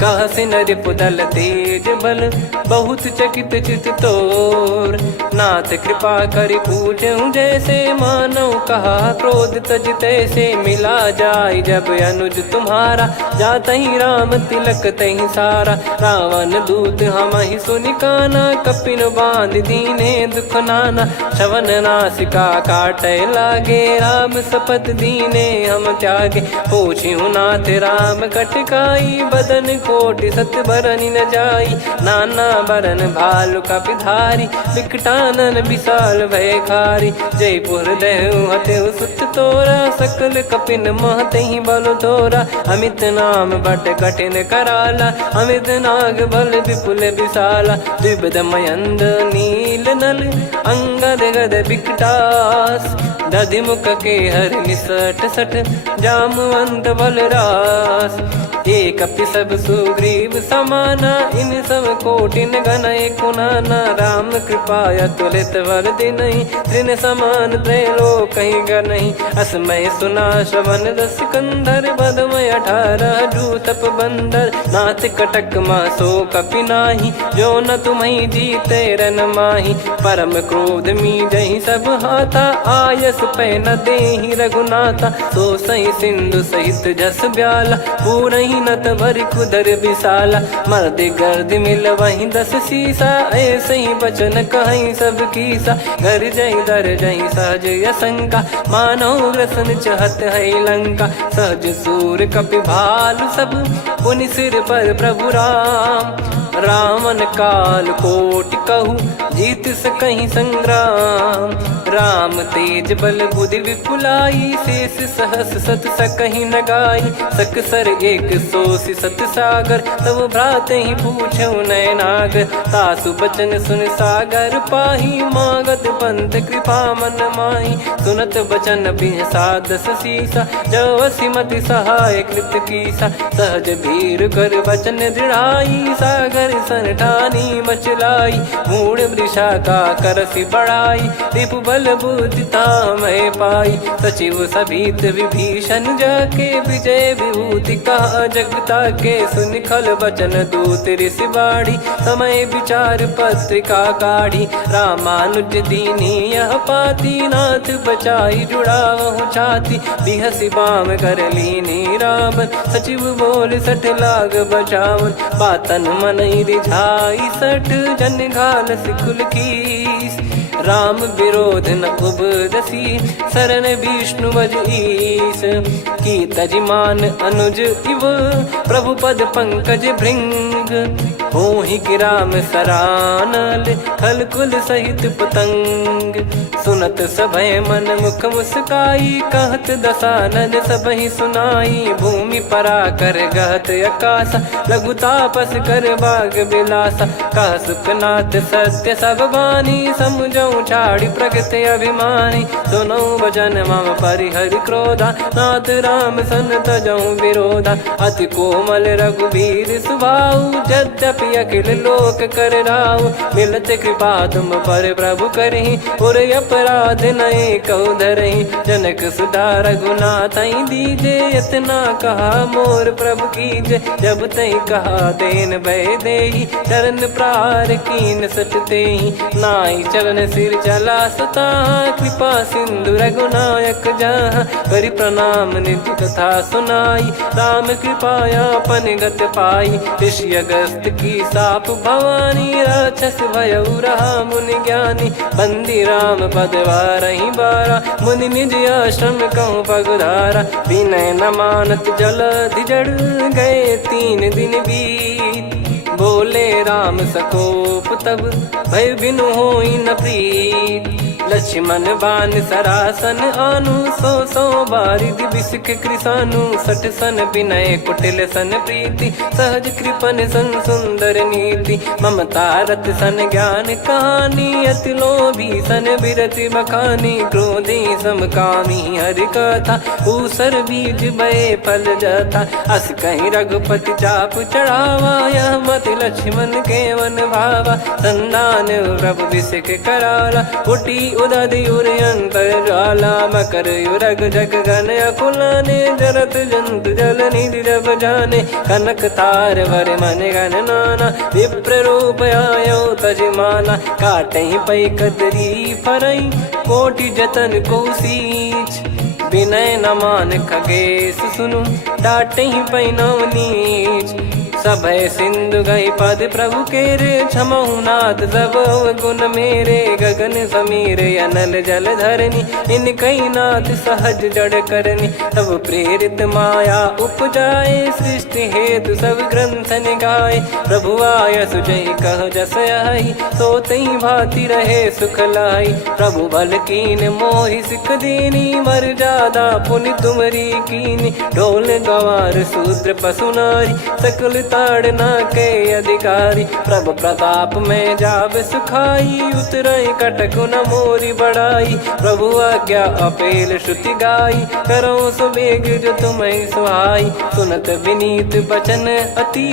कह सिन रिपुदल तेज बल, बहुत चकित चित तोर, नाथ कृपा करि पूछऊं जैसे, मानव कहा क्रोध तज तैसे, मिला जाय जब अनुज तुम्हारा, जात ही राम तिलक तही सारा, रावण दूत हम ही सुनि काना, कपिन बांध दीने दुख नाना, श्रवण नासिका काटे लागे, राम सपत दीने हम त्यागे, पूछिहु नाथ राम कटकाई, बदन कोटि सत बरनि न जाई, नाना बरन भालु कपिधारी, विकटानन विशाल भयखारी, जयपुर देहु हतेउ सुत तोरा, सकल कपिन महतहि बल तोरा, अमित नाम बट कठिन कराला, अमित नाग बल विपुल विशाला, द्विविध मयंद नील नल, अंगद गद विकटास, दधिमुख के हर निसठ सठ, जामवंत बलरास, एक अपि सब सुग्रीव समाना, इन सब कोटिन गणय कुनाना, राम कृपा अतुलित वर दिनहि, तृण समान त्रैलोक कहीं गनहि, असमय सुना श्रवण रस कंधर, बदमय 18 जूतप बंदर, नाथ कटक मासो कपि नाही, जो न तुम्हि जीते रन माही, परम क्रोध मी जहि सब हाथा, आयस मानस पे न देहि रघुनाथा। सो सही सिंधु सहित जस ब्याला, पूरही नत भरि कुदर विशाला। मर्द गर्द मिल वही 10 सीसा, ऐसे ही बचन कहीं सब कीसा। घर जय दर जय सहज असंका, मानव ग्रसन चहत है लंका। सहज सूर कपि भालु सब, पुनि सिर पर प्रभु राम। रामन काल कोटि कहु, जीत सकहि संग्राम। राम तेज बल बुद्धि विपुलाई, शेष सहस सत सकहि न गाई। सकसर एक सोसी सत सागर, तब भ्रात ही पूछौ नयनागर। तासु बचन सुन सागर पाही, मांगत पंथ कृपा मन माही। सुनत बचन बिहसा 10 सीसा, जवसि मति सहाय कृत कीसा। सहज धीर कर बचन दृढ़ाई, सागर सन ठानी मचलाई। मूढ़ वृषा का करसि बढ़ाई, रिपु बल बुद्धि तामय पाई। सचिव सभीत विभीषण जाके, विजय विभूति कहा जगता के। सुनि खल बचन दूत ऋषि बाढ़ी, समय विचार पत्रिका काढ़ी। रामानुज दीनी यह पाती, नाथ बचाई जुड़ावहु छाती। बिहसि बाम कर लीनी रावण, सचिव बोल 60 लाग बचावन। बातन मनई रिझाई 60, जन घाल सिकुल कीस। राम विरोध न उपदसी, शरण विष्णु बज ईस। की तजिमान अनुज इव, प्रभु पद पंकज भृंग। होहि कि राम सरानल, खल कुल सहित पतंग। सुनत सभय मन मुख मुस्काई, कहत दसानन सबहि सुनाई। भूमि परा कर गहत आकाशा, लघु तापस कर बाग बिलासा। कह सुखनाथ सत्य सब बानी, समझौ छाड़ी प्रगति अभिमानी। सुनो भजन मम परिहरि क्रोधा, नाथ राम सन तजौ विरोधा। अति कोमल रघुवीर सुभाऊ, यद्यपि अखिल लोक कर राऊ। मिलत कृपा तुम पर प्रभु करहि, और अपराध नए कौ धरहि। जनक सुधा रघुनाथ दीजे, इतना कहा मोर प्रभु कीजे। जब तई कहा देन भय देहि, चरण प्रार कीन सटतेहि। नाई चरण सिर चला सता, कृपा सिंधु रघुनायक जहाँ। करि प्रणाम निज कथा सुनाई, राम कृपाया पन गत पाई। ऋषि अगस्त की साप भवानी, राक्षस भयउ रहा मुनि ज्ञानी। बंदी राम पद वारहि बारा, मुनि निज आश्रम कहूँ पगधारा। विनय न मानत जलधि जड़, गए 3 दिन बीत। बोले राम सकोप तब, भय बिनु होई न प्रीत। लक्ष्मण बान सरासन आनु, 100 बारिधि बिसक कृसानु। 60 सन विनय कुटिल सन प्रीति, सहज कृपन सन सुंदर नीति। ममता रत सन ज्ञान कहानी, अति लोभी सन बिरति बखानी। क्रोधी समकामी हरि कथा, ऊसर बीज भय फल जथा। अस कहीं रघुपति चाप चढ़ावा, यह मति लक्ष्मण के वन भावा। संदान प्रभु बिसक कराला, कुटी उदधि उर अंतर ज्वाला। मकर युरग जग गन अकुलाने, जरत जंतु जल निधि जब जाने। कनक तार वर मन गण नाना, विप्र रूप आयो तजमाना। काटहि पै कतरी फरई, कोटि जतन को सींच। विनय न मान खगेश सुनु, डांटहि पै नव नीच। सभय सिंधु गई पद प्रभु केरे, क्षमहु नाथ सब गुण मेरे। गगन समीर अनल जल धरनी, इन कई नाथ सहज जड़ करनी। तब प्रेरित माया उपजाए, सृष्टि हेतु सब ग्रंथ निगाए। प्रभु आय सुजय कह जस आई, सोतहि भांति रहे सुख लाई। प्रभु बल कीन मोहि सिख दीनी, मर्यादा पुनि तुमरी कीनी। ढोल गवार शूद्र पशु नारी, सकल ताड़ना के अधिकारी। प्रभु प्रताप में जाब सुखाई, उतरई कटक न मोरी बढ़ाई। प्रभु आज्ञा अपेल श्रुति गाई, करो सुबेग जो तुम्हें सुहाई। सुनत विनीत बचन अति,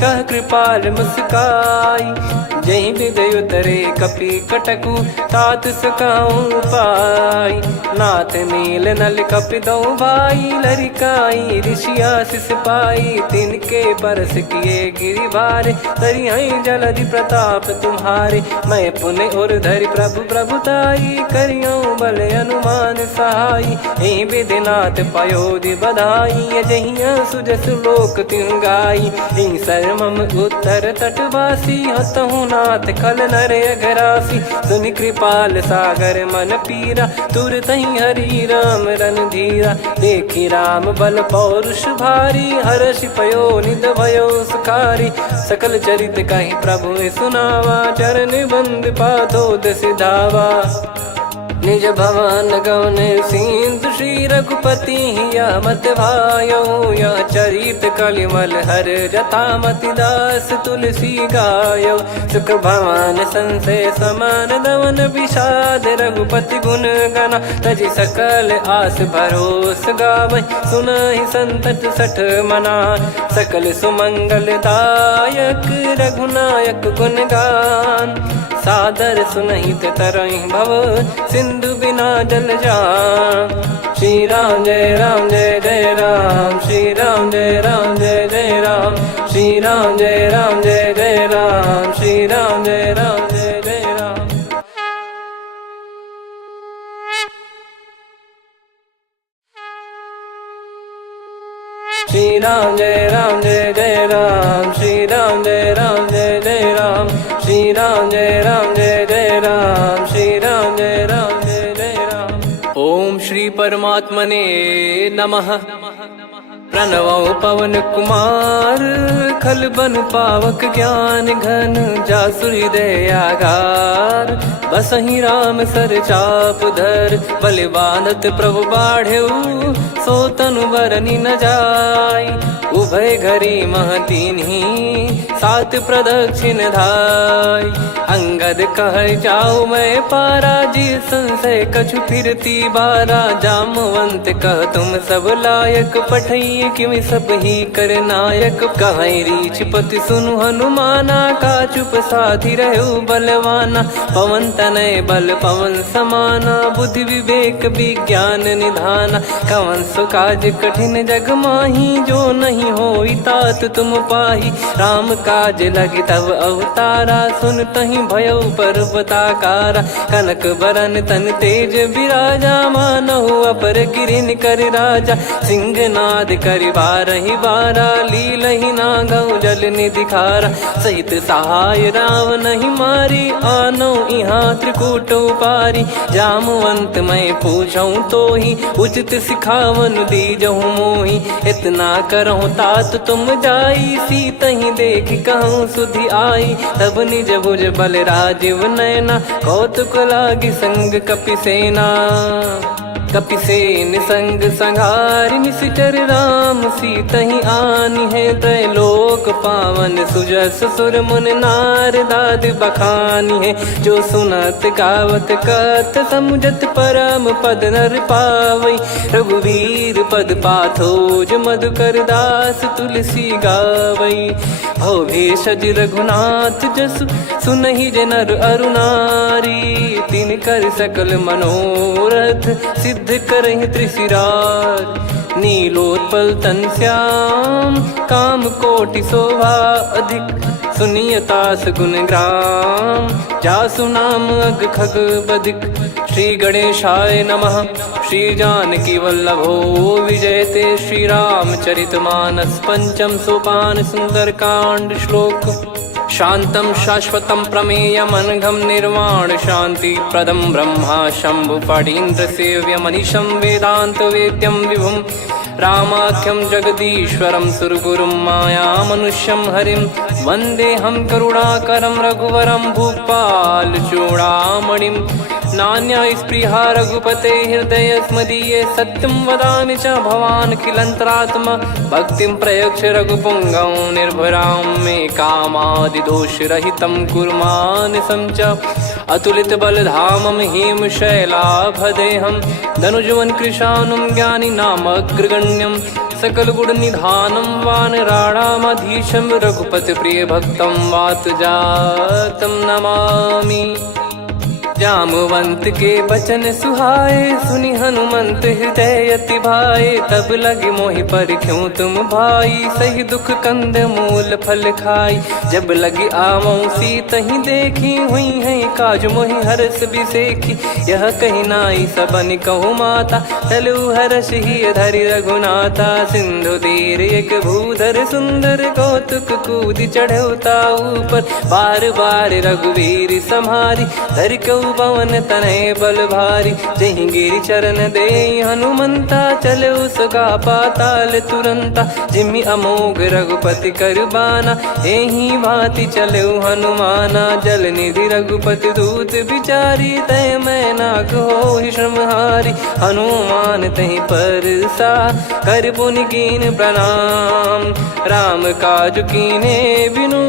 कह कृपाल मुस्काई। जही विदय उतरे कपि कटकु, तात सकाऊं पाई। नाथ नील नल कपि दो भाई, लरिकाई ऋषि आशीष पाई। तिनके परस किए गिरि बारे, तरी हई जलधि प्रताप तुम्हारे। मैं पुण्य और धरि प्रभु प्रभुताई, करियो बल अनुमान सहाई। ए विधिनाथ पयोधि बधाई, जहिया सुजस लोक तिहु गाई। ए सरमम उत्तर तटवासी, हतहु नाथ खल नर अघरासी। सुनि कृपाल सागर मन पीरा, तुरत ही हरि राम रन धीरा। देखी राम बल पौरुष भारी, हर्षि पयो निध भयो सुखारी। सकल चरित कहि प्रभु सुनावा, चरण बंद पाथो सिधावा। निज भवन गौन सिंधु श्री रघुपति या मत भायो। या चरित कलिमल हर जथा मति दास तुलसी गायो। सुख भवन संशय समान दवन विषाद, रघुपति गुण गना तजि सकल आस भरोस गावै। सुनहि संतत सठ मना, सकल सुमंगल दायक रघुनायक गुण गान। सादर सुनहित तरहि भव, सिंधु बिना जल जान। श्री राम जय राम जय जय राम, श्री राम जय राम जय जय राम। श्री राम जय राम जय जय राम, श्री राम जय राम जय जय राम। श्री राम जय राम जय जय राम, श्री राम जय राम जय जय राम। श्री राम जय राम जय जय राम, श्री राम जय राम जय जय राम। ओम श्री परमात्मने नमः। प्रणवो पवन कुमार, खल बन पावक ज्ञान घन। जासु हृदय आगार, बसहि राम सर चाप धर। बल बांधत प्रभु बाढ़ेऊ, सो तनु बरनि न जाय। उभय घरी मह दीन्ही, सात प्रदक्षिण धाय। अंगद कह जाऊ मैं पारा, जी संशय कछु फिरती बारा। जामवंत कह तुम सब लायक, पठइये किमि सब ही कर नायक। कहै रीछ पति सुनु हनुमाना, का चुप साधि रहु बलवाना। पवन तनय बल पवन समाना, बुद्धि विवेक विज्ञान निधाना। कवन सो काज कठिन जग माही, जो नहीं होई तात तुम पाही। राम काज लगी तब अवतारा, सुन तहि भयो पर्वताकारा। कनक बरन तन तेज बिराजा, मानहु अपर गिरिन कर राजा। सिंहनाद करि बारहि बारा, लीलहि नागौ जल निधि खारा। सहित सहाय रावण नहीं मारी, आनो इहाँ त्रिकूट उपारी। जामवंत मैं पूछऊँ तोहि, उचित सिखावन दीजहु मोहि। इतना करहु तात तुम जाई, सीतहि देख कहूँ सुधि आई। तब निज भुज बल राजीव नयना, कौतुक लागी संग कपिसेना। कपिसेन संग संहारि, निशिचर राम सीतहि आनि है। त्रैलोक पावन सुजस सुर मुन नार, दाद बखानी है। जो सुनत गावत कथ, समुझत परम पद नर पावै। रघुवीर पद पाथोज, मधुकर दास तुलसी गावै। भवेशज रघुनाथ जसु, सुनहि जे नर अरु नारी। तिन कर सकल मनोरथ, सिद्ध करहि त्रिशिराज। नीलोत्पल तन श्याम, काम कोटि शोभा अधिक। सुनियतास गुण ग्राम, जासु नाम अग खग बदिक। श्री गणेशाय नमः। श्री जानकी वल्लभो विजयते, श्री रामचरितमानस। पंचम सोपान सुंदरकांड श्लोक। शांतं शाश्वतं प्रमेयमनघं निर्वाण शांति प्रदं ब्रह्मा शंभु फणीन्द्र सेव्य मनीषं वेदांत वेद्यं विभुं। रामाख्यं जगदीश्वरं सुरगुरुं माया मनुष्यं हरिं। वन्देऽहं करुणाकरं रघुवरं भूपाल चूडामणिं। नान्या स्पृहा रघुपते हृदय स्मदीये, सत्यं वदामि च भवानखिलन्तरात्मा। भक्तिं प्रयच्छ रघुपुङ्गं निर्भरां मे कामादिदोषरहितं कुर्मानिसं च। अतुलितबलधामं हेमशैलाभदेहं, धनुजवन कृशानुं ज्ञानिनामग्रगण्यं। सकलगुणनिधानं वानराणामधीशं, रघुपतिप्रियभक्तं वातजातं नमामि। जामवंत के बचन सुहाए, सुनि हनुमंत हृदय अति भाए। तब लगे मोहि पर क्यों तुम भाई, सही दुख कंद मूल फल खाई। जब लगी आवऊं सीतहि देखी, हुई है काज मोहि हरस बिसेखी। यह कही नाई सबन कहु माता, चलु हरष ही धरि रघुनाथा। सिंधु तीर एक भूधर सुंदर, कौतुक कूद चढ़ौता ऊपर। बार बार रघुवीर सम्हारी, धरि कऊ पवन तनय बल भारी। जहि गिरि चरण दे हनुमंता, चले उसका पाताल तुरंता। जिमि अमोघ रघुपति कर बाना, एहि भांति चले हनुमाना। जल निधि रघुपति दूत बिचारी, तय मैं नाग होहि श्रमहारी। हनुमान तहि परसा, कर पुनि कीन प्रणाम। राम काज कीने बिनु,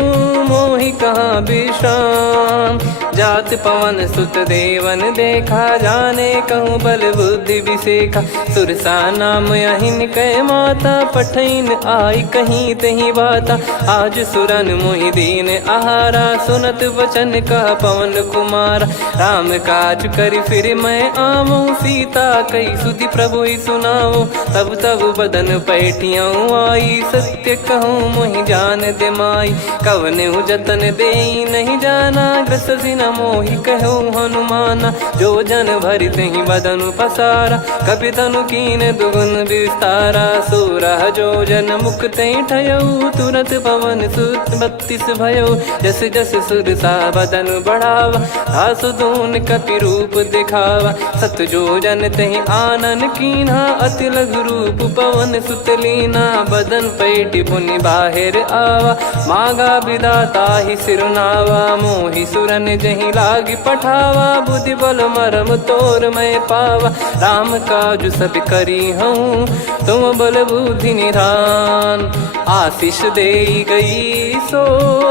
मोहि कहाँ विश्राम। जात पवन सुत देवन देखा, जाने कहूँ बल बुद्धि विसेखा। सुरसा नाम अहिन कै माता, पठैन आई कहीं तहीं बाता। आज सुरन मोहि दीन आहारा, सुनत वचन कह पवन कुमारा। राम काज करि फिर मैं आवऊं, सीता कई सुधि प्रभु ही सुनाऊं। तब तब बदन पैठियाँ आई, सत्य कहूँ मोहि जान दे माई। कवने जतन दे नहीं जाना, ग्रसि न मोहि कहूँ हनुमाना। जो जन भरि तहि बदनु पसारा, कपि तनु कीन दुगुन विस्तारा। सोरह जो जन मुख तहि ठयऊ, तुरत पवन सुत 32 भयऊ। जस जस सुरसा बदन बढ़ावा, आसु दून कपि रूप दिखावा। सत जो जन तहि आनन कीन्हा, अति लघु रूप पवन सुत लीना। बदन पैटि पुनि बाहिर आवा, मांगा विधाता ही सिरुनावा। मोहि सुरन जहि लागी पठावा, बुद्धि बल मरम तोर मैं पावा। राम काज सब करी हूँ, तुम बल बुद्धि निधान। आशीष दे गई सो,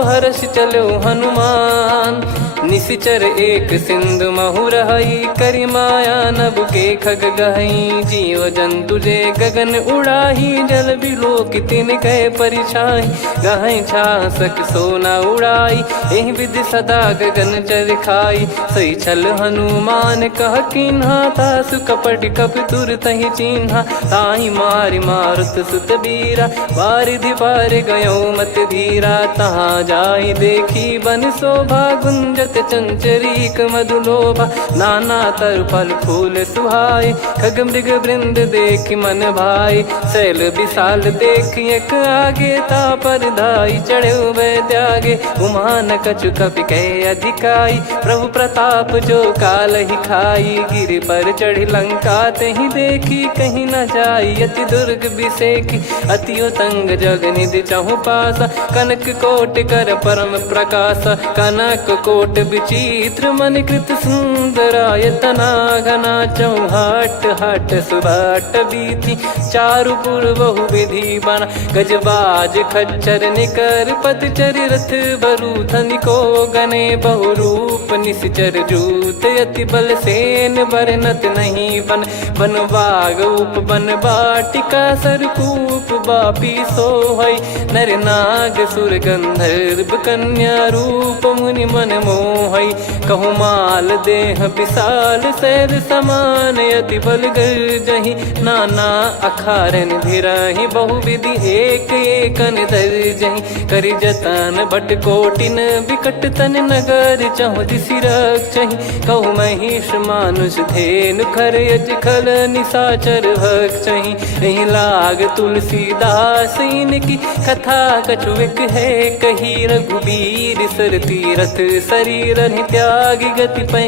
हर्ष चलो हनुमान। निशिचर एक सिंधु महु रहई, करि माया नभ के खग गहई। जीव जंतु जे गगन उड़ाही, जल बिलोक तिन कह परिछाई। गहई छासक सोना उड़ाई, एहि विधि सदा गगन चर खाई। सही छल हनुमान कह कीन्हा, तासु कपट कपि तुर तहि चिन्हा। ताहि मारि मारुत सुत बीरा, वारिधि पार गयो मत धीरा। तहाँ जाई देखी बन शोभा, गुंजत चंचरीक मधुलोभा। नाना तर फल फूल सुहाए, खग मृग वृंद देख मन भाई। शैल विशाल देख एक आगे, तापर धाई चढ़े वै त्यागे। उमा न कछु कपि कह अधिकाई, प्रभु प्रताप जो काल ही खाई। गिरि पर चढ़ी लंका तहि देखी, कहीं न जाई अति दुर्ग बिसेखी। अति उतंग जग निधि चहु पासा, कनक कोट कर परम प्रकाशा। कनक कोट विचित्र मन कृत सुंदरायतना। घना चौहाट हाट सुबाट बीती, चारु पुर बहु विधि बना। गजबाज खच्चर निकर पतचर, रथ बरु धनिको गने। बहु रूप निश्चर जूत, अति बल सेन बरनत नहीं बन। बन बाग उप बन बाटिका, सरकूप बापी सोहई। नर नाग सुर गंधर्व कन्या, रूप मुनि मन मोहई। कहु माल देह विशाल, सैर समान अति बल गर्जहि। नाना अखारन भिरहि, बहु विधि एक एकन धरजहि। करि जतन भट कोटिन, विकट तन नगर चहु दिसि रक्षहि। कहु महिष मानुष धेनु, खर यज खल निशाचर भक्षहि। एहि लाग तुलसीदास इनकी, कथा कछु एक है कही। रघुबीर सर तीरथ शरीर, त्यागी गति पै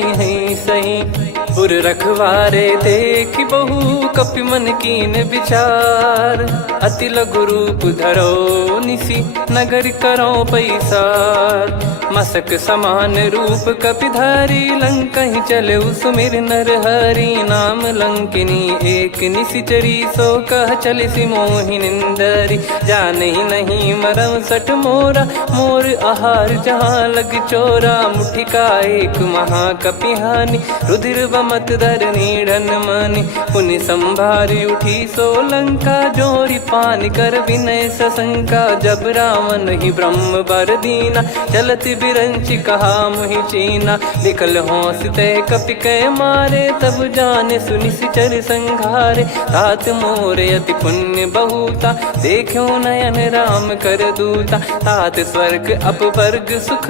सही। पुर रखवारे देखि बहु, कपि मन कीन विचार। अति लघु रूप धरो निसी, नगर करो पैसार। मसक समान रूप कपिधारी, लंकहि चले सुमिर नर हरि। नाम लंकिनी एक निशिचरी, सो कह चलिसि मोहि निंदरी। जानहि नहीं मरम सठ मोरा, मोर आहार जहाँ लग चोरा। मुठिका एक महाकपिहानि, रुधिर मत धरनी ढन मानी। पुनि संभारी उठी सोलंका, जोरी पान कर विनय सशंका। जब रावण ही ब्रह्म बर दीना, चलत बिरंच कहा मुहि चीना। निकल होंस तय कपि कै मारे, तब जाने सुनि सिचर संघारे। तात मोर अति पुण्य बहुता, देखो नयन राम कर दूता। तात स्वर्ग अपवर्ग सुख,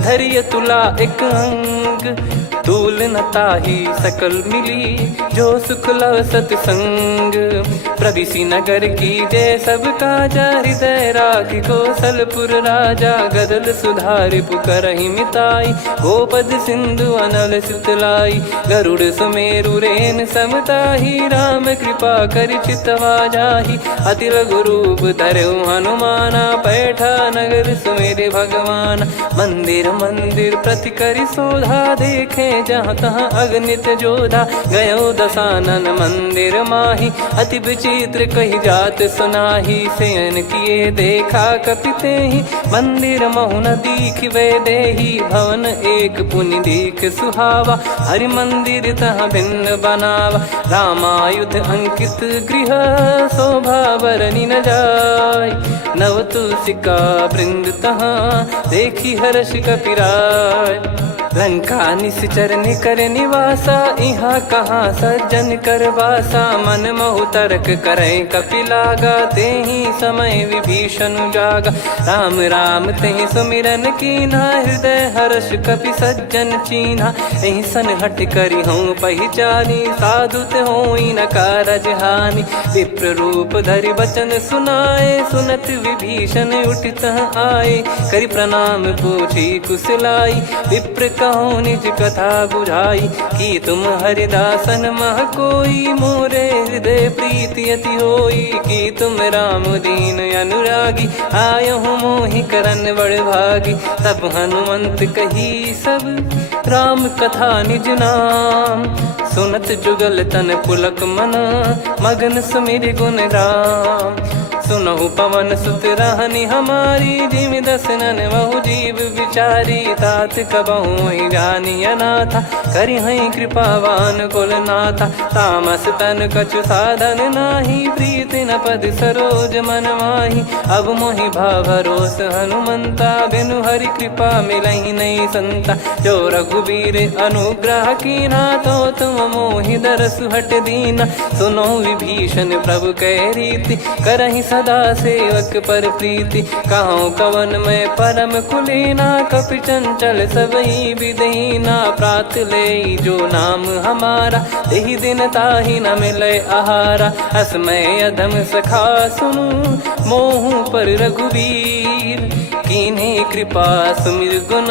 धैर्य तुला एक अंग। तूल न ताहि सकल मिली, जो सुख लव सतसंग। प्रविसी नगर की जय सब काजा, हृदय राखि कौशलपुर राजा। गदल सुधारि पुकारहि मिताई, गोपद सिंधु अनल सितलाई। गरुड़ सुमेरु रेन समताहि, राम कृपा कर चितवा जाहि। अति लघु रूप धरऊ हनुमाना, पैठा नगर सुमेरे भगवान। मंदिर मंदिर प्रति करि शोधा, देखे जहाँ तहाँ अगणित जोधा। गयो दशानन मंदिर माही, अति विचित्र कही जात सुनाही। शयन किए देखा कपिते ही, मंदिर महु न दीख वे देही। भवन एक पुनि दीख सुहावा, हरि मंदिर तहाँ भिन्न बनावा। रामायुध अंकित गृह, शोभा बरनी न जाय। नव तुलसी का वृंद तहाँ, देखी हर्ष कपिराय। लंका निश्चर निकर निवासा, यहाँ कहाँ सज्जन कर वासा। मन महु तर्क करें कपिलागा, तेहि समय विभीषण जागा। राम राम तेहि सुमिरन कीन्हा, हृदय हर्ष कपि सज्जन चीन्हा। एहि सन हट करि हूँ पहिचानी, साधु ते होई न कारज हानि। विप्र रूप धरि बचन सुनाए, सुनत विभीषण उठित आए। करि प्रणाम पूछी कुशलाई, विप्र कहो निज कथा बुझाई। कि तुम हरिदासन मह कोई, मोरे हृदय प्रीति अति होई। कि तुम राम दीन अनुरागी, आयहु मोहि करन बड़ भागी। तब हनुमंत कही सब, राम कथा निज नाम। सुनत जुगल तन पुलक मना, मगन सुमिर गुण राम। सुनहु पवन सुत रहनी हमारी, जिमि दसनन महु जीव विचारी। तात कबहु ही जानी अनाथा, करि हई कृपावान कुल नाथा। तामस तन कछु साधन नाही, प्रीति न पद सरोज मन माही। अब मोहि भाव भरोस हनुमंता, बिनु हरि कृपा मिलहि नहीं संता। जो रघुबीर अनुग्रह कीना, तो तुम मोहि दरसु हट दीना। सुनो विभीषण प्रभु कह रीति, करहि सदा सेवक पर प्रीति। कहूँ कवन में परम कुलीना, कपि चंचल सबई विदहीना। प्रात ले जो नाम हमारा, तेहि दिन ताहि न मिले आहारा। असमय अधम सखा सुनु, मोहु पर रघुवीर। कीन्हे कृपा सुमिर गुण,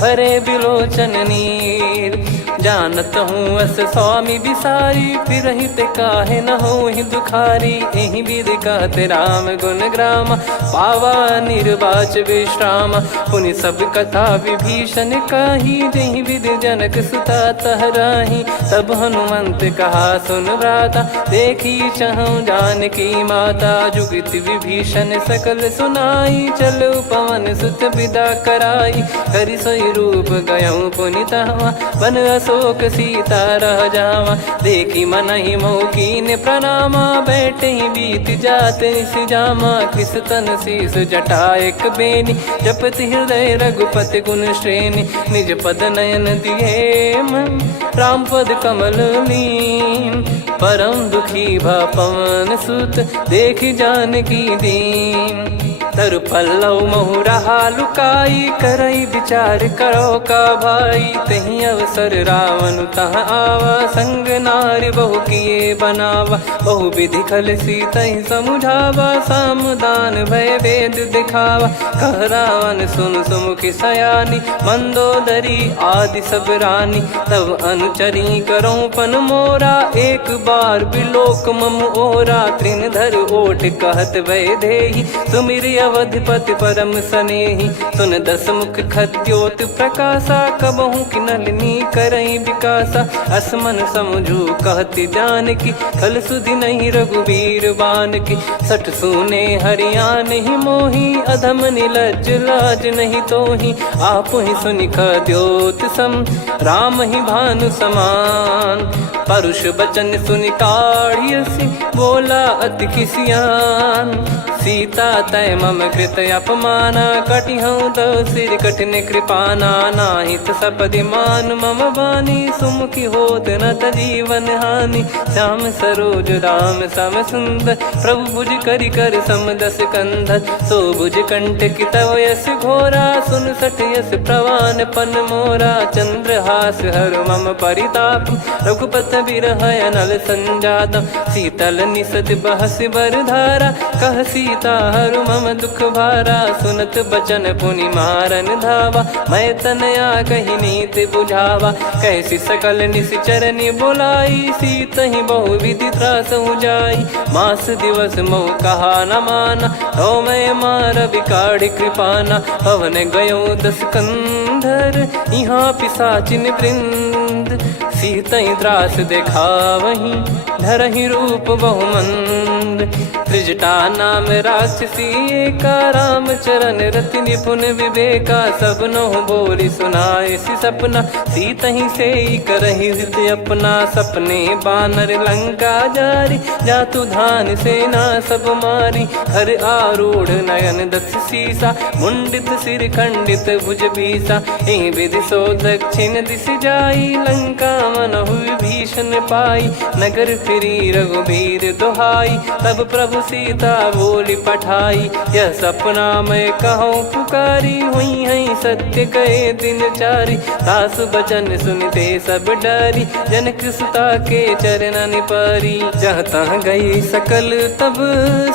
भरे बिलोचन नीर। जानत हूँ अस स्वामी बिसारी, फिर हित काहे न हो ही दुखारी। एहि विधि कहते राम गुण ग्राम, पावा निर्वाच विश्राम। पुनि सब कथा विभीषण काही, जहि विधि जनक सुता तहराही। तब हनुमंत कहा सुन भ्राता, देखी चहु जानकी माता। जुगित विभीषण सकल सुनाई, चलो पवन सुत विदा कराई। करि सोई रूप गयऊँ पुनि तहवा, बन अशोक सीता रह जावा। देखी मनहि मोह कीन्ह प्रणामा, बैठे ही बीत जात निस जामा। किस तन शीस जटा एक बेनी, जपति हृदय रघुपति गुण श्रेणी। निज पद नयन दिए मन, राम पद कमल लीन। परम दुखी भा पवन सुत, देखि जानकी दीन। तरु पल्लव महु रहा लुकाई, करई विचार करो का भाई। तहि अवसर रावण तहाँ आवा, संग नार बहु किए बनावा। बहु विधि खल सीतहि समुझावा, सामदान भय वेद दिखावा। कह रावण सुन सुमुखि सयानी, मंदोदरी आदि सब रानी। तब अनुचरी करो पन मोरा, एक बार बिलोक मम ओरा। तृण धर ओट कहत वै देहि, सुमिर अवधिपति परम सनेही। सुन दस मुख खद्योत प्रकाशा, कबहू की नलिनी करई विकासा। असमन समझू कहती जान की, खल सुधि नहीं रघुबीर बान की। सठ सुने हरियाण ही मोही, अधम निलज लाज नहीं तोही। आप ही सुनि खद्योत सम, राम ही भानु समान। परुष बचन सुनि काढ़ियसि, बोला अति किसियान। सीता तय मम कृत अपमाना, कटिहऊँ दो सिर कठिन कृपाना। नाहित सपदि मान मम बानी, सुमुखी होत न जीवन हानि। श्याम सरोज राम सम सुंदर, प्रभु भुज करि कर सम दस कंधर। सो भुज कंटक तव यस घोरा, सुन सठ यस प्रवान पन मोरा। चंद्रहास हर मम परिताप, रघुपत बिरह अनल संजातम। शीतल निसत बहस बर धारा, कह सीता हरु मम दुख भारा। सुनत बचन पुनि मारन धावा, मैं तनया कही नीत बुझावा। कैसी सकल निश्चरनि बोलाई, सीत ही बहु विधि त्रास जाई। मास दिवस मोह कहा न माना, तो मैं मार बिकाढ़ कृपाना। पवन गयो दस कंधर, यहाँ पिशाचिन वृंद। सीतई त्रास देखावहीं, धरहि रूप बहुमंद। त्रिजटा नाम राक्षसी एका, राम चरण रति निपुण विवेका। सबनो बोली सुनाए सि सपना, सीतहि से करहि हित अपना। सपने बानर लंका जारी, जातु धान सेना सब मारी। हर आरूढ़ नयन दस सीसा, मुंडित सिर खंडित भुज बीसा। एहि विधि सो दक्षिण दिश जाई, लंका मनहु भीषण पाई। नगर फिरी रघुबीर दोहाई, तब प्रभु सीता बोली पठाई। यह सपना मैं कहूँ पुकारी, हुई है सत्य कहे दिन चारी। सासु बचन सुनते सब डरी, जनक सुता के चरण परी। जहाँ तहाँ गई सकल तब,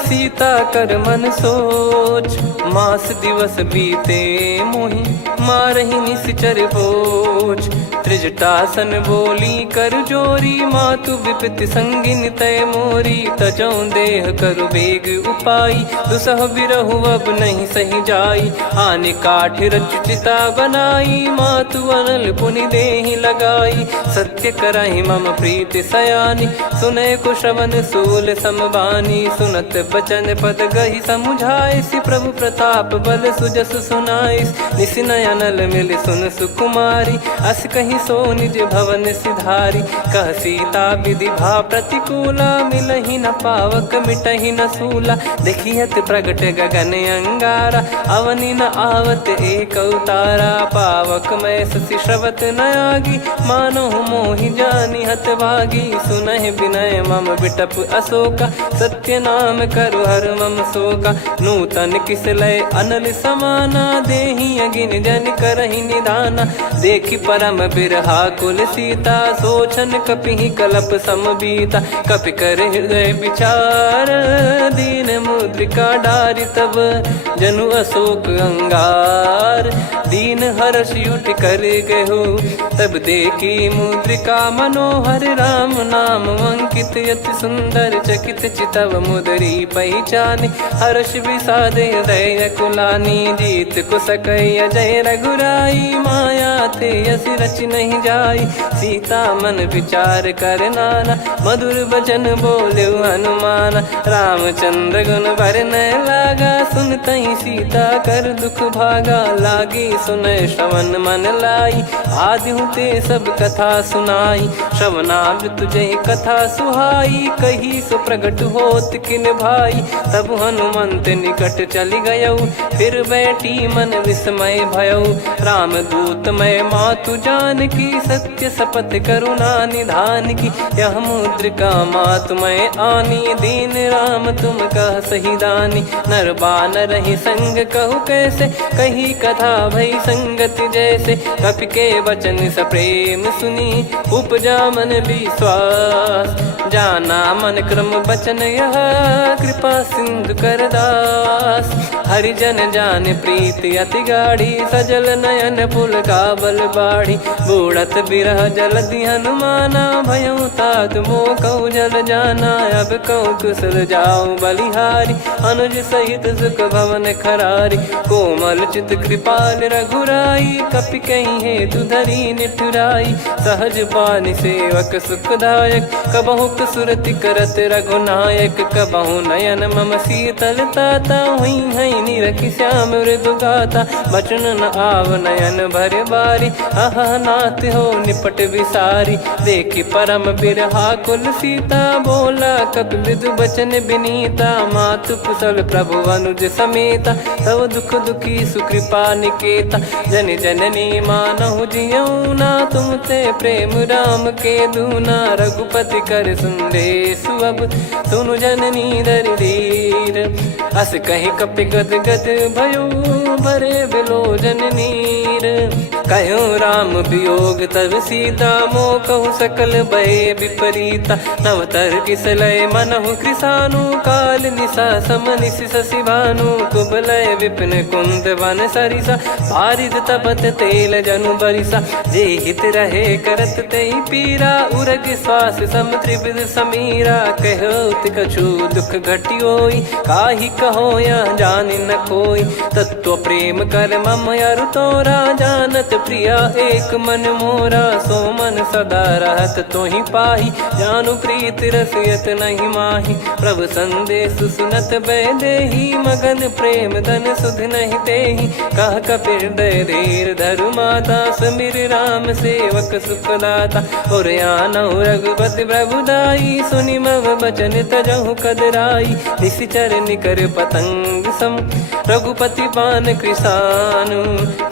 सीता कर मन सोच। मास दिवस बीते मोहि, मारहि निश्चर बोझ। त्रिजटासन बोली कर जोरी, मातु विपति संगिन तय मोरी। तजौ देह करु बेग उपाई, दुसह बिरहु अब नहीं सही जाई। आने काठ रचिता बनाई, मातु अनल पुनि देहि लगाई। सत्य करहि मम प्रीति सयानी, सुनय को श्रवण सूल समबानी। सुनत बचन पद गहि समुझाए, सि प्रभु प्रताप बल सुजस सुनाइस। निस नयनल मिल सुन सुकुमारी, अस कहि सो निज भवन सिधारी। कह सीता विधि भा प्रतिकूला, मिलहि न पावक मिटहि न सूला। देखियत प्रगट गगन अंगारा, अवनि न आवत एक अवतारा। पावक मैं ससि श्रवत न आगी, मानो मोहि जानि हत भागी। सुनहि विनय मम बिटप अशोका, सत्य नाम करु हर मम शोका। नूतन किस लय अनल समाना, देहि अगिन जन करहि निदाना। देखि परम बिरहा कुल सीता, सोचन कपिहि कलप समबीता। कपि कर हृदय विचार, दीन मुद्रिका डारि तब। जनु अशोक अंगार, दीन हर्ष उठ कर गहु। तब देखी मुद्रिका मनोहर, राम नाम अंकित अति सुंदर। चकित चितव मुदरी पहचाने, हर्ष विषाद हृदय कुलानी। जीत को सकय अजय रघुराई, माया थे यस रच नहीं जाई। सीता मन विचार कर नाना, मधुर वचन बोले हनुमान। रामचंद्र गुण भरने लागा, सुनतहि सीता कर दुख भागा। लागी सुनय श्रवण मन लाई, आदि ते सब कथा सुनाई। श्रवणाब तुझे कथा सुहाई, कही सो प्रगट होत किन भाई। तब हनुमंत निकट चली गयौ, फिर बैठी मन विस्मय भयौ। राम दूत मैं मातु जान की, सत्य शपथ करुणा निधान की। यह मुद्रिका मातु मैं आनी, दीन राम तुम कह सही दानी। नर बानर ही संग कहु कैसे, कही कथा भई संगति जैसे। कपि के वचन सप्रेम सुनी, उपजा मन विश्वास। जाना मन क्रम बचन यह, कृपा सिंधु कर दास। हरिजन जान प्रीति अति गाढ़ी, सजल नयन पुल काबल बाढ़ी। बूढ़त बिरह जलधि हनुमाना, भयउ तात मोह कहु जल जाना। अब कहु कुशल जाऊ बलिहारी, अनुज सहित सुख भवन खरारी। कोमल चित कृपाल रघुराई, कपि कहीं हेतु धरी निठुराई। सहज पानि सेवक सुखदायक, कबहु सुरति करत रघुनायक। कबहु नयन मम शीतल ताता, हुई है निरखि श्याम मृदु गाता। बचन न आव नयन भर बारी, अह नाथ हो निपट विसारी। देखि परम बिरहा कुल सीता, बोला कपि मृदु बचन बिनीता। मातु कुशल प्रभु अनुज समेता, तव दुख दुखी सुकृपा निकेता। जन जननी मानहु जियऊ ना, तुम ते प्रेम राम के दूना। रघुपति कर संदेशु अब, सुनु जननी दर धीर। अस कहीं कपि गद गद भयो, भरे बिलोचन नीर। कहूँ राम वियोग तब सीता, मोह कहूँ सकल भय विपरीता। नवतर किसलय मनहु कृसानु, काल निशा समनिश शशि भानु। कुबलय विपिन कुंद वन सरिसा, पारिद तपत तेल जनु बरिसा। जे हित रहे करत तेहि पीरा, उरग श्वास सम त्रिविध समीरा। कहत कछु दुख घटियोई, काहि कहो या जानि न कोई। तत्व प्रेम कर मम अरु तोरा, जानत प्रिया एक मन मोरा। सो मन सदा रहत तोहि पाही, जानु प्रीत रसियत नहीं माही। प्रभु संदेश सुनत बैदेही, मगन प्रेम धन सुध नहीं तेहि। कह कपिर दय धीर धरु माता, समिर राम सेवक सुखदाता। और आनहु रघुपति प्रभुदाई, सुनि मम बचन तजहु कदराई। निशिचर निकर पतंग सम, रघुपति पान कृसानु।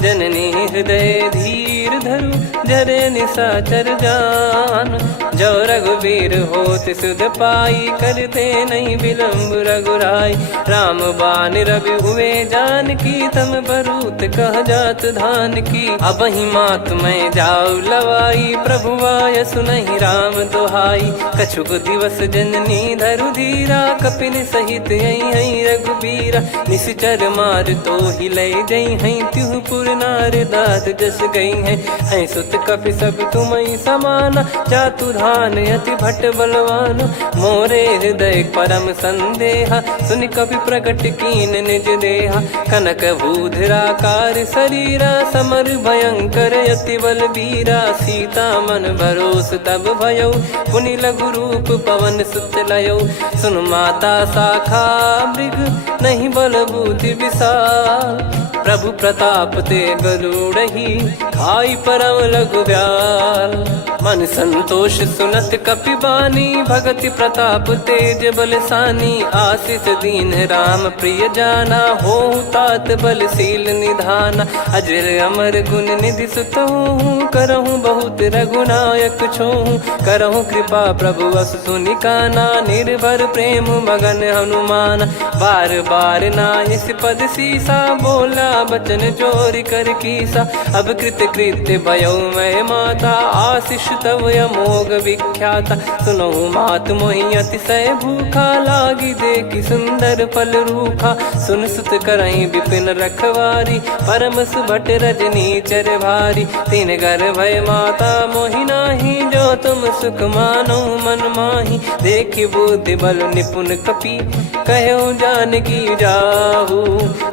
जननी हृदय धीर धरु, जरे निशाचर जान। जो रघुवीर होत सुध पाई, करते नहीं विलम्ब रघुराई। राम बान रवि हुए जानकी, तम बरूत कह जात धान की। अब ही मात मैं जाऊ लवाई, प्रभु आय सुनहि राम दोहाई। कछुक दिवस जननी धरु धीरा, कपिन सहित यही रघुबीरा। निश्चर मार तो ही ले जई हैं, त्युह पुर नार दाद जस गई हैं। सुत कपि सब तुमहि समाना, जातु धान अति भट बलवान। मोरे हृदय परम संदेहा, सुनि कपि प्रकट कीन निज देहा। कनक भूधराकार शरीरा, समर भयंकर अति बल बीरा। सीता मन भरोस तब भयउ, पुनि लघु रूप पवन सुत लयउ। सुन माता शाखा मृग, नहीं बल बुद्धि विशाल। प्रभु प्रताप ते गरुड़हि, खाई परम लघु ब्याल। मन संतोष सुनत कपि बानी, भगति प्रताप तेज बलसानी। आशीष दीन राम प्रिय जाना, होहु तात बलशील निधाना। अजर अमर गुण निधि सुतहु, करहु बहुत रघुनायक छोहु। करहु कृपा प्रभु अस सुनि काना, निर्भर प्रेम मगन हनुमान। बार बार नायस पद सीसा, बोला बचन चोरी कर कीसा। अब कृत कृत्य भयो मैं माता, आशीष तव अमोघ विख्याता। सुनहु मात मोहि अतिशय भूखा, लागी देखि सुंदर फल रूखा। सुन सुत करहि विपिन रखवारी, परम सुभट रजनी चर भारी। तीन घर भय माता मोहि नाही, जो तुम सुख मानो मन माही। देखि बुद्धि बल निपुण कपि, कहु जानकी जाहू।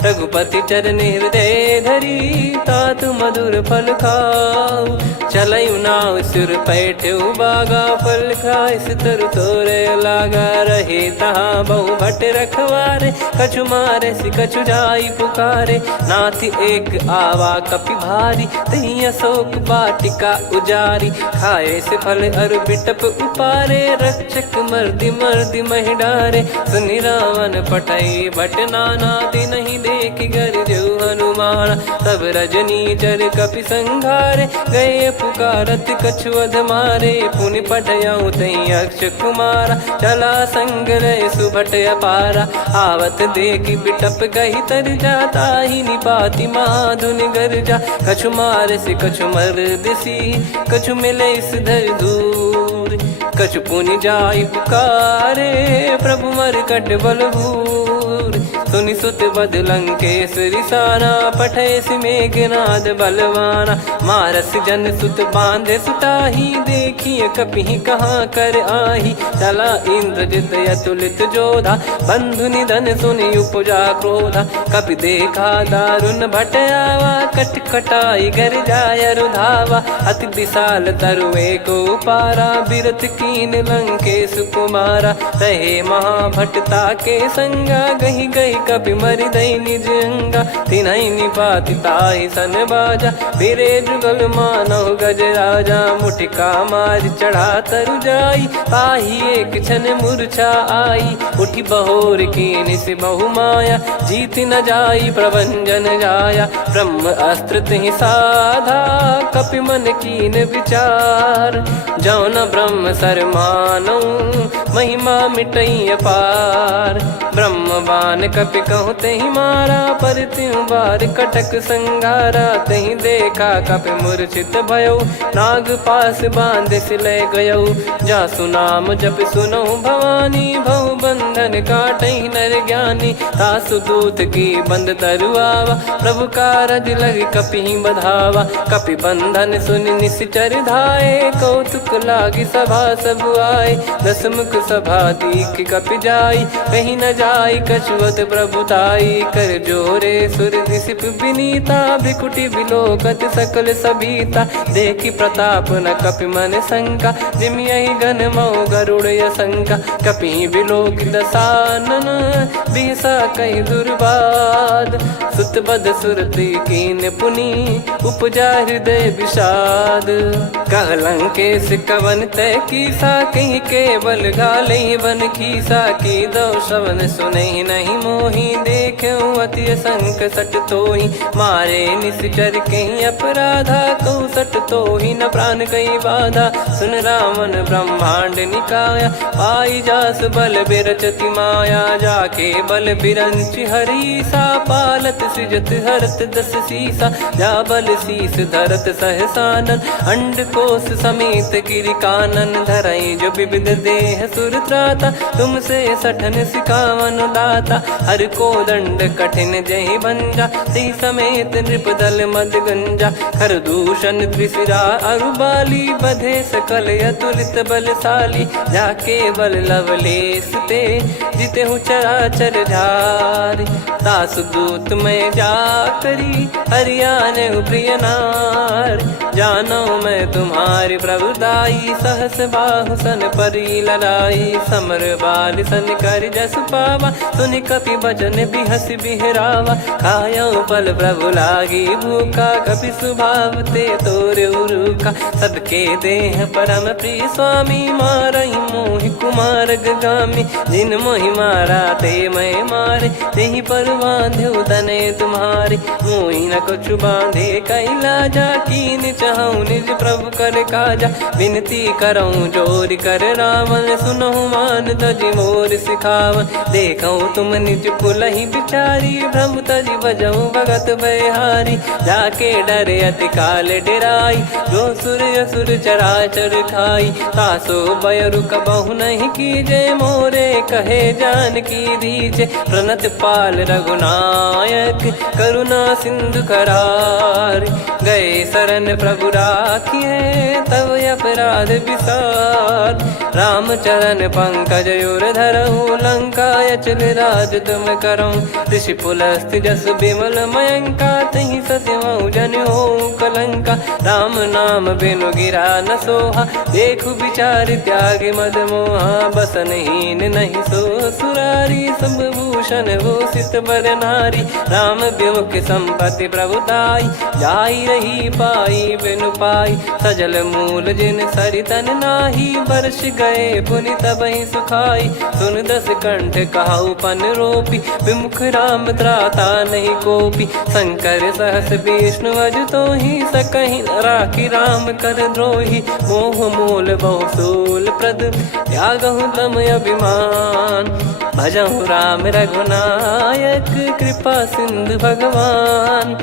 रघुपति चरण हृदय धरी, तात मधुर फल खाऊ। चलयु नाव सुर पैठ्यु बागा, फल खाय सितर तोरे लागा। रहे तहाँ बहु भट रखवारे, कछु मारे सि कछु जाई पुकारे। नाथ एक आवा कपि भारी, तही अशोक वाटिका उजारी। खाए से फल अर बिटप उपारे, रक्षक मर्दि मर्दि महि डारे। सुनि रावण पटई भट नाना, तिनहि देखि गरजउ हनुमान। तब रजनी चर कपि संघारे, गए पुकारत कछु अध मारे। पुनि पटयउ तई अक्ष कुमारा, चला संग रहे सुभट अपारा। आवत देखि बिटप गहि तर जाता, ही निपाति माधुनि गर्जा। कछु मार से कछु मर्दिसी, कछु मिले इस धर दूर। कछु पुनि जाई पुकारे, प्रभु मरकट बलभूर। सुनि सुत बद लंकेश्वरी साना, पठेसि मेघनाद बलवाना। मारस जन सुत बांधे सुताही, देखिए कपि कहाँ कर आही। चला इंद्रजित अतुलित जोधा, बंधु निधन सुनि उपजा क्रोधा। कपि देखा दारुण भट आवा, कट कटाई घर जाय रुधावा। अति विशाल तरुए को पारा, बिरत कीन लंकेश कुमारा। रहे महाभटता के संगा, गही गही कपि मरि दई निज अंगा। तिन्हि निपाति ताहि सन बाजा, फिरे जुगल मानव गज राजा। मुटिका मार चढ़ा तरु जाई, पाही एक क्षण मूर्छा आई। उठी बहोर कीन से बहु माया, जीत न जाई प्रभंजन जाया। ब्रह्म अस्त्र तिहि साधा, कपि मन कीन विचार। जौ न ब्रह्म सर मानौ, महिमा मिटई अपार। ब्रह्म बान कपि कहूँ तेहि मारा, पर त्यों बार कटक संगारा। तहि देखा कपि मूर्छित भयौ, नाग पास बांध सिले गयौ। जासु नाम जप सुनौ भवानी, भव बंधन काटहि नर ज्ञानी। तासु दूत की बंद तरुआवा, प्रभु कारज लग कपि बधावा। कपि बंधन सुनि निश्चर धाये, कौतुक लागी सभा सब आए। दसमुख सभा दीख कपि जाई, कहीं न जाई कछुअत प्रभुताई। कर जोरे सुर दिसिप विनीता, भिकुटी बिलोकत सकल सबीता। देखी प्रताप न कपि मन शंका, जिमियहि गन मऊ गरुड़ असंका। कपि बिलोक दसानन, बिहसा कहि दुर्बाद। सुत बद सुरति कीन पुनि, उपजा हृदय विषाद। कह लंकेश कवन तय कीसा, कहीं केवल गाले बन खीसा। की दो श्रवण सुनहि नहीं मोही, देखऊं अति संक सट तोहि। मारे निश्चर कहीं अपराधा, कहूँ सट तोहि न प्राण कहीं बाधा। सुन रावण ब्रह्मांड निकाया, पाई जास बल बिरचति माया। जाके बल बिरंच हरीसा, पालत सृजत हरत दस सीसा। जा बल शीस धरत सहसानन, अंड कोश समेत गिरि कानन। धरई जो विविध देह सुर त्राता, तुमसे सठन सिखावन दाता। हर को दंड कठिन जहि भंजा, ती समेत नृपदल मद गंजा। खर दूषण त्रिशिरा अरुबाली, बधे सकल अतुलित बलशाली। जाके बल लवलेस ते, जिते हूँ चराचर झारी। तासु दूत मैं जा करी, हरियाने प्रिय नार। जानो मैं तुम्हारी प्रभुताई, सहस बाहु सन परी ललाई। समर बाल सन कर जस पावा, सुनि कपि बचन बिहस बिहरावा। खायौ पल प्रभु लागी भूखा, कपि स्वभाव ते तोरे उरुखा। सबके देह परम प्रिय स्वामी, मारहि मोहि कुमार गामी। जिन मोहि मारा ते मैं मारे, तेहि पर बांधो तनय तुम्हारे। मोहि न कुछ बांधे कैलाजा, कीन चाहूं निज प्रभु कर काजा। विनती करऊं जोर कर रावण, सुनहु मान तजि मोर सिखावन। देखऊं तुम निज कुलहि बिचारी, भ्रम तजि बजऊं भगत बहारी। जाके डरे अति काल डेराई, जो सुर असुर चराचर खाई। तासो बयरु कबहु नहीं कीजे, मोरे कहे जान की दीजे। प्रणत पाल रघुनायक, करुणा सिंधु करार। गए शरण प्रभु राखिए, तब अपराध विसार। राम चरण पंकज उर धरऊं, लंका अचल राज तुम करऊं। ऋषि पुलस्त जस विमल मयंका, तहि सत्यमऊ जन हो कलंका। राम नाम बिनु गिरा न सोहा, देखु विचार त्याग मद मोहा। बसनहीन नहीं सो सुरारी, सब भूषण भूषित बर नारी। राम विमुख संपत्ति प्रभुताई, जाई रही पाई बिनु पाई। सजल मूल जिन सरितन नाही, वर्ष गए पुनि तबहि सुखाई। सुन दस कंठ कहाऊ पन रोपी, विमुख राम त्राता नहीं कोपी। शंकर सहस विष्णु अज तोहि, सकहि न राखी राम कर द्रोही। मोह मूल बहु सूल प्रद, त्यागहु तम अभिमान। भजहु राम रघुनायक, कृपा सिंधु भगवान।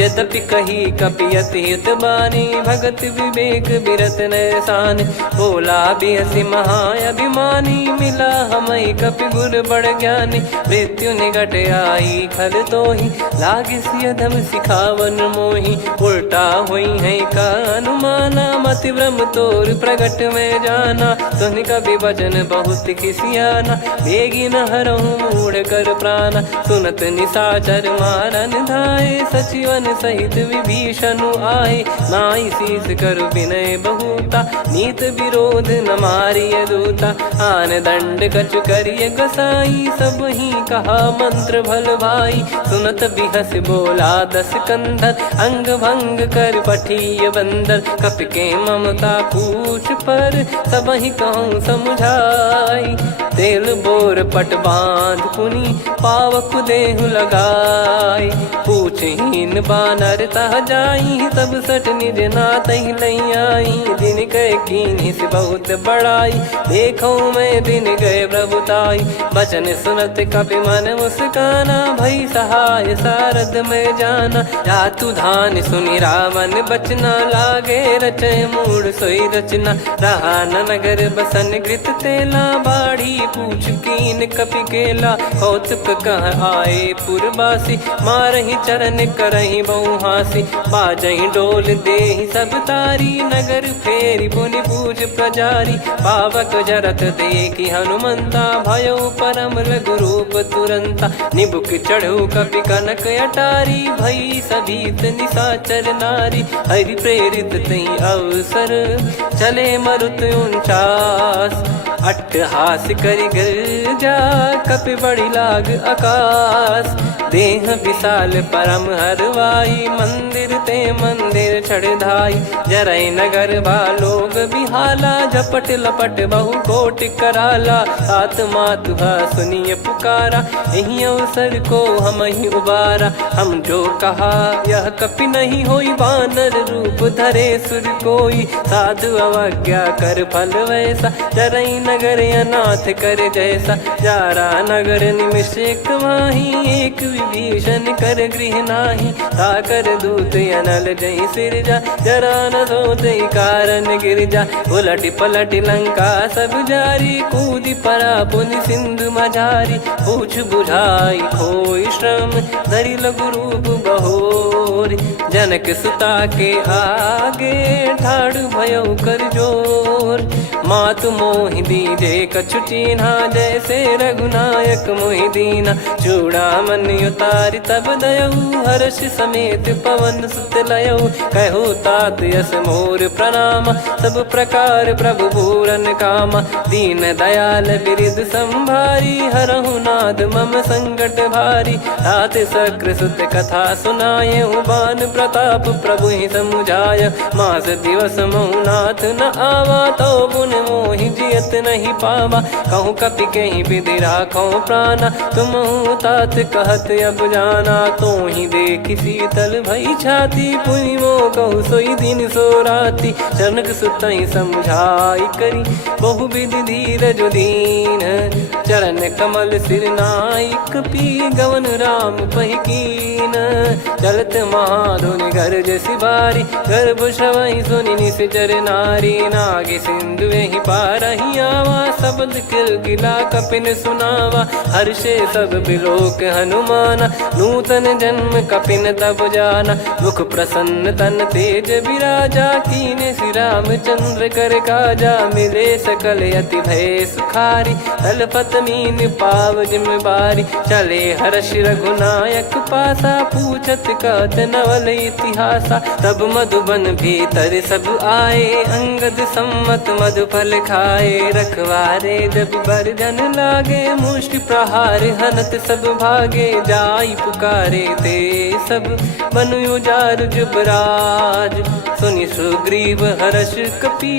यद्यपि कही कपियत हित बानी, भगत विवेक बिरत नैसान। बोला बिहसी महाअभिमानी, मिला हमई कपि गुर बड़ ज्ञानी। मृत्यु निकट आई खल तोहि, लागे सिय धम सिखावन मोहि। उल्टा हुई है का अनुमाना, मति भ्रम तोर प्रगट में जाना। सुन कवि वचन बहुत खिसियाना, बेगी न हरहु मूढ़ कर प्राण। सुनत निशाचर मारन धाये, सचिवन सहित विभीषण आए। नाई शीस कर विनय बहुता, नीत विरोध न मारिय दूता। आन दंड कछु करिय गोसाई, सब ही कहा मंत्र भल भाई। सुनत बिहस बोला दस कंधर, अंग भंग कर पठिय बंदर। कपि के ममता पूछ पर, सब ही कहूँ समझाई। तेल बोर पट बांध पुनि, पावक देहु लगाई। पूछहीन बानर तह जाई, तब सट निज नाथ लई आई। दिन गए कीन्ही से बहुत बड़ाई, देखो मैं दिन गए प्रभुताई। बचन सुनत कपि मन मुस्काना, भई सहाय सारद में जाना। जातु धान सुनि रावण बचना, लागे रचय मूढ़ सोई रचना। रहा न नगर बसन कृत तेला, बाढ़ी पूछ कीन कपि केला। कौतुक कह आए पुरबासी, मारहि चरण करहि बहु हासी। बाजहि डोल देहि सब तारी, नगर फेरी पुनि पूज प्रजारी। पावक जरत देखि हनुमंता, भयो परम रघुरूप तुरंता। निबुक चढ़ऊ कपि कनक अटारी, भई सभीत निशाचर नारी। हरि प्रेरित तई अवसर, चले मरुत 49। अट्टहास करि गर्जा, कपि बड़ी लाग आकाश। देह विशाल परम हरवाई, मंदिर ते मंदिर चढ़ धाई। जरई नगर बालोग बिहाला, झपट लपट बहु कोटि कराला। आत्मातु सुनिय पुकारा, यही अवसर को हम ही उबारा। हम जो कहा यह कपि नहीं होई, वानर रूप धरे सुर कोई। साधु अवज्ञा कर फल वैसा, जरई नगर अनाथ कर जैसा। जारा नगर निमिष एक माही, एक विभीषण कर गृह नाही। ताकर दूत अनल जय सिरजा, जरा न सोते कारण गिर जा। उलट पलट लंका सब जारी, कूदी परा पुनि सिंधु मझारी। पूछ बुझाई खोई श्रम, धरि लघु रूप बहोरी। जनक सुता के आगे, ठाड़ भयो कर जोर। मातु मोहि दीजे कछु चीन्हा, जैसे रघुनायक मोहि दीना। चूड़ामन उतारि तब दयऊ, हर्ष समेत पवन सुत लयऊ। कहु तात यस मोर प्रणाम, सब प्रकार प्रभु पूरन कामा। दीन दयाल बिरिद संभारी, हरहु नाद मम संकट भारी। तात सक्र सुत कथा सुनायहु, बान प्रताप प्रभु ही समुझाय। मास दिवस महु नाथ न आवा, तो पुन मोहि जियत नहीं पावा। कहूँ कपि कहीं विधि राखो प्राणा, तुम तात कहत अब जाना। तो ही देखी शीतल भई छाती, पुनि मो कहु सोई दिन सो राती। जनक सुतहि समझाई करी, बहु विधि धीरज दीन। चरण कमल सिर नाई, कपि गवन राम पहि कीन। चलत महाधुनि गरज सिबारी, गर्भ श्रवहि सुनि निश्चर नारी। नागे सिंधु ही पारहि आवा, शब्द किलकिला कपिन सुनावा। हर्षे सब बिलोक हनुमाना, नूतन जन्म कपिन तब जाना। मुख प्रसन्न तन तेज विराजा, कीने श्री रामचंद्र कर काजा। मिले सकल अति भय सुखारी, तलपत मीन पाव जिम बारी। चले हर्ष रघुनायक पासा, पूछत कहत नवल इतिहासा। तब मधुबन भीतर सब आए, अंगद सम्मत मधुफल खाए। रखवारे जब बरजन लागे, मुष्टि प्रहार हनत सब भागे। जाई पुकारे ते सब, बनु उजार जुबराज। सुनि सुग्रीव हर्ष कपि,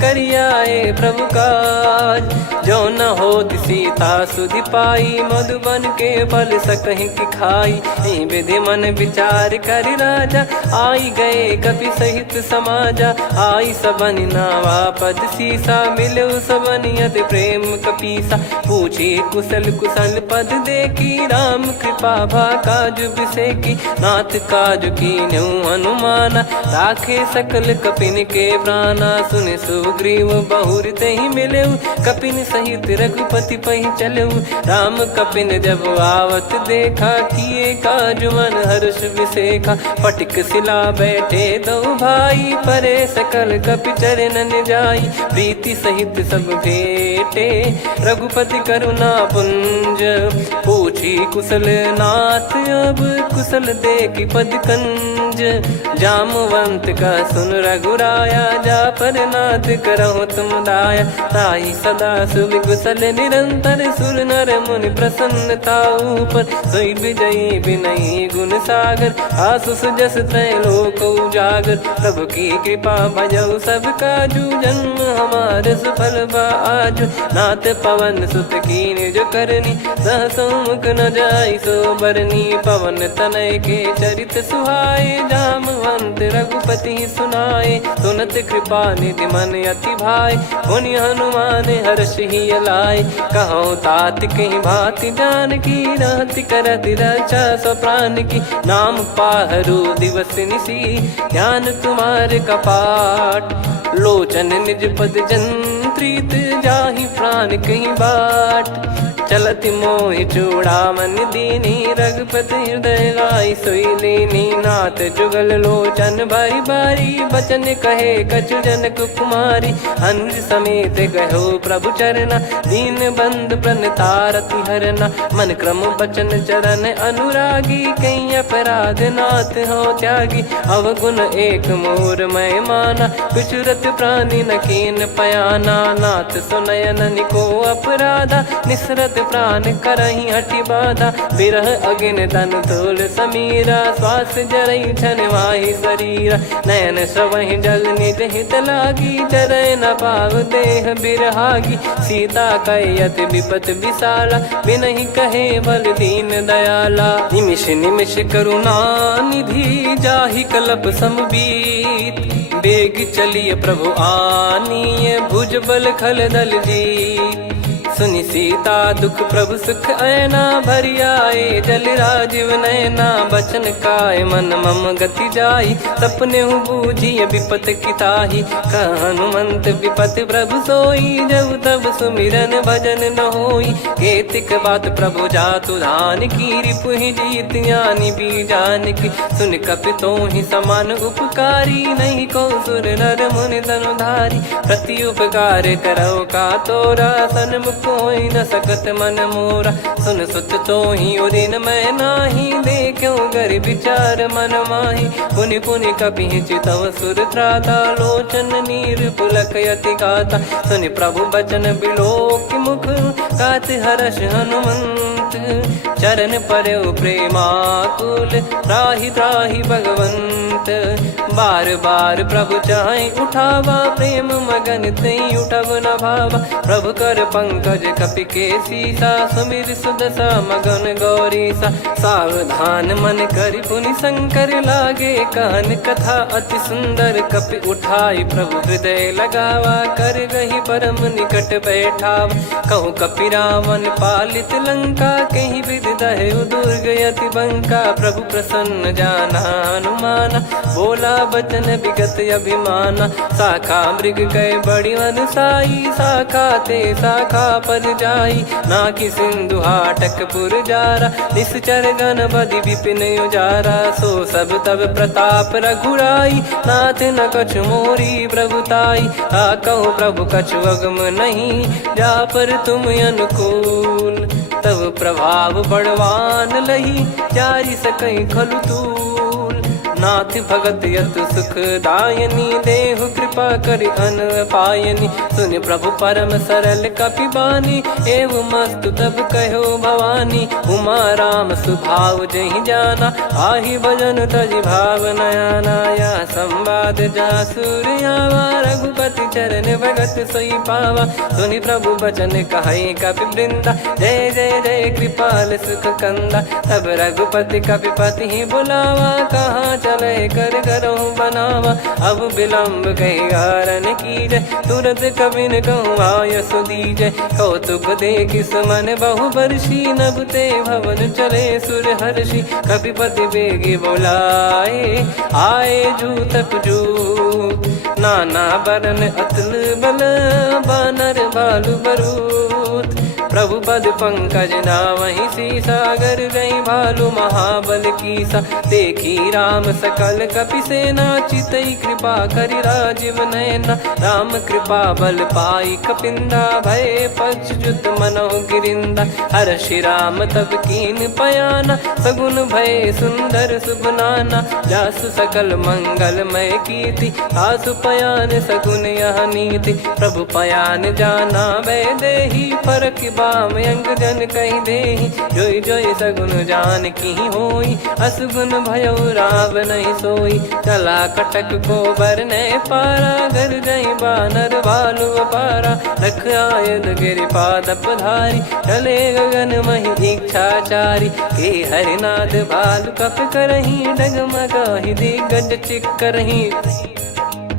करियाए प्रभु काज। जो न होत सीता सुधि पाई, मधुबन के फल सकहि कि खाई। विधि मन विचार कर राजा, आई गए कपि सहित समाजा। आई सबन नावा पद सीसा, मिलो सबन यति प्रेम कपीसा। पूछी कुशल कुशल पद देखी राम कृपा भा काज बिसेकी। नाथ काज कीन्हु हनुमाना राखे सकल कपिन के प्राणा। सुन सुग्रीव बहुर तेहि मिलेउ कपिन सहित रघुपति पहि चलेउ। राम कपिन जब आवत देखा किए काज मन हर्ष विसेखा। फटिक सिला बैठे दो भाई परे सकल कपि चरणन जाई। प्रीति सहित सब भेटे रघुपति करुणा पुंज। पूछी कुशल नाथ अब कुशल देखि पद कंज। जामवंत का सुन रघुराया जा पर नाथ करहु तुम दाया। ताहि सदा सुविकुशल निरंतर सुर नर मुनि प्रसन्नता ऊपर। सोई विजयी विनयी गुण सागर आसु सुजस त्रैलोक उजागर। प्रभु की कृपा भजऊ सब काजू जन्म हमार सफल बा आजु। नाथ पवन सुत कीन्ह जो करनी सहसो मुख न जाई सो बरनी। पवन तनय के चरित सुहाए जामवंत रघुपति सुनाए। सुनत कृपा निधि मन अति भाई पुनि हनुमान हर्ष ही लाए। कहूँ तात कहीं भांति जानकी रहति करति रक्षा सो प्राण की। नाम पाहरु दिवस निसी ध्यान तुम्हारे कपाट। लोचन निज पद जंत्रित जाहि प्राण कहीं बाट। चलति मोहि चूड़ामन दीनी रघुपति हृदय लाई सोई लीनी। नाथ जुगल लोचन बारी बारी बचन कहे कछु जनक कुमारी। अनुज समेत गहो प्रभु चरना दीन बंधु प्रणतारति हरना। मन क्रम बचन चरण अनुरागी कहीं अपराध नाथ हो त्यागी। अवगुण एक मोर मैं माना कुछुरत प्राणी न कीन पयाना। नाथ सुनयन को अपराधा निसरत प्राण करही हटि बाधा। बिरह अगिन तन तोल समीरा श्वास जरई छन वाहि शरीरा। नयन सवहि जल निज हित लागी चरय न पाव देह बिरहागी। सीता कयत विपत विशाला बिनहि कहे बल दीन दयाला। निमिष निमिष करुणा निधि जाहि कलप समबीत। बेग चलिए प्रभु आनीय भुज बल खल दल जी। सुनि सीता दुख प्रभु सुख ऐना भरि आए। जल राजीव नैना बचन काय मन मम गति जाई। सपने हूँ बूझिए विपत किताही हनुमंत विपत प्रभु सोई। जब तब सुमिरन भजन न होई। केतिक बात प्रभु जातु धान की रिपुहि जीत ज्ञानी बीजान की। सुन कपि तोहि समान उपकारी नहीं को सुर नर मुनि तनुधारी। प्रति उपकार करो का तोरा सन्मुख कोई न सकत मन मोरा। सुन सुत तो ही उदिन मैं नाही देखो गर विचार मन माही। पुनि पुनि कपि चितव सुर त्राता लोचन नीर पुलक यति गाता। सुनि प्रभु बचन बिलोक मुख गात हर्ष हनुमंत। चरण परउ प्रेमाकुल त्राहि त्राहि भगवंत। बार बार प्रभु चाहि उठावा प्रेम मगन तई उठब न भावा। प्रभु कर पंकज कपि के सीसा सुमिर सुदशा मगन गौरीसा। सावधान मन करि पुनि शंकर लागे कहन कथा अति सुंदर। कपि उठाई प्रभु हृदय लगावा कर गही परम निकट बैठावा। कहूँ कपि रावण पालित लंका कहीं विधि दहेउ दुर्ग यति बंका। प्रभु प्रसन्न जाना हनुमाना बोला बचन विगत अभिमाना। शाखा मृग गए बड़ी अनुसाई शाखा ते शाखा पर जाई। नाकि सिंधु हाटक पुर जारा निश्चर गण बदि विपिन उजारा। सो सब तब प्रताप रघुराई नाथ न कछु मोरी प्रभुताई। कहो प्रभु कछु अगम नहीं जा पर तुम अनुकूल। तब प्रभाव बड़वान लही जारी सकई खलु तूल। नाथ भगत यत सुख दायनी देहु कृपा करि अन पायनी। सुन प्रभु परम सरल कपि बानी एव मस्तु तब कहो भवानी। उमा राम सुभाव जहि जाना आहि भजन तजि भाव नयाना। या संवाद जासुर आवा रघुपति चरण भगत सोई पावा। सुनि प्रभु बचन कहै कपि वृंदा जय जय जय कृपाल सुख कंदा। तब रघुपति कपि पति ही बुलावा कहाँ चले कर करहु बनावा। अब विलम्ब कही कारण की जय तुरंत कबिन कहूँ आयस दीजय। कौतुक देखि सुमन बहु बरसी नभते भवन चले सुर हर्षि। कपिपति बेगी बोलाए आए जूतक जू। नाना बरन अतुल बल बानर बालु बरूथ। प्रभु पद पंकज नावहि सीसागर गई भालु महाबल कीसा। देखी राम सकल कपि सेना चितई कृपा करि राजीव नयना। राम कृपा बल पाई कपिंदा भय पक्षजुत मनो गिरिंदा। हर्षि राम तब कीन पयाना सगुन भय सुंदर शुभ नाना। जासु सकल मंगलमय कीर्ति आसु पयान सगुन यह नीति। प्रभु पयान जाना वै देहि फरक बाम अंग जन कहि देहि। जोई जोई सगुन जान की होई असगुन भयो राव नहीं सोई। चला कटक को बरने पारा घर गई बानर भालु अपारा। रख आयल गिरि पाद पधारी चले गगन महि इच्छाचारी। के हरिनाथ भालु कप करही डगमगाहि दिग्गज चिक्करही।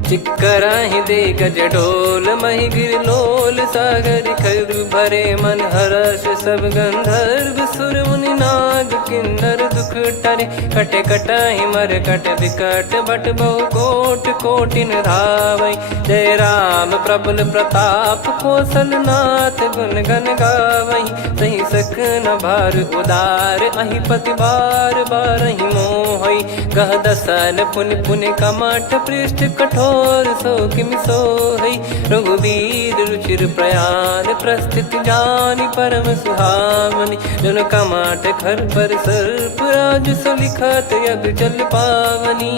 चिक्कराहि दिग्गज डोल महि गिर लोल सागर खरु भरे मन हर्ष सब गंधर्व सुर मुनि नाग किन्नर दुख टरे। कटे कटाहि मर कट विकट बट बहु कोट कोटिन धावै। जय राम प्रबल प्रताप कौशल नाथ गुण गण गावै। सही सकन भार उदार अहि पति बार बारहि मोहै। गह दसन पुनि पुनि कमठ पृष्ठ कठोर सो किमि सोहै। रघुवीर रुचिर प्रयाण प्रस्थित जानि परम सुहावनि। जन कमाट खर पर सर्प राज सलिखत यग जल पावनी।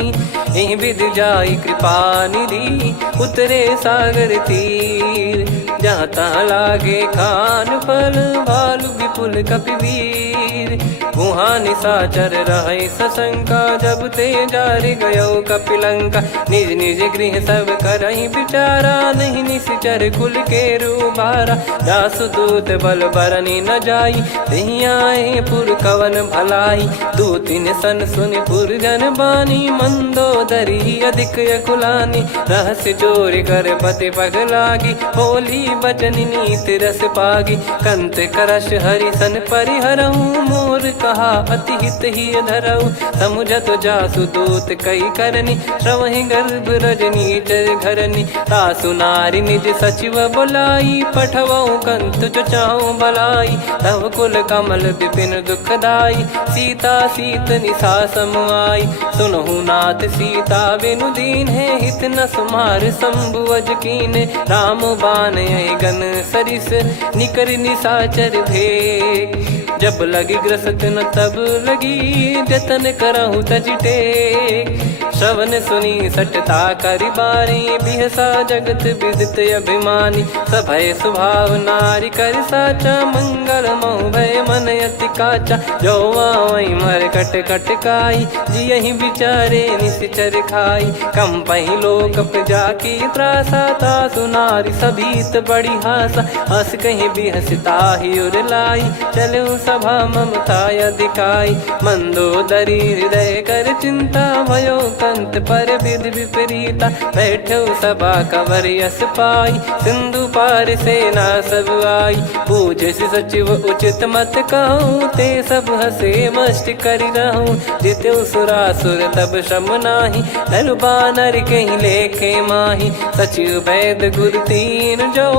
एहि विध जाई कृपा निधि उतरे सागर तीर। जहाँ तहाँ लागे खान फल भालु विपुल कपिवीर। गुहा निशाचर रहै सशंका जब ते जारि गयो कपिलंका। निज निज गृह सब करहि विचारा नहीं निश्चर कुल के रूबारा। जासु दूत बल बरनी न जाई तेहि आए पुर कवन भलाई। दूतिन सन सुनि पुर जन बानी मंदोदरी अधिक अकुलानी। रहस्य चोरी कर पति पग लागी बोली बचन नीत रस पागी। कंत करश हरि सन परिहरहु मोर कहा अति हित ही धरऊ। समुझत जासु दूत कई करनी श्रवहि गर्भ रजनी चर घरनी। तासु नारी निज सचिव बुलाई पठवऊ कंत जो चाहूं भलाई। तव कुल कमल विपिन दुखदाई सीता सीत निशा समुआई। सुनहु नाथ सीता बिनु दीन है हित न सुमार शंभु अज कीने। राम बान यही गन सरिस निकर निशाचर भेग। जब लगी ग्रसत न तब लगी जतन करहु तज टेक। श्रवण सुनी सटता करि बारी बिहसा जगत विदित अभिमानी। सभय स्वभाव नारी कर साचा मंगल मोह भय मन अति काचा। जो आवई मर कट कट काई जियहि विचारे निश्चर खाई। कम पहि लोक प्रजा की त्रासा तासु नारी सभीत बड़ी हासा। हस कहीं बिहसता ही उर लाई चलो सभा ममता अधिकाई। मंदोदरी हृदय कर चिंता भयो कंत पर विध विपरीता। बैठो सभा कवर यस पाई सिंधु पार सेना सब आई। पूज सचिव उचित मत कहूँ ते सब हसे मस्त करि रहूं। जित्यु सुरासुर तब श्रम नाही धनु बानर कहीं लेखे माही। सचिव वैद गुरु तीन जो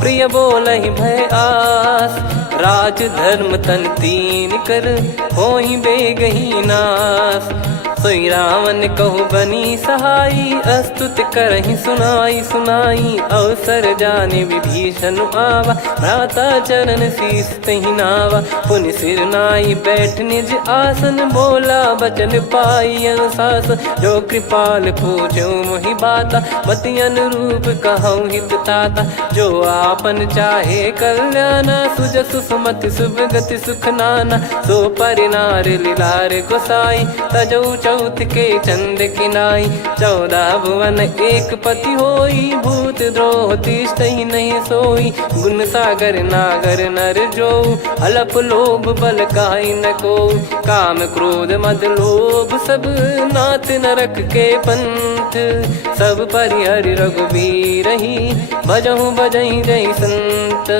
प्रिय बोलहि भय आस। राज धर्म तन तीन कर होहि बेगहि नाश। सोई रावण कहु बनी सहाई अस्तुत करहि सुनाई सुनाई। अवसर जाने विभीषण आवा भ्राता चरण शीस तहि नावा। पुनि सिर नाई बैठ निज आसन बोला बचन पाई अनुशासन। जो कृपाल पूछो मोहि बाता मति अनुरूप कहूँ हित ताता। जो आपन चाहे कल्याणा सुजसु सुमति शुभ गति सुख नाना। सो परिनार लीलार गोसाई तजौ चौथ के चंद किनाई 14 भुवन एक पति होई भूत द्रोह तीष्टहि नहीं सोई गुण सागर नागर नर जो अलप लोभ बल काई न को काम क्रोध मद लोभ सब नाथ नरक के पंथ सब परिहरि रघुबीर ही भजहु भजहि जय संत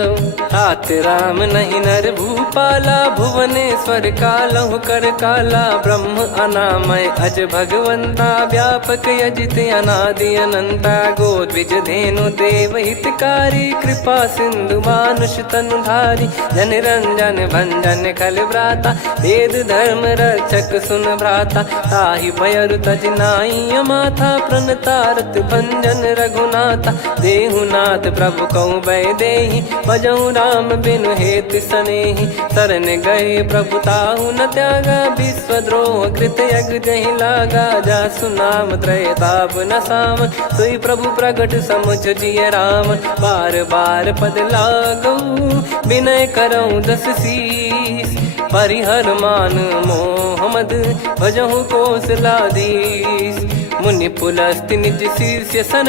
हाथ राम नहीं नर भूपाला भुवनेश्वर कालहु कर काला ब्रह्म अनामय अज भगवंता व्यापक यजित अनादि अनंता गोद्विज धेनु देव हितकारी कृपा सिंधु मानुष तनुधारी जन रंजन भंजन खल भ्राता वेद धर्म रक्षक सुन भ्राता ताहि भयरु तज नाई माथा प्रणतारत भंजन रघुनाथा देहुनाथ प्रभु कहु बै देहि भजहु राम बिनु हेत सनेहि शरण गए प्रभु ताहु न त्यागा विश्वद्रोह कृत यज्ञ जहि लागा जासु नाम त्रयताप न सामन सोई प्रभु प्रगट समुझ जिय रामन बार बार पद लागऊ विनय करऊँ दस शीस परिहर मान मोहम्मद भजहु कौशलाधीश मुनि पुलस्ति निज शीर्ष सन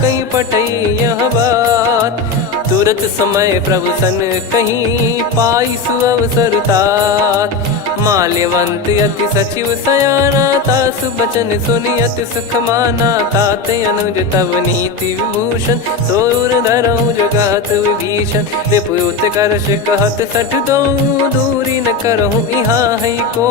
कहीं पटई यह बात तुरत समय प्रभु सन कहीं पाई सुअवसर तात माल्यवंत अति सचिव सयाना तासु बचन सुनियत सुख माना तात अनुज तव नीति विभूषण सोर धरहु जगत विभीषण विपुत करश कहत सठ दो दूरी न करहु यहाँ है को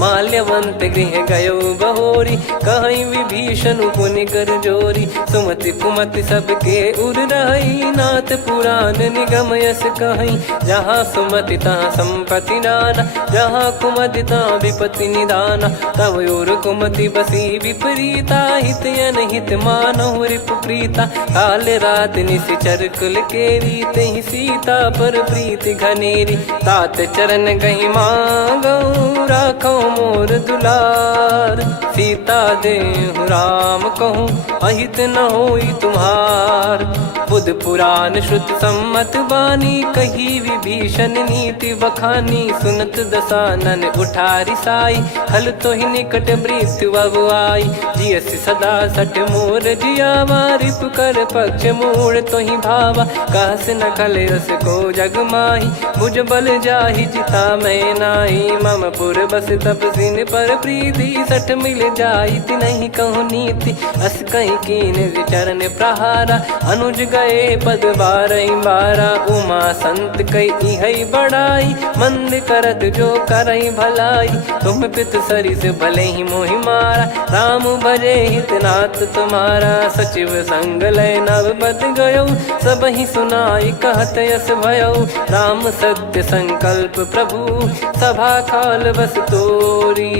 माल्यवंत गृह गयो बहोरी कहीं विभीषण पुनि कर जोरी सुमति कुमति सबके उर रही नाथ पुराण निगम यस कहीं जहाँ सुमति तहाँ संपत्ति नाना जहाँ कुमति तहाँ विपत्ति निदाना तव और कुमति बसी विपरीता हित अनहित मानहु रिपु प्रीता काल रात निशिचर कुल केरी तहि सीता पर प्रीति घनेरी तात चरण गही मांगऊ राखो मोर दुलार सीता देहु राम कहूँ अहित न होई तुम्हार बुध पुराण श्रुत सम्मत बानी कही विभीषण नीति बखानी सुनत दसानन उठारी साई खल तो ही निकट मृत्यु अब आई जियस सदा सठ मोर जियावा रिप कर पक्ष मूड़ तो ही भावा कहस न खल रस को जग माही भुज बल जाहि जिता मैं नाई मम पुर बस तप सिन पर प्रीति सठ मिल जाई नहीं कहूँ नीति अस कहीं कीन विचरण प्रहारा अनुज गए पद बारई बारा उमा संत कई है बड़ाई मंद करत जो करई भलाई तुम पित सरिस भले ही मोहि मारा राम भजे हितनाथ तुम्हारा सचिव संग लय नव बद गयो सब ही सुनाई कहत यस भयो राम सत्य संकल्प प्रभु सभा काल बस तोरी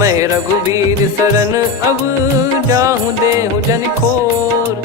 मैं रघुबीर शरण अब जाहू देहु जन खोर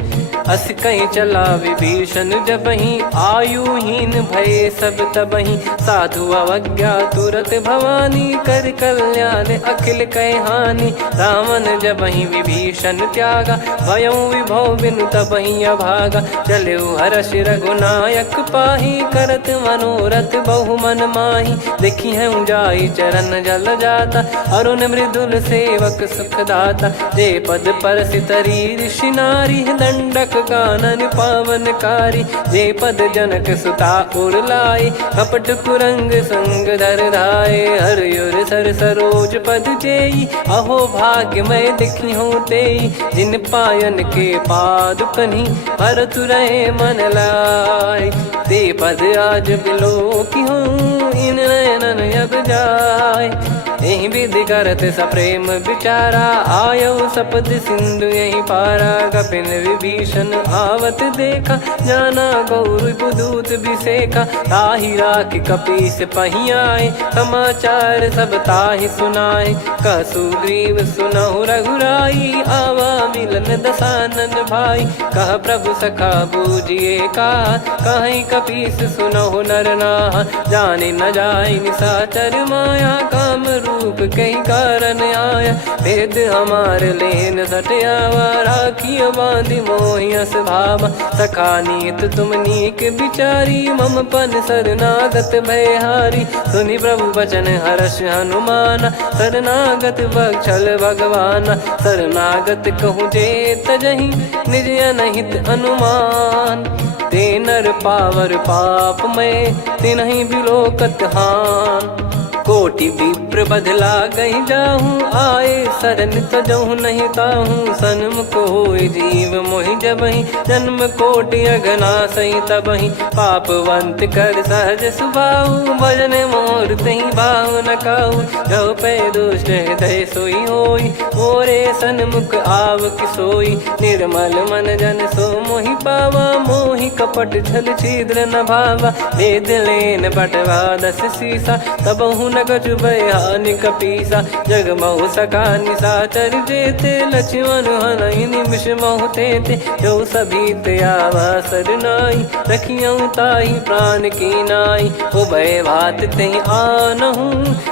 अस कहीं चला विभीषण जब ही आयुहीन भय सब तबही साधु अवज्ञा तुरत भवानी कर कल्याण अखिल कह हानि रावण जब ही विभीषण त्यागा भयउ विभव बिनु तबही अभागा चले हर्ष रघुनायक पाही करत मनोरथ बहु मन माही देखी है जाई चरण जल जाता अरुण मृदुल सेवक सुखदाता जे पद पर सितरी ऋषि नारी दंडक कानन पावनकारी जे पद जनक सुता उर लाए कपट कुरंग संग धर धाये हरियुर सर सरोज पद जेई अहो भाग्य मैं दिखी हूँ तेई जिन पायन के पादुकनी भरत रहे मन लाए ते पद आज बिलो की हूँ इन नयनन अब जाय यही विधि करत सप्रेम विचारा आयो सपद सिंधु यही पारा कपिन विभीषण आवत देखा जाना गौर बुदूत विसेखा ताहि राख कपीस पहियाए समाचार सब ताहि सुनाए कसु ग्रीव सुनहु रघुराई आवा मिलन दसानन भाई कह प्रभु सखा बूझिए का कहीं कपीस सुनहु नर नाहा जाने न जाय निशाचर माया काम रूप कई कारण आया, भेद हमार लेन सटयावा, राखिया बांधि मोहियस भावा, सखा नीत तुम नीक बिचारी, मम पन शरणागत भयहारी, सुनि प्रभु वचन हर्ष हनुमाना, शरणागत बक्षल भगवाना, शरणागत कहूँ जे तजहि निज अनहित अनुमान, ते नर पावर पाप में तिन्हि बिलोकत हान, कोटि विप्र बदला गई जाहूँ, आए शरण तजहु नहीं ताहूँ, सन्मुख होय जीव मोहि जबहि, जन्म कोटि अघना सही तबहि, पापवंत कर सहज सुभाऊ, भजन मोर तहि भाव न काहू, जो पै दुष्ट हृदय सोई होई, मोरे सन्मुख आव किसोई, निर्मल मन जन सो मोहि पावा, मोहि कपट छल छिद्र न भावा, भेद लेन बटवा दस सीसा, तबहु न कछु बयानि कपीसा, जग महु सका निशाचर जेते, लक्ष्मण हनहि निमिष महु तेते, जो सभी त्यावा सरनाई, रखियऊ ताहि प्राण की नाई, उभय भात तेहि आनहु,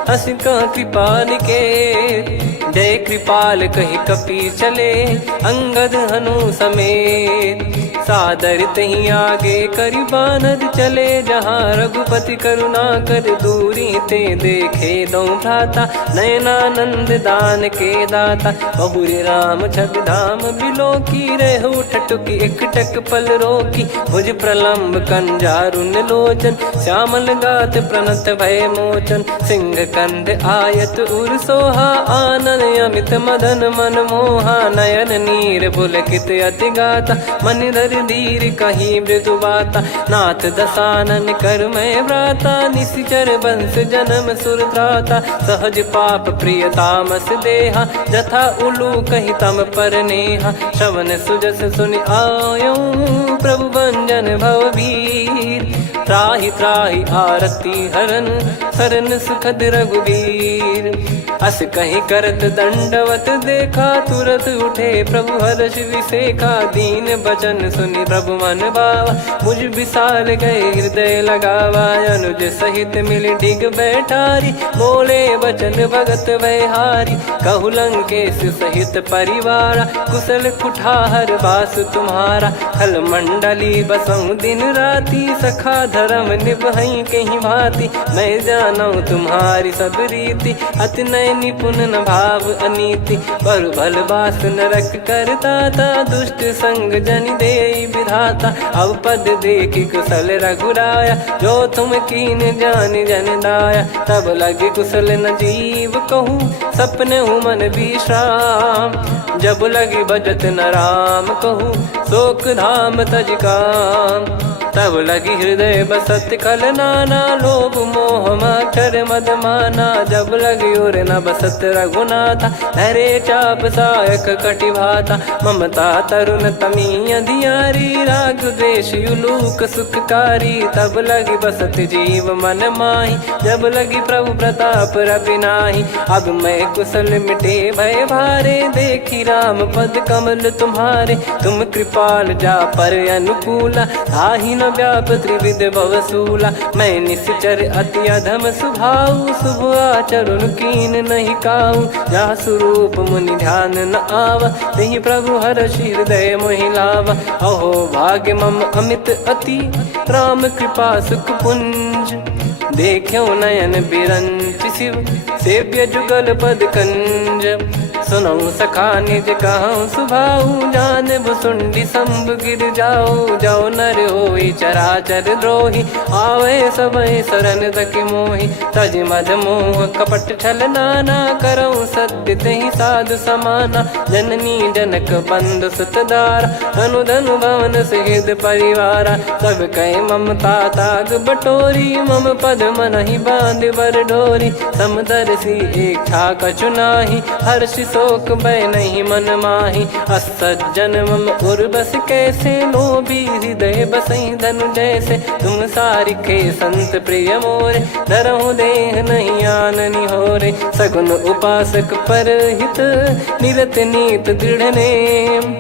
हस कह कृपाल के, जय कृपाल कहि कपी चले, अंगद हनु समेत, सादर तही आगे करि बानर चले, जहाँ रघुपति करुणा कर दूरी ते देखे दो भ्राता, नयनानंद दान के दाता, बहुरी राम छग धाम बिलो की, रेहु ठटुकी एकटक पल रोकी, भुज प्रलम्ब कंजारुन लोचन, श्यामल गात प्रणत भय मोचन, सिंह कंद आयत उर सोहा, आनन अमित मदन मन मोहा, नयन नीर पुलकित अति गाता, मन धर धीर कहीं मृदु बाता, नाथ दसानन कर मैं व्राता, निशिचर वंश जन्म सुरत्राता, सहज पाप प्रिय तामस देहा, जथा उलू कही तम पर नेहा, श्रवण सुजस सुनि आयो, प्रभु भंजन भवबीर, त्राहि त्राहि आरती हरन, शरण सुखद रघुबीर, अस कहीं करत दंडवत देखा, तुरत उठे प्रभु हर्ष विसेखा, दीन बचन सुनि प्रभु मन भावा, मुझ विसार गए हृदय लगावा, अनुज सहित मिल डिग बैठारी, बोले बचन भगत वैहारी, कहु लंकेश सहित परिवारा, कुशल कुठार बास तुम्हारा, खल मंडली बसऊं दिन राती, सखा धर्म निभई कहीं भांति, मैं जानू तुम्हारी सब रीति, अति नय निपुण न भाव अनीति, पर भल बास नरक करताता, दुष्ट संग जन दे विधाता, अब पद देखि कुशल रघुराया, जो तुम कीन जान जन दाया, तब लगे कुशल न जीव कहूँ, सपने मन विश्राम, जब लगे भजत न राम कहूँ, शोक धाम तज काम, तब लगी हृदय बसत कल नाना, लोभ मोह मच्छर मद माना, जब लगी उर न बसत रघुनाथा, धरे चाप सायक कटि भाता, ममता तरुण तमी अधियारी, राग द्वेष युलूक सुखकारी, तब लगी बसत जीव मन माही, जब लगी प्रभु प्रताप रवि नाही, अब मैं कुशल मिटे भय भारे, देखी राम पद कमल तुम्हारे, तुम कृपाल जा पर अनुकूला, ताहि न व्याप त्रिविध भवसूला, मैं निश्चर अति अधम सुभाऊ, शुभ आचरण कीन नहीं काऊ, जा स्वरूप मुनि ध्यान न आवा, तहि प्रभु हर्षि हृदय मोहि लावा, अहो भाग्य मम अमित अति, राम कृपा सुख पुंज, देख्यो नयन बिरंच शिव, सेव्य जुगल पद कंज, सुनऊ सखा निज कहूँ सुभाऊ, जान भुसुंडी शंभ गिर जाओ, जाओ नर होई चराचर द्रोही, आवे सबय शरण तक मोहि, तज मद मोह कपट छल नाना, करऊँ सत्य तहि साधु समाना, जननी जनक बंधु सुतदारा, धनु धनु भवन सहित परिवारा, सब कहे ममता ताग बटोरी, मम पद मनहि बांध बर डोरी, समदर्शी इच्छा कछु नाही, हर्षि शोक भय नहीं मन माही, असज्जन मम उर्वश कैसे, लोभी हृदय बसई धनु जैसे, तुम सारिखे संत प्रिय मोरे, धरहु देह नहीं आननि होरे, सगुन उपासक पर हित, निरत नीत दृढ़ नेम,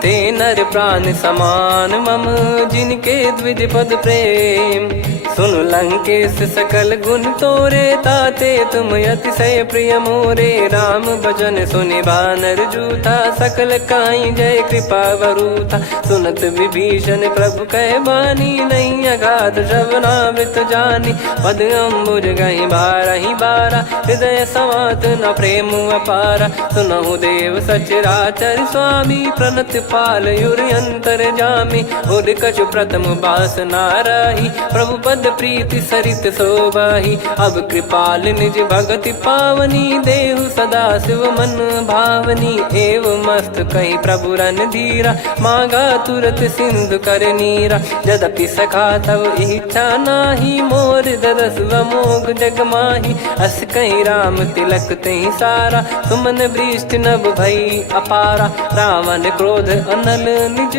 ते नर प्राण समान मम, जिनके द्विज पद प्रेम, सुन लंकेश सकल गुण तोरे, ताते तुम अतिशय प्रिय मोरे। राम भजन सुनि बानर जूथा, सकल काई जय कृपा वरूथा। सुनत विभीषण प्रभु कह बानी, नहीं अगाध श्रवणामृत जानी। पद अम्बुज गहि बारहि बारा, हृदय समात न प्रेम अपारा। सुनहु देव सचराचर स्वामी, प्रणत पाल युरि अंतर जामी। उर कछु प्रथम बास नाराही, प्रभु पद प्रीति सरित शोभाही। अब कृपाल निज भगति पावनी, देहु सदा शिव मन भावनी। एव मस्त कही प्रभु रन धीरा, मांगा तुरत सिंधु कर नीरा। यद्यपि सखा तब इच्छा नाही, मोर दरस मोग जग माही। अस कही राम तिलक तही सारा, सुमन वृष्टि नभ भई अपारा। रावण क्रोध अनल निज,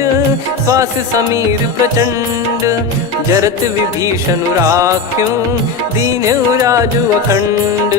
श्वास समीर प्रचंड। जरत विभीषण राख्यों, दीन्हु राजु अखंड।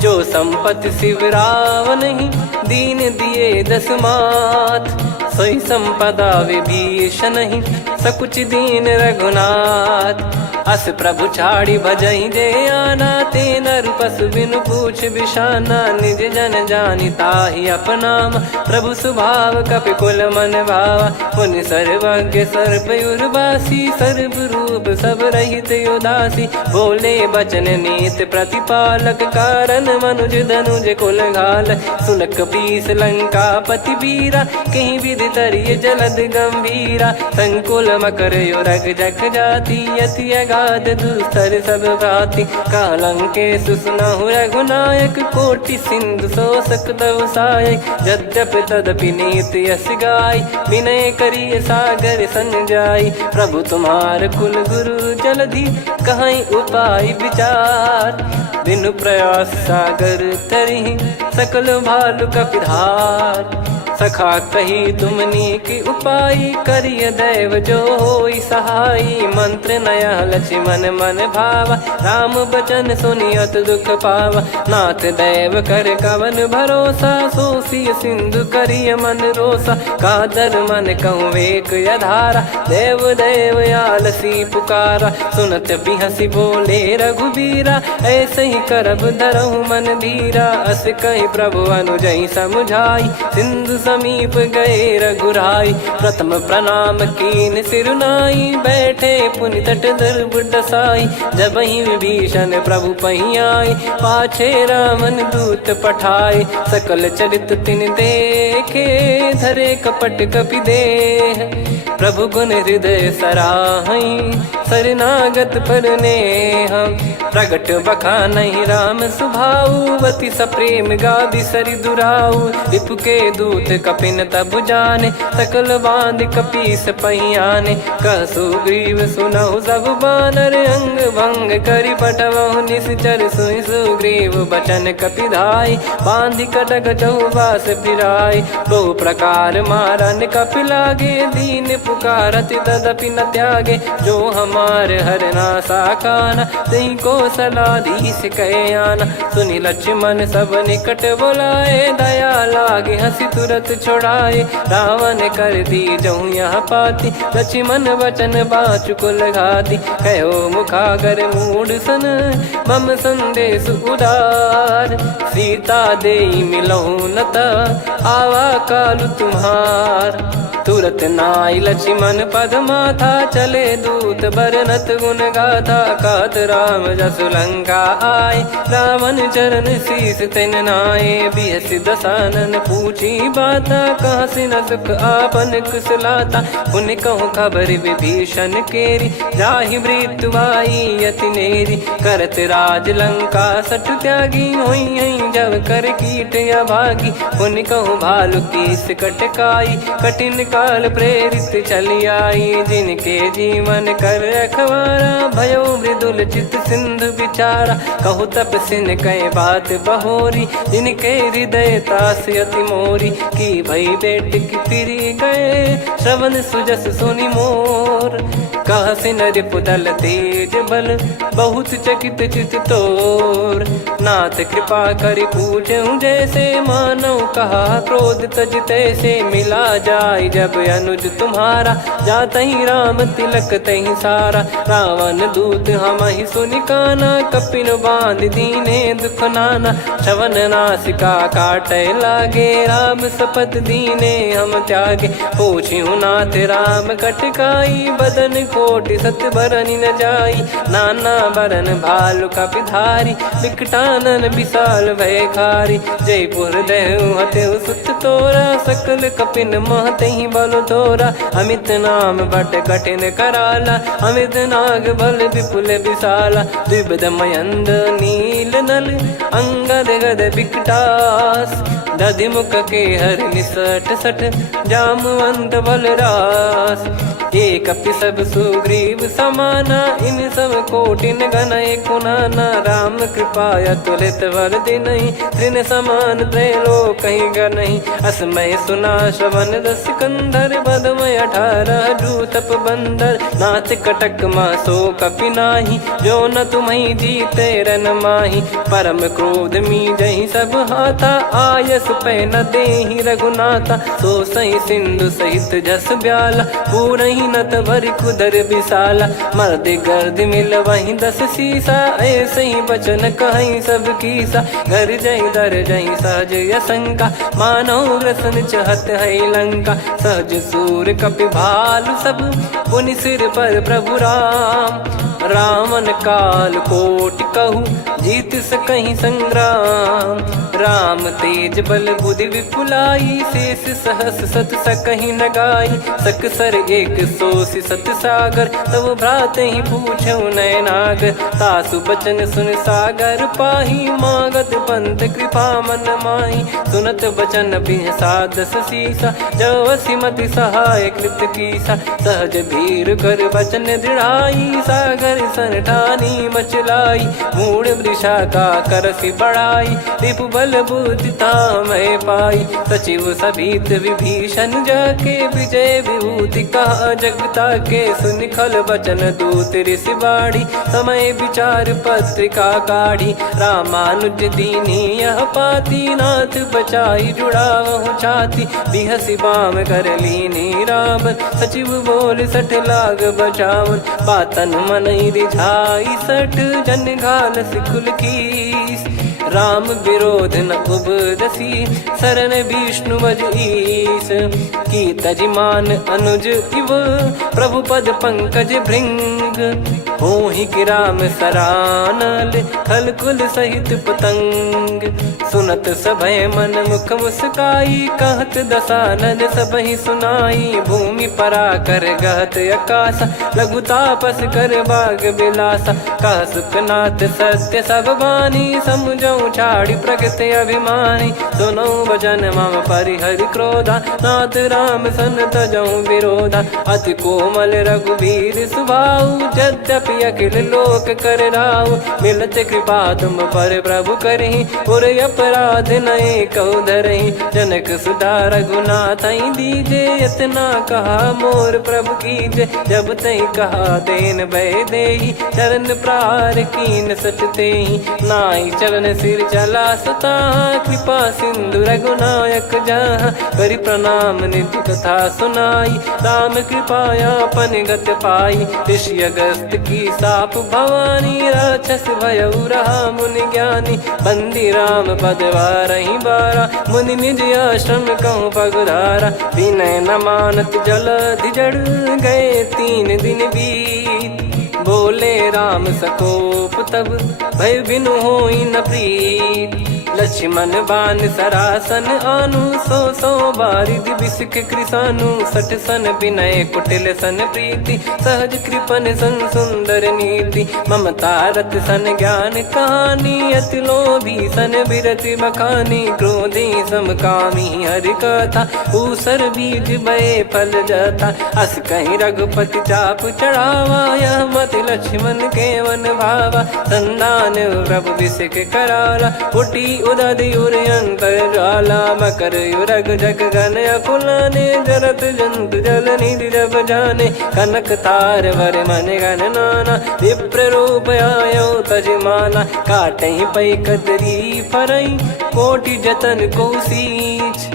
जो संपत्ति शिव रावण ही, दीन दिए दस मात। सोई संपदा विभीषण ही, सकुच दीन रघुनाथ। अस प्रभु छाड़ी भजहि जे आना, ते नर पशु बिनु पूछ बिशाना। निज जन जानि ताहि अपनाम, प्रभु स्वभाव कपि कुल मन भावा। मुनि सर्वज्ञ सर्वयुर्वासी, सर्व रूप सब रहित उदासी। बोले बचन नीत प्रतिपालक, कारण मनुज धनुज कुल घाल। सुन कपीस लंका पति बीरा, कहीं विधि तरिय जलद गंभीरा। संकुल मकर युरग जख जाति, यति अगाध दुस्तर सब भाति। कालंकेश सुनहु रघुनायक, कोटि सिंधु शोषक तव सहायक। यद्यपि तदपि नीति यस गाय, विनय करिय सागर सन जाई। प्रभु तुम्हार कुल गुरु जलधि, कहीं उपाय विचार। बिनु प्रयास सागर तरि, सकल भालु कपिधार। सखा कही तुमनी की उपाय, करिय दैव जो होई सहाई। मंत्र नया लक्ष्मण मन भावा, राम बचन सुनियत दुख पावा। नाथ दैव कर कवन भरोसा, सोसिय सिंधु करिय मन रोसा। कादर मन कहूँ एक यधारा, देव देव आलसी पुकारा। सुनत बिहसी बोले रघुबीरा, ऐसे ही करब धरहु मन धीरा। अस कही प्रभु अनुजई समुझाई, सिंधु समीप गए रघुराई। प्रथम प्रणाम कीन सिरुनाई, बैठे पुनि तट दर्भ डसाई। जब ही विभीषण प्रभु पही आए, पाछे रावण दूत पठाए। सकल चरित तिन देखे, धरे कपट कपि देह। प्रभु गुण हृदय सराहई, शरणागत पर नेह। प्रगट बखानहि राम सुभाऊ, अति सप्रेम गादि सरि दुराऊ। रिपु के दूत कपिन तब जाने, सकल बांध कपीस पहियाने। कह सुग्रीव सुनहु सब बानर, अंग भंग करि पटवहु निश्चर। सुनि सुग्रीव बचन कपिधाई, बांधि कटक चौबास फिराई। बहु प्रकार मारन कपि लागे, दीन पुकारत तदपि न त्यागे। जो हमार हरना साकाना, तही को सलाधीश कहे आना। सुनि लक्ष्मण सब निकट बुलाए, दया लागे हंसी तुरत छुड़ाए। रावण कर दी जहु यह पाती, लक्ष्मण वचन बाचु कुल घाती। कहो मुखागर मूढ़ सन, मम संदेश उदार। सीता देई मिलहु नता, आवा कालु तुम्हार। तुरत नाई लक्ष्मण पद माथा, चले दूत बरनत गुण गाथा। कहत राम जसु लंका आए, रावण चरण शीस तिन नाये। बिहस दसानन पूछी बाता, कहाँ से न सुख आपन कुशलाता। पुन कहूँ खबर विभीषण केरी, जाहि मृत्यु आई यति नेरी। करत राज लंका सठ त्यागी, होई जब कर कीट अभागी। पुन कहूँ भालु कीस कटकाई, कठिन काल प्रेरित चली आई। जिनके जीवन कर रखवारा, भयो मृदुल चित सिंधु विचारा। कहु तपसिन कह बात बहोरी, जिनके हृदय तास अति मोरी। की भई बेट की फिरी गए, श्रवण सुजस सुनि मोर। कहसि नरिपुदल तेज बल बहुत चकित चित तोर। नाथ कृपा करि पूछऊं जैसे मानव कहा क्रोध तज तैसे। मिला जाय जब अनुज तुम्हारा जातहि राम तिलक तहि सारा। रावण दूत हमहि सुनि काना कपिन बांध दीने दुख नाना। श्रवण नासिका काटे लागे राम सपत दीने हम त्यागे। पूछिहु नाथ राम कटकाई बदन कोटि सत बरनि न जाई। नाना बरन भालु कपिधारी विकटानन विशाल भयखारी। जयपुर देहु हतेउ सुत तोरा सकल कपिन महतहि बल तोरा। अमित नाम बट कठिन कराला अमित नाग बल विपुल विशाला। द्विविध मयंद नील नल अंगद गद विकटास। दधिमुख के हर निसठ सठ जामवंत बलरास। एक कपि सब सुग्रीव समाना इन सब कोटिन गणय कुनाना। राम कृपा अतुलित बल दिनहि तृण समान त्रैलोक कहीं गनहि। असमय सुना श्रवण रस कंधर बदमय 18 जूतप बंदर। नाथ कटक मासो कपि नाही जो न तुम्हि जीते रन माही। परम क्रोध मी जहि सब हाथा आयस पै न देहि रघुनाथा। सो सही सिंधु सहित जस ब्याला पूरहि नत भरि कुदर विशाला। मर्द गर्द मिल वही 10 सीसा ऐसे ही बचन कहीं सब कीसा। घर जय दर जय सहज यसंका मानो ग्रसन चहत है लंका। सहज सूर कपि भालु सब पुनि सिर पर प्रभु राम। रावण काल कोटि कहु जीत सकहि संग्राम। राम तेज बल बुद्धि विपुलाई शेष सहस सत सकहि न गाई। सकसर एक सोसि सत सागर तब भ्रात ही पूछऊ नयनागर। तासु बचन सुन सागर पाही मागत पंथ कृपा मन माही। सुनत बचन बिहसा 10 सीसा जवसि मति सहाय कृत कीसा। सहज भीर कर बचन दृढ़ाई सागर सन ठानी मचलाई। मूढ़ वृषा का करसि बढ़ाई रिपु बल बुद्धि तामय पाई। सचिव सभीत विभीषण जाके विजय विभूति कहा जगता के। सुनि खल बचन दूत ऋषि बाड़ी समय विचार पत्रिका काढ़ी। रामानुज दीनी यह पाती नाथ बचाई जुड़ावहु छाती। बिहसि बाम कर लीनी रावण सचिव बोल सठ लाग बचावन। बातन मनहि रिझाई सठ जन घाल सिकुल कीस। राम विरोध न उपदसी शरण विष्णु मज ईस। की तजिमान अनुज इव प्रभु पद पंकज भृंग। होहि कि राम सरानल खल कुल सहित पतंग। सुनत सभय मन मुख मुस्काई कहत दसानन सबहि सुनाई। भूमि परा कर गहत आकाशा लघु तापस कर बाग बिलासा। कह सुखनाथ सत्य सब बानी समझौ छाड़ी प्रकृति अभिमानी। सुनो वचन मम परिहरि क्रोधा नाथ राम सन तजौ विरोधा। अति कोमल रघुवीर सुभाऊ यद्यपि अखिल लोक कर राव। मिलत कृपा तुम पर प्रभु करहि पुर अपराध नए कहु धरहि। जनक सुधा रघुनाथ दीजे इतना कहा मोर प्रभु कीजे। जब तई कहा देन भय देहि चरण प्रार कीन सटतेहि। नाई चरण सिर चला सता कृपा सिंधु रघुनायक जहाँ। करि प्रणाम निधि कथा सुनाई राम कृपाया पन गत पाई। ऋषि अगस्त की साप भवानी राक्षस भयउ रहा मुनि ज्ञानी। बंदी राम पदवारहि बारा मुनि निज आश्रम कहूँ पगुधारा। विनय न मानत जलधि जड़ गए 3 दिन बीत। बोले राम सकोप तब भय बिनु होई न प्रीत। लक्ष्मण बान सरासन आनु 100 बारिद बिसक कृसानु। 60 सन विनय कुटिल सन प्रीति सहज कृपन सन सुंदर नीति। ममता रत सन ज्ञान कहानी अति लोभी सन बिरति बखानी। क्रोधी समकामी हरि कथा ऊसर बीज भय फल जथा। अस कहीं रघुपति चाप चढ़ावा यह मति लक्ष्मण के वन भावा। संदान प्रभु बिसक कराला उठी उदधि उर अंतर ज्वाला मकर युरग जग गन अकुलाने जरत जंतु जल निधि जब जाने कनक तार वर मन गण नाना विप्र रूप आयो तजमाना काटे पै कदरी फरई कोटि जतन को सींच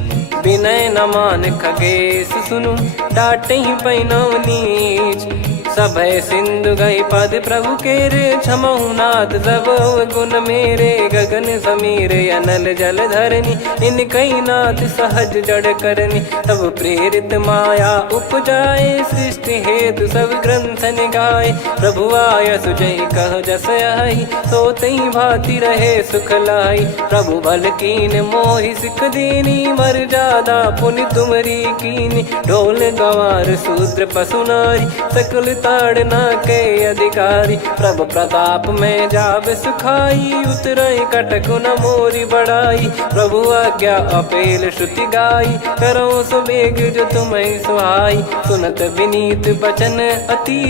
विनय न मान खगेश सुनु डाटे ही पैनव नीच सभय सिंधु गई पद प्रभु केरे क्षमहु नाथ सब गुण मेरे गगन समीर अनल जल धरनी इन कई नाथ सहज जड़ करनी तब प्रेरित माया उपजाए सृष्टि हेतु सब ग्रंथ निगाए प्रभु आय सुजय कह जस आई सो तई भांति रहे सुख लाई प्रभु बल कीन मोहि सिख दीनी मर जादा पुनि तुमरी कीनी ढोल गवार शूद्र पशु नारी सकल ताड़ना के अधिकारी प्रभु प्रताप में जाब सुखाई उतरई कटक न मोरी बढ़ाई प्रभु आज्ञा अपेल श्रुति गाई करो सुबेग जो तुम्हें सुहाई सुनत विनीत बचन अति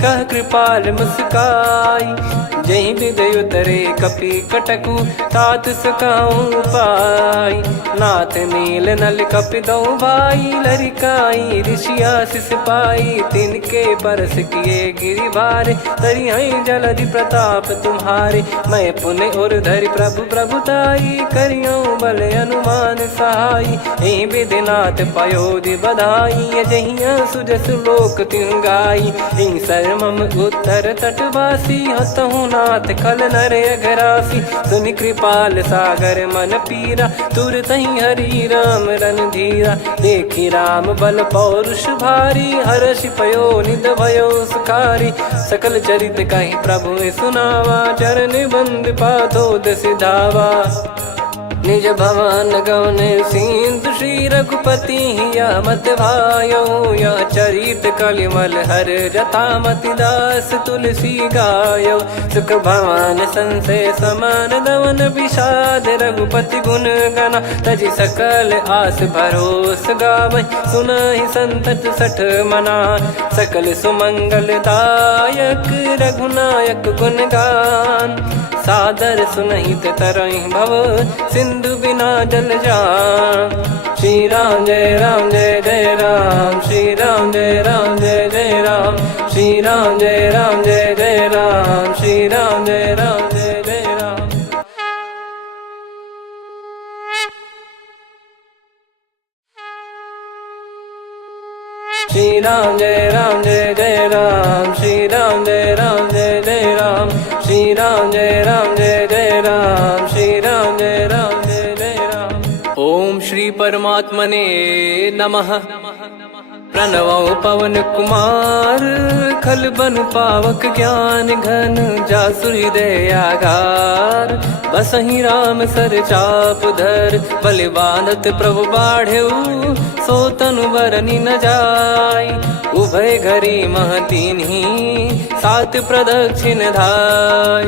कह कृपाल मुस्काई जही विद उतरे कपि कटकु तात सकाऊं पाई नाथ नील नल कपि दो भाई लरिकाई ऋषि आशीष पाई तिनके परस किए गिरि भारे तरी हई जलधि प्रताप तुम्हारे मैं पुण्य और धरि प्रभु प्रभुताई करियो बल अनुमान सहाई यही विधिनाथ पयोधि बधाई जहिया सुजस लोक तिन गाई यही सरमम उत्तर तटवासी हतहु नाथ खल नर अघरासी सुनि कृपाल सागर मन पीरा तुरत ही हरि राम रन धीरा देखी राम बल पौरुष भारी हर्ष पयो निध भयो सुखारी सकल चरित कहीं प्रभु सुनावा चरण बंद पाथोद सिधावा निज भवन गौन सिंधु श्री रघुपति या मत भायो या चरित कलिमल हर जता मति दास तुलसी गायो सुख भवन संशय समान दवन विषाद रघुपति गुण गना तजि सकल आस भरोस गावै सुनहि संतत सठ मना सकल सुमंगल दायक रघुनायक गुण गान सादर सुनहित तरहि भव सिंधु बिना जल जान श्री राम जय राम श्री राम जय जय राम श्री राम जय जय राम श्री राम जय जय राम श्री राम जय जय राम श्री राम जय जय राम श्री राम जय जय राम श्री राम जय जय राम। ओम श्री परमात्मने नमः। प्रणवो पवन कुमार खल बन पावक ज्ञान घन जासु हृदय आगार बसहि राम सर चाप धर बलि बांधत प्रभु बाढ़ेऊ सो तनु बरनि न जाय उभय घरी महतीन्ही सात प्रदक्षिण धाय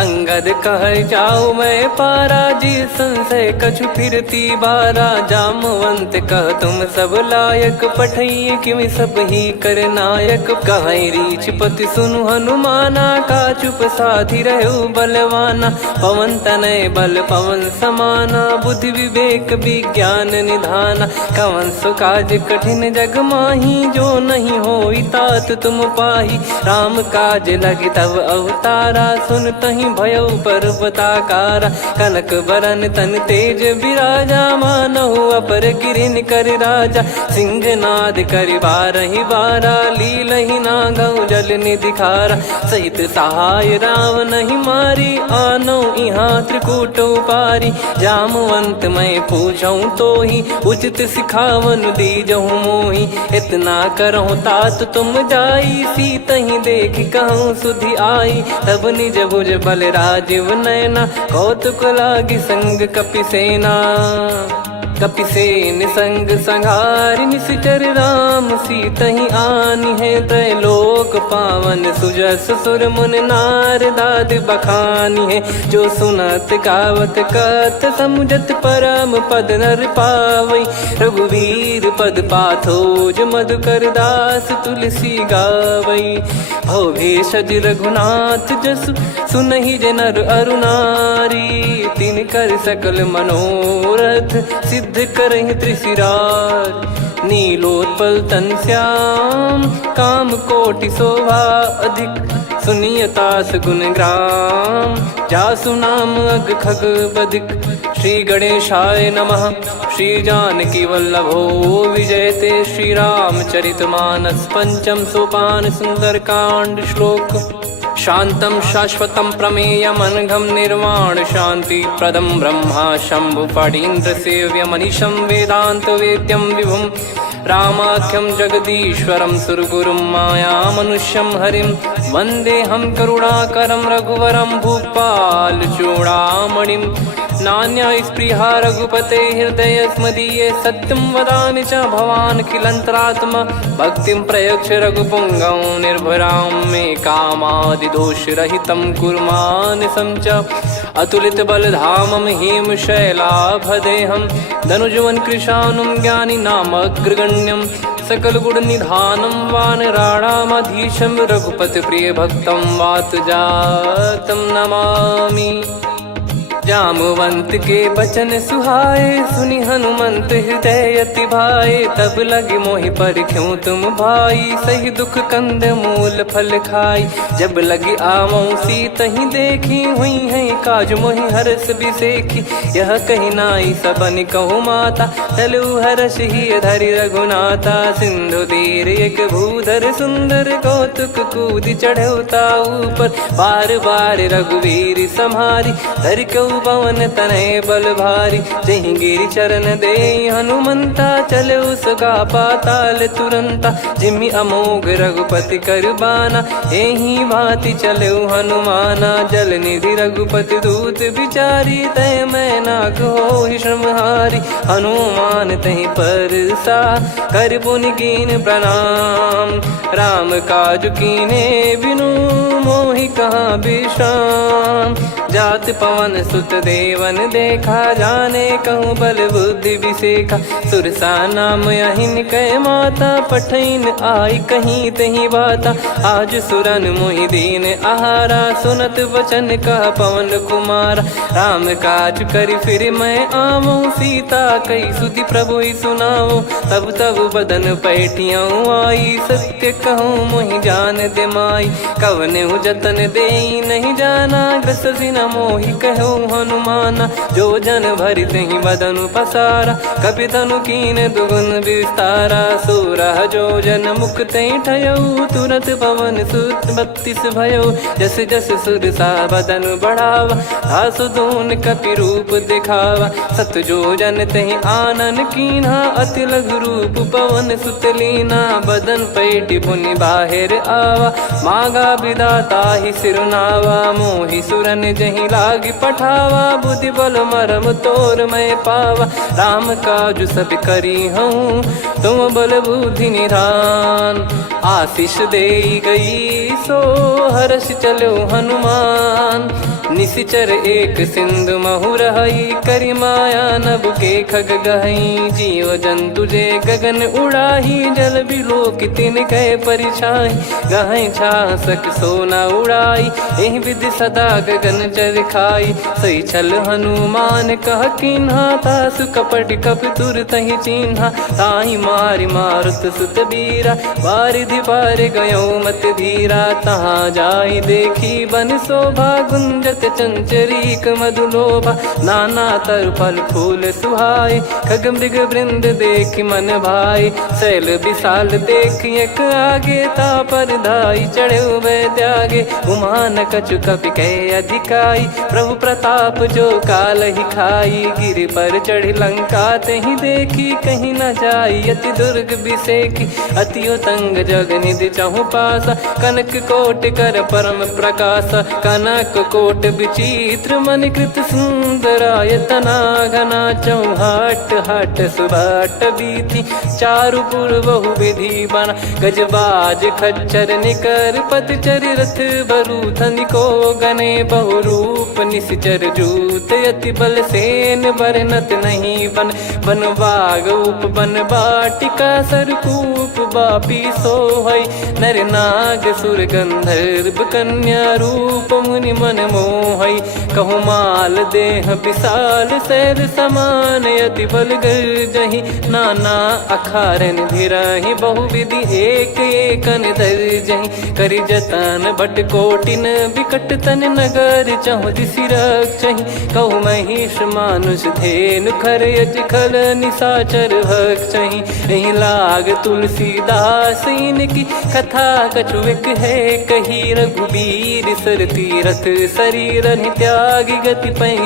अंगद कह जाऊ मैं पारा जी संशय कछु फिरती बारा जामवंत कह तुम सब लायक पठई किमि सब ही कर नायक कह रीछ पति सुनु हनुमाना का चुप साधि रहु बलवाना पवन तनय बल पवन समाना बुद्धि विवेक विज्ञान निधाना कवन सो काज कठिन जग माही जो नहीं होई तात तुम पाही राम काज लगी तब अवतारा सुन तहि भयो पर्वताकारा कनक बरन तन तेज विराजा मानहु अपर गिरिन कर राजा सिंहनाद करि बारहि बारा लीलहि नागौ जल निधि खारा सहित सहाय राम नहीं मारी आनो इहाँ त्रिकूट उपारी जामवंत मैं पूछऊं तो ही उचित सिखावन दीजहु मोही इतना करहु तात तुम जाई सीतहि देख कहूँ सुधि आई तब निज भुज बल राजीव नैना कौतुक लागी संग कपि सेना कपि से निसंग संहारि निश्चर राम सीतहि आनी है। त्रैलोक पावन सुजस सुर मुन नार दाद बखानी है। जो सुनत गावत कथ समुझत परम पद नर पावई। रघुवीर पद पाथोज मधुकर दास तुलसी गावई। भव भेषज रघुनाथ जसु सुनहि जे नर अरु नारी। तिन कर सकल मनोरथ सिद्ध करहि त्रिशिरार। नीलोत्पल तन श्याम काम कोटि शोभा अधिक। सुनियतास गुण ग्राम जासु नाम अग खग बधिक। श्री गणेशाय नमः। श्री जानकी वल्लभो विजयते। श्री रामचरित मानस पंचम सोपान सुंदरकांड श्लोक। शांतं शाश्वतं प्रमेयमनघं निर्वाण शांति प्रदं ब्रह्मा शंभु फणीन्द्र सेव्य मनीषं वेदांत वेद्यं विभुं। रामाख्यं जगदीश्वरं सुरगुरुं माया मनुष्यं हरिं। वन्देऽहं करुणाकरं रघुवरं भूपाल चूडामणिं। नान्या स्पृहा रघुपते हृदय स्मदीये। सत्यं वदामि च भवान् खिलन्तरात्मा। भक्तिं प्रयच्छ रघुपुङ्गं निर्भरां मे कामादिदोषरहितं कुर्मानिसं च। अतुलित बलधामं हेमशैलाभदेहं। धनुजवन कृशानुं ज्ञानी नामग्रगण्यं। सकल गुण निधानं वानराणामधीशं। रघुपति प्रिय भक्तं वात जातं नमामि। जामवंत के बचन सुहाए सुनि हनुमंत हृदय अति भाए। तब लगे मोहि परख्यूं तुम भाई सही दुख कंद मूल फल खाई। जब लगे आवऊं सीतहि देखी हुई है काज मोहि हरस बिसेखी। यह कही नाई सबन कहु माता चलु हरष ही धरि रघुनाथा। सिंधु तीर एक भूधर सुंदर कौतुक कूद चढ़ौता ऊपर। बार बार रघुवीर सम्हारी धरि कऊ पवन तनय बल भारी। जहि गिरि चरण दे हनुमंता चले उसका पाताल तुरंता। जिमि अमोघ रघुपति कर बाना एहि भांति चले हनुमाना। जल निधि रघुपति दूत बिचारी तय मैं नाग होहि श्रमहारी। हनुमान तहि परसा कर पुनि कीन प्रणाम। राम काज कीने बिनु मोहि कहाँ विश्राम। जात पवन सुत देवन देखा जाने कहूँ बल बुद्धि विसेखा। सुरसा नाम अहिन कै माता पठैन आई कहीं तही बाता। आज सुरन मोहि दीन आहारा सुनत वचन कह पवन कुमारा। राम काज करि फिर मैं आवऊं सीता कई सुधि प्रभु सुनाओ। तब तब बदन पैठियाँ आई सत्य कहूँ मोहि जान दे माई। कवने जतन दे नहीं जाना ग्रसि न मोहि कहो हनुमाना। जो जन भरि तहि बदनु पसारा कपि तनु कीन दुगुन विस्तारा। सोरह जो जन मुख तहि ठयऊ तुरत पवन सुत 32 भयऊ। जस जस सुरसा बदनु बढ़ावा धासु दून कपि रूप दिखावा। सत जो जन तहि आनन कीन्हा अति लघु रूप पवन सुत लीना। बदन पैटि पुनि बाहिर आवा मागा विधाता ही सिरुनावा। मोहि सुरन जहि लागी पठावा बुद्धि बल मरम तोर मैं पावा। राम काजु सब करी हूँ तुम बल बुद्धि निधान। आशीष दे गई सो हर्ष चलो हनुमान। निशिचर एक सिंधु महु रहई करि माया नभ के खग गहई। जीव जंतु जे गगन उड़ाही जल बिलो तिन कह परिछाई। गहई छासक सोना उड़ाई एहि विधि सदा गगन चर खाई। सही छल हनुमान कह किन्हा तासु कपट कप तुर तहि चिन्हा। ताहि मारि मारुत सुत बीरा वारिधि पार गयो मत धीरा। तहाँ जाई देखी बन शोभा गुंजत चंचरीक मधुलोभा। नाना तर फल फूल सुहाए खग मृग वृंद देख मन भाई। शैल विशाल देख एक आगे ता पर धाई चढ़े वै त्यागे। उमान कछु कपि कह अधिकारी गाई, प्रभु प्रताप जो काल ही खाई। गिर पर चढ़ी लंका ते ही देखी, कहीं न जाई अति दुर्ग बिसेखी। अति उतंग जग निधि चहु पासा, कनक कोट कर परम प्रकाश। कनक कोट विचित्र मनि कृत सुंदरायतना घना। चौहाट हाट सुबाट बीथी, चारु पुर बहु विधि बना। गजबाज खच्चर निकर पतचर रथ बरु धनिको गने। बहु रूप निश्चर जूत अति बल सेन बरनत नहीं बन। बन बाग उप बन बाटिका सरकूप बापी सोहई। नर नाग सुर गंधर्व कन्या रूप मुनि मन मोहई। कहु माल देह विशाल शैल समान, अति बल गर्जहि नाना अखारन भिरहि। बहु विधि एक एकन दर्जहि, करि जतन भट कोटिन विकट तन नगर। चहु दिसि रक्षहि, कहु महिष मानुष धेनु खर यज खल निशाचर भक्षहि। एहि लाग तुलसीदास इनकी कथा कछुक है कही। रघुबीर सर तीरथ शरीर त्यागी, गति पै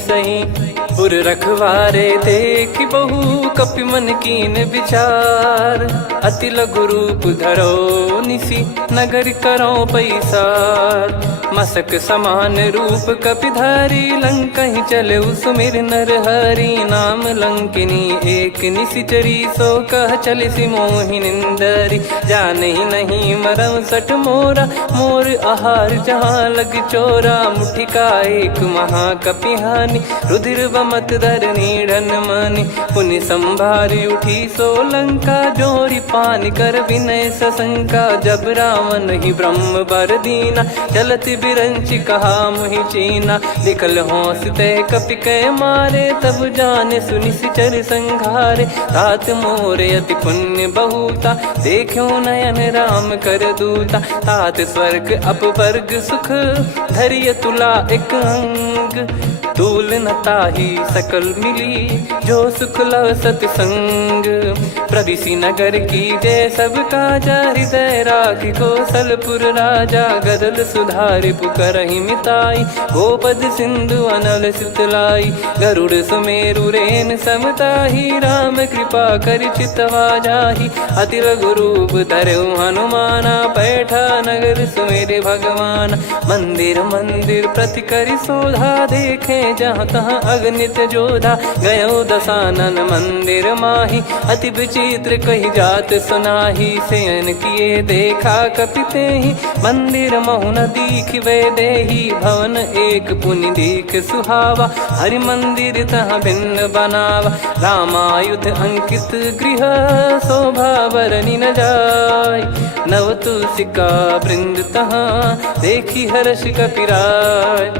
सही। पुर रखवारे देखि बहु कपि मन कीन विचार। अति लघु रूप धरो निसि नगर करो पैसार। मसक समान रूप कपिधारी, लंकहि चले सुमिर नर हरि। नाम लंकिनी एक निशिचरी, सो कह चलिसि मोहि निंदरी। जानहि नहीं मरम सठ मोरा, मोर आहार जहाँ लग चोरा। मुठिका एक महाकपिहानि, रुधिर बमत धरनी ढन मानि। पुनि संभारी उठी सो लंका, जोरी पान कर विनय सशंका। जब रावण ही ब्रह्म बर दीना, चलति बिरंचि कहा मुहि चीना। निकल होंस तय कपि कै मारे, तब जाने सुनिश्चर संघारे। तात मोर अति पुण्य बहुता, देखो नयन राम कर दूता। तात स्वर्ग अपवर्ग सुख, धैर्य तुला एक अंग। तूल न ताहि सकल मिली, जो सुख लव सतसंग। प्रविशि नगर की जय सब काजा, हृदय राखि कौशलपुर राजा। गदल सुधारि पुकारहि मिताई, गोपद सिंधु अनल सितलाई। गरुड़ सुमेरु रेन समताहि, राम कृपा करि चितवा जाहि। अति लघु रूप धरऊ हनुमाना, पैठा नगर सुमेरे भगवान। मंदिर मंदिर प्रति करि शोधा, देखे जहाँ तहाँ अगणित जोधा। गयो दशानन मंदिर माही, अति विचित्र कही जात सुनाही। शयन किए देखा कपिते ही, मंदिर महु न दीख वे देही। भवन एक पुनि दीख सुहावा, हरि मंदिर तहाँ भिन्न बनावा। रामायुध अंकित गृह, शोभा बरनि न जाय। नव तुलसिका वृंद तहाँ, देखी हर्ष कपिराय।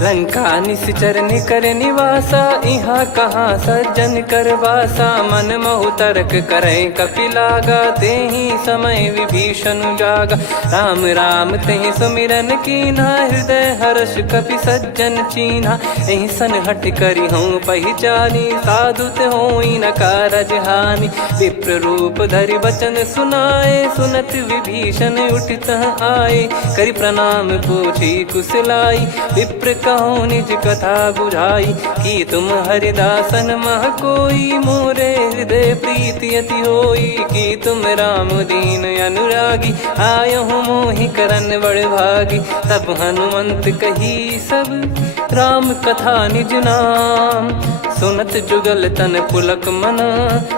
लंका निश्चर निकर निवासा, यहाँ कहाँ सज्जन कर वासा। मन महु तर्क करें कपिलागा, तेहि समय विभीषण जागा। राम राम तेहि सुमिरन कीन्हा, हृदय हर्ष कपि सज्जन चीन्हा। एहि सन हट करि हूँ पहिचानी, साधु ते होई न कारज हानि। विप्र रूप धरि बचन सुनाए, सुनत विभीषण उठित आए। करि प्रणाम पूछी कुशलाई, विप्र कहो निज कथा बुझाई। कि तुम हरिदासन मह कोई, मोरे हृदय प्रीति अति होई। कि तुम राम दीन अनुरागी, आयहु मोहि करन बड़ भागी। तब हनुमंत कही सब राम कथा निज नाम। सुनत जुगल तन पुलक मना,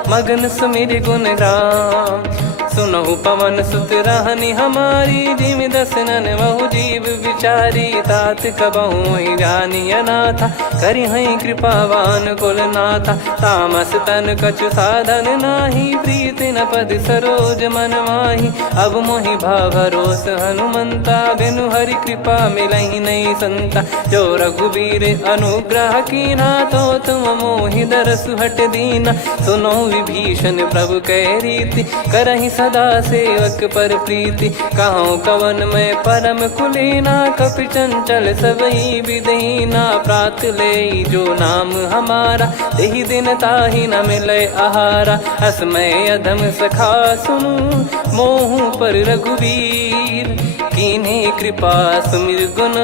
मगन सुमिर गुण राम। सुनहु पवन सुत रहनि हमारी, जिमि दसनन बहु जीव विचारी। तात कबहुँ जानिय नाथा, करिहै कृपावान कुल नाथा। तामस तन कछु साधन नाही, प्रीति न पद सरोज मन माही। अब मोहि भाव भरोस हनुमंता, बिनु हरि कृपा मिलहि नहीं संता। जो रघुबीर अनुग्रह कीन्हा, तो तुम मोहि दरसु हट दीना। सुनो विभीषण प्रभु कै रीति, करहि सदा सेवक पर प्रीति, कहूँ कवन में परम कुलीना, कपि चंचल सबई विदहीना, प्रात ले जो नाम हमारा, यही दिन ताहि न मिले आहारा, असमय अधम सखा सुनु, मोहु पर रघुवीर, कीन्हे कृपा सुमिर गुण,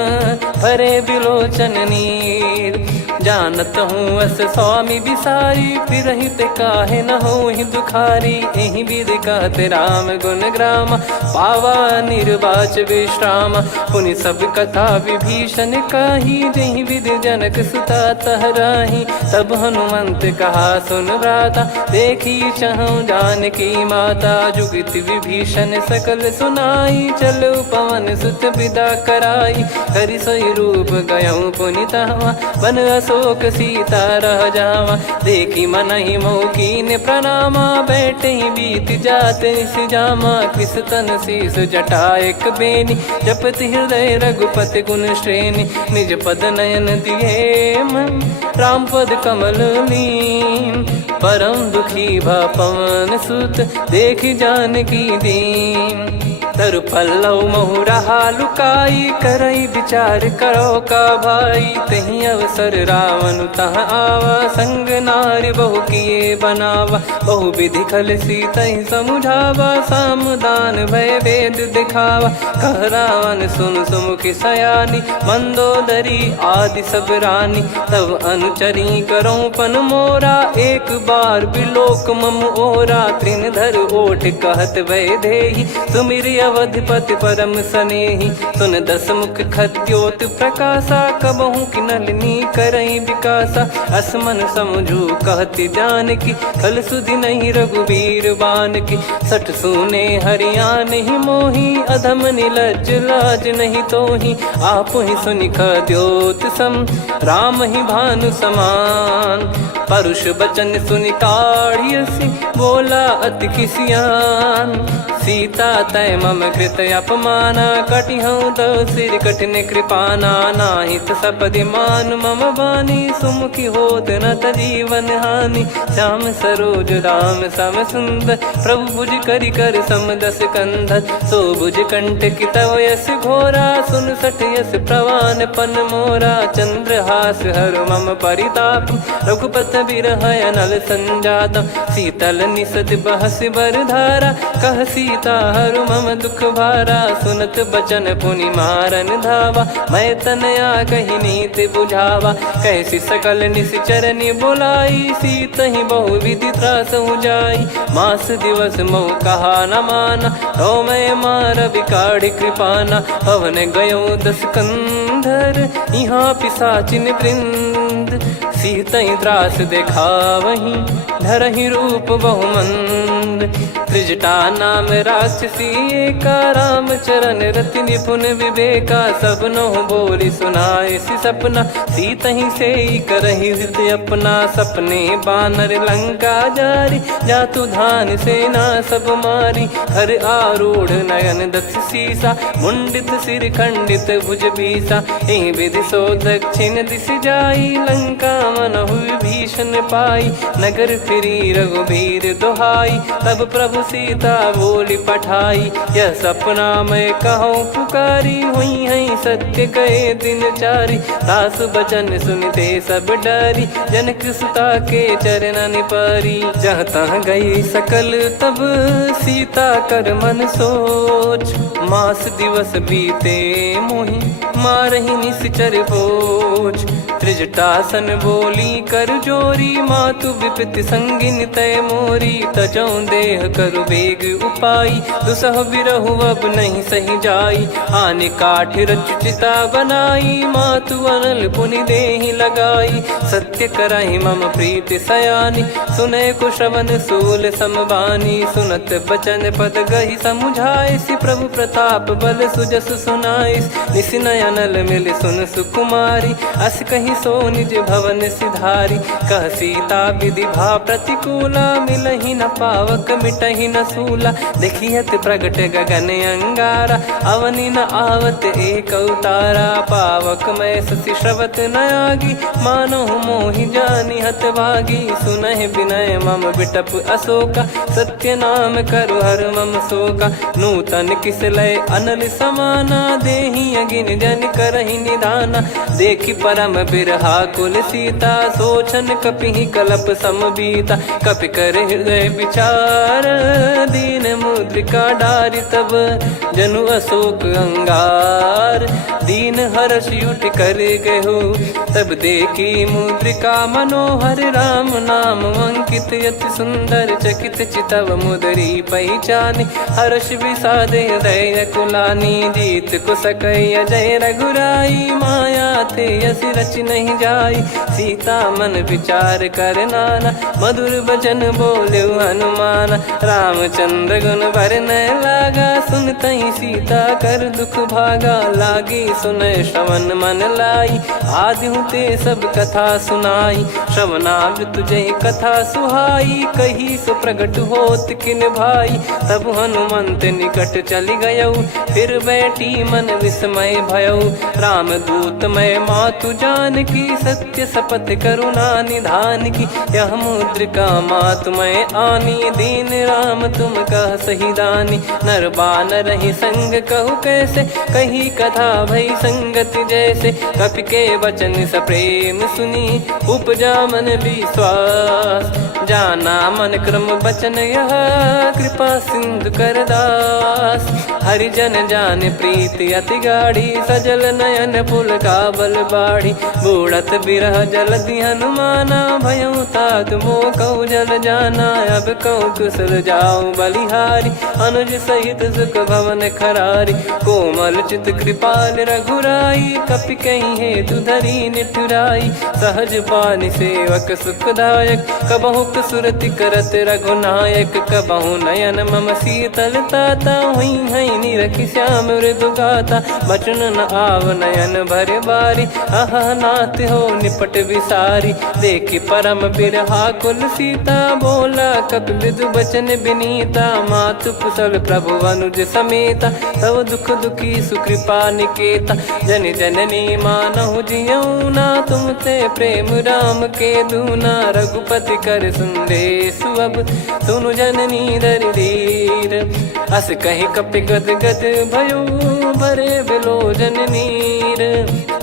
भरे बिलोचन नीर, जानत हूँ अस स्वामी बिसारी, फिरहित काहे न होहि दुखारी, एहि विधि कहते राम गुण ग्राम, पावा निर्वाच विश्राम, पुनि सब कथा विभीषण काही, जहि विधि जनक सुता तहराही, तब हनुमंत कहा सुन भ्राता, देखी चहु जानकी माता, जुगित विभीषण सकल सुनाई, चलो पवन सुत विदा कराई, हरि सोई रूप गयऊँ पुनि तहवा, बन अशोक सीता रह जावा, देखी मनहि मौकीन प्रणामा, बैठे ही बीत जात निस जामा, किस तन शीस जटा एक बेनी, जपति हृदय रघुपति गुण श्रेणी, निज पद नयन दिए मन, राम पद कमल लीन, परम दुखी भा पवन सुत, देखि जानकी दीन, तरु पल्लव महु रहा लुकाई, करई विचार करो का भाई, तही अवसर रावण तह आवा, संग नारी बहु किए बनावा, बहु विधि खल सीतहि समुझावा, सामदान भय वेद दिखावा, कह रावण सुन सुमुखि सयानी, मंदोदरी आदि सब रानी, तब अनुचरी करो पन मोरा, एक बार बिलोक मम ओरा, त्रिन धर ओठ कहत भय देहि, सुमिर अवधिपति परम सनेहि, सुन दस मुख खद्योत प्रकाशा, कबहु कि नलिनी करई विकासा, असमन समझू कहति जानकी, कल सुधि नहीं रघुबीर बान की, सठ सुने हरियान ही मोही, अधम निलज लाज नहीं तोही, आप ही सुनि खद्योत सम, राम ही भानु समान, परुष बचन सुनि काढ़ियसि, बोला अति किसियान, सीता तय मम कृत अपमाना, कटिहऊँ तो सिर कठिन कृपाना, नाहित सपदि मान मम बानी, सुमुखी होत न जीवन हानि, श्याम सरोज राम सम सुंदर, प्रभु भुज करि कर समदस कंधर, सो भुज कंठ की तव यस घोरा, सुन सठ यस प्रवान पन मोरा, चंद्रहास हर मम परिताप, रघुपत बिरह अनल संजातम, शीतल निसत बहस बर धारा, कह सीता हरु मम दुख भारा, सुनत बचन पुनि मारन धावा, मैं तनया कही नीति बुझावा, कैसी सकल निश्चरनि बुलाई, सीतहि बहु विधि त्रास जाई, मास दिवस मोह कहा न माना, तो मैं मार बिकाढ़ कृपाना, पवन गयो दस कंधर, यहाँ पिशाचिन वृंद, सीतहि त्रास देखावहीं, धरहि रूप बहुमंद, त्रिजटा नाम राक्षसी एका, राम चरण रति निपुण विवेका, सबनो बोली सुनाए सि सपना, सीतहि से करहि हृदय अपना, सपने बानर लंका जारी, जातु धान सेना सब मारी, हर आरूढ़ नयन दस सीसा, मुंडित सिर खंडित भुज बीसा, एहि विधि सो दक्षिण दिश जाई, लंका मनहु विभीषण पाई, नगर फिरी रघुबीर दुहाई, तब प्रभु सीता बोली पठाई, यह सपना मैं कहूँ पुकारी, हुई है सत्य कहे दिन चारी, दास बचन सुनते सब डरी, जनक सुता के चरण पारी, जहाँ तहाँ गई सकल तब सीता कर मन सोच, मास दिवस बीते मोहि मारहि निश्चर बोझ, त्रिजटासन बोली कर जोरी, मातु विपति संगिन तय मोरी, तजौ देह करु बेग उपाई, दुसह बिरहु अब नहीं सही जाई, आने काठ रचिता बनाई, मातु अनल पुनि देहि लगाई, सत्य कराई मम प्रीति सयानी, सुने को श्रवण सूल समबानी, सुनत बचन पद गहि समुझाए, सि प्रभु प्रताप बल सुजस सुनाइस, निस नयनल मिल सुन सुकुमारी, अस कहि नहीं सो निज भवन सिधारी। कह सीता विधि भा प्रतिकूला, मिलहि न पावक मिटहि न सूला। देखियत प्रगट गगन अंगारा, अवनि न आवत एक अवतारा। पावक मैं शशि श्रवत न आगी, मानो मोहि जानि हत भागी। सुनहि विनय मम बिटप अशोका, सत्य नाम करु हर मम शोका। नूतन किस लय अनल समाना, देहि अगिन जन करहि निधाना। देखि परम बिरहा कुल सीता, सोचन कपिहि कलप समबीता। कपि कर हृदय विचार, दीन मुद्रिका डारि तब। जनु अशोक अंगार, दीन हर्ष उठ कर गहु। तब देखी मुद्रिका मनोहर, राम नाम अंकित अति सुंदर। चकित चितव मुदरी पहचानी, हर्ष विषाद हृदय कुलानी। जीत को सकय जय रघुराई, माया थे यस रच नहीं जाई। सीता मन विचार कर नाना, मधुर बचन बोले हनुमान। रामचंद्र गुण बरनय लागा, सुनतहि सीता कर दुख भागा। लागी सुनय श्रवण मन लाई, आदिहु ते सब कथा सुनाई। श्रवणामृत जय कथा सुहाई, कही सो प्रगट होत किन भाई। तब हनुमंत निकट चली गयौ, फिर बैठी मन विस्मय भयौ। राम दूत मैं मातु जान की, सत्य शपथ करुणा निधान की। यह मुद्रिका मातु मैं आनी, दीन राम तुम कह सही दानी। नर बानर ही संग कहु कैसे, कही कथा भई संगति जैसे। कपि के वचन सप्रेम सुनी, उपजा मन विश्वास। जाना मन क्रम बचन यह, कृपा सिंधु कर दास। हरिजन जान प्रीति अति गाढ़ी, सजल नयन पुलकावल बाढ़ी। बूढ़त बिरह जलधि हनुमाना, भयउ तात मोह कहु जल जाना। अब कहु कुशल जाऊं बलिहारी, अनुज सहित सुख भवन खरारी। कोमल चित कृपाल रघुराई, कपि कहीं हेतु धरी निठुराई। सहज पानि सेवक सुखदायक, कबहु सुरति करत रघुनायक। कबहु नयन मम शीतल ताता, हुई है निरखि श्याम मृदु गाता। बचन न आव नयन भर बारी, अह नाथ हो निपट विसारी। देखि परम बिरहा कुल सीता, बोला कपि मृदु बचन विनीता। मातु कुशल प्रभु अनुज समेता, तव दुख दुखी सुकृपा निकेता। जन जननी मानहु जियऊ ना, तुम ते प्रेम राम के दूना। रघुपति कर संदेश अब, सुनु जननी दर धीर। अस कहि कपि गद गद भयो, भरे बिलोचन नीर।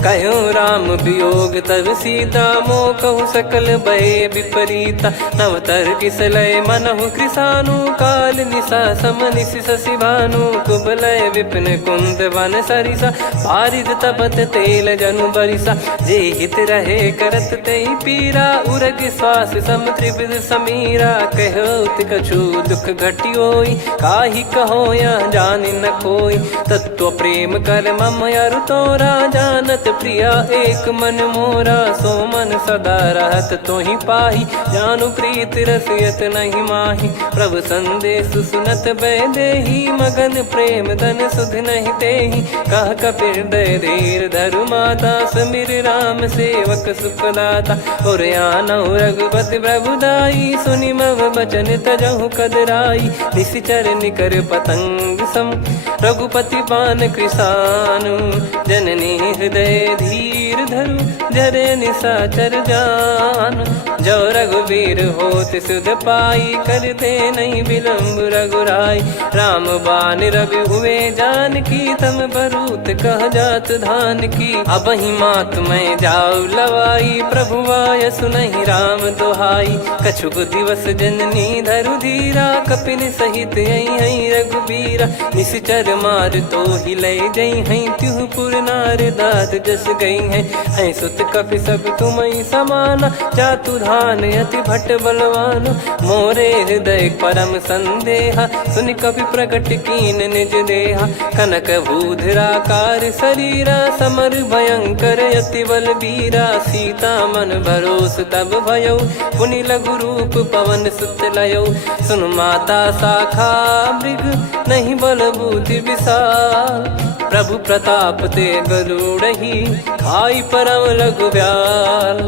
कहो राम वियोग तब सीता, मोह कहु सकल भय विपरीता। नवतर किसलय मनहु कृसानु, काल निशा समनिश शशि भानु। कुबलय विपिन कुंद वन सरिसा, पारिद तपत तेल जनु बरिसा। जे हित रहे करत तेहि पीरा, उरग श्वास सम त्रिविध समीरा। कहो कछु दुख घटियोई, काहि कहो या जानि न कोई। तत्व प्रेम कर मम अरु तोरा, जानत प्रिया एक मन मोरा। सो मन सदा रहत तोहि पाही, जानु प्रीत रसियत नहीं माही। प्रभु संदेश सुनत बैदेही, मगन प्रेम धन सुध नहीं तेहि। कह कपि हृदय धीर धरु माता, समिर राम सेवक सुखदाता। और आनहु रघुपति प्रभुदाई, सुनि मम बचन तजहु कदराई। निशिचर निकर पतंग सम, रघुपति पान कृसानु। जननी हृदय धीर धरु, जरे निशाचर जान। जो रघुवीर होत सुध पाई, करते नहीं विलंब रघुराई। राम बान रवि हुए जान की, तम बरूत कह जात धान की। अब ही मात मैं जाऊ लवाई, प्रभु आय सुनहि राम दोहाई। कछुक दिवस जननी धरु धीरा, कपिन सहित यही रघुबीरा। निश्चर मार तो ही ले जई हैं, त्युह पुर नार दाद जस गई हैं। सुत कपि सब तुमहि समाना, जातु धान अति भट बलवान। मोरे हृदय परम संदेहा, सुनि कपि प्रकट कीन निज देहा। कनक भूधराकार शरीरा, समर भयंकर अति बल बीरा। सीता मन भरोस तब भयौ, पुनि लघु रूप पवन सुत लयौ। सुन माता शाखा मृग, नहीं बल बुद्धि विशाल। प्रभु प्रताप ते गरुड़ ही खाई परम लघु ब्याल।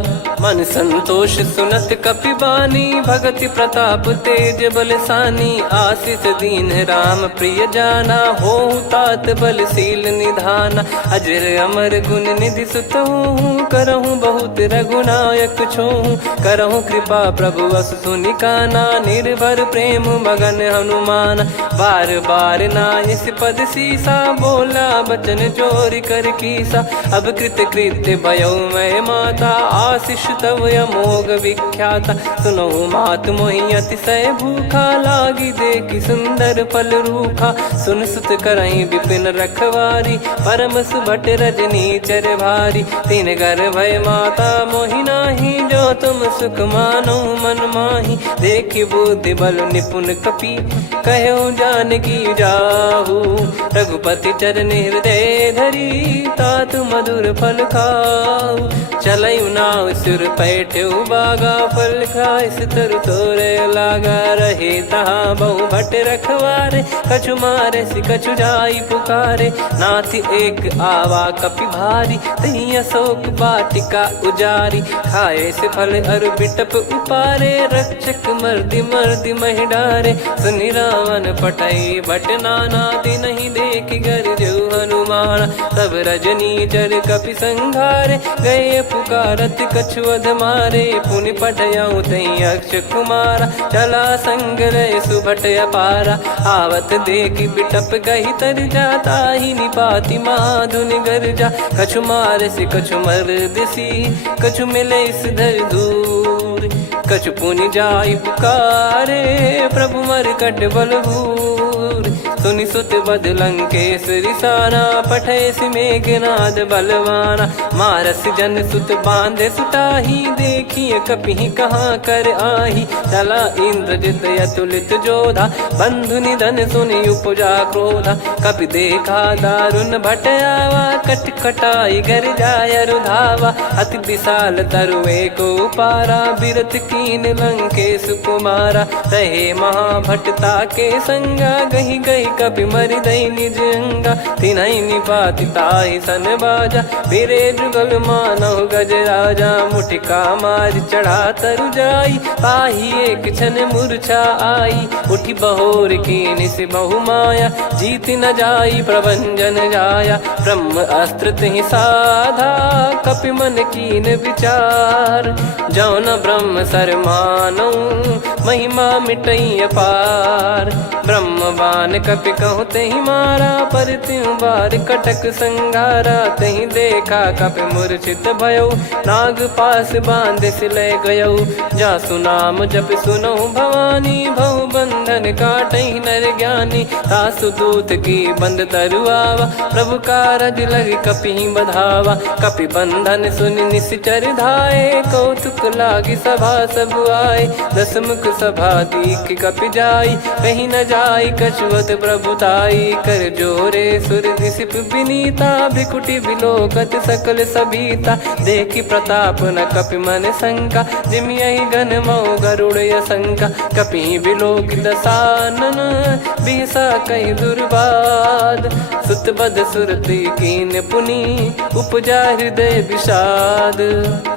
मन संतोष सुनत कपिबानी, भगति प्रताप तेज बलसानी। आशीष दीन राम प्रिय जाना, हो तात बलशील निधाना। अजर अमर गुण निधि सुत हूँ, करहूँ बहुत रघुनायक छोहूँ। करहूँ कृपा प्रभु अस सुनि काना, निर्भर प्रेम मगन हनुमान। बार बार नायस पद सीसा, बोला बचन जोर कर कीसा। अब कृत कृत्य भयो मैं माता, आशीष तव अमोघ विख्याता। सुनो मात मोहि अतिशय भूखा, लागी देखी सुंदर फल रूखा। सुन सुत करई विपिन रखवारी, परम सुभट रजनी चर भारी। तीन घर भय माता मोहि नाही, जो तुम सुख मानो मन माही। देखी बुद्धि बल निपुण कपि, कहो जानकी जाहू। रघुपति चरण हृदय धरी, तात मधुर फल खाऊ। चलऊ नाव सिर पैठ्यु बागा, फल खाय सितर तोरे लागा। रहे तहाँ बहु भट रखवारे, कछु मारे सि कछु जाई पुकारे। नाथ एक आवा कपि भारी, तही अशोक वाटिका उजारी। खाए से फल अरु बिटप उपारे, रक्षक मर्दि मर्दि महि डारे। सुनि रावण पटई भट नाना, तिनहि देख गर जो हनुमान। तब रजनी चर कपि संघारे, गए पुकारत कछु अध मारे। पुनि पटयऊ तई अक्ष कुमारा, चला संग रहे सुभट अपारा। आवत देखी बिटप गही तर जाता, ही निपाति माधुनि गर्जा। कछु मार से कछु मर्दिसी, कछु मिले इस धर दूर। कछु पुनि जाई पुकारे, प्रभु मरकट बलभूर। सुनि सुत बद लंकेश्वरी साना, पठैसि मेघनाद बलवाना। मारस जन सुत बांधे सुताही, देखिए कपिहि कहाँ कर आही। चला इंद्रजित अतुलित जोधा, बंधु निधन सुनि उपजा क्रोधा। कपि देखा दारुण भट आवा, कट कटाई घर जाय रुधावा। अति विशाल तरुए को पारा, बिरत कीन लंकेश कुमारा। रहे महाभटता के संगा, गही गही कपि मरि दई निज अंगा। तिन्हि निपाति ताहि सन बाजा, फिरे जुगल मानव गज राजा। मुटिका मार चढ़ा तरु जाई, पाही एक क्षण मूर्छा आई। उठी बहोर कीन से बहु माया, जीत न जाई प्रभंजन जाया। ब्रह्म अस्त्र तिहि साधा, कपि मन कीन विचार। जौ न ब्रह्म सर मानौ, महिमा मिटई अपार। ब्रह्म बान कपि कहु तहि मारा, पर त्यों बार कटक संगारा। तहि देखा कपि मूर्छित भयो, नाग पास बांध सिले गयो। जासु नाम जप सुनहु भवानी, भव बंधन काटहि नर ज्ञानी। तासु दूत की बंद तरुआवा, प्रभु कारज लग कपि बधावा। कपि बंधन सुनि निश्चर धाये, कौतुक लागी सभा सब आए। दसमुख सभा दीख कपि जाई, कहीं न जाई कछुअत प्रभुताई। कर जोरे सुर दिसिप विनीता, भिकुटी बिलोकत सकल सबीता। देखी प्रताप न कपि मन शंका, जिमियहि गन मऊ गरुड़ असंका। कपि बिलोक दसानन, बिहसा कहि दुर्बाद। सुत बद सुरति कीन पुनि, उपजा हृदय विषाद।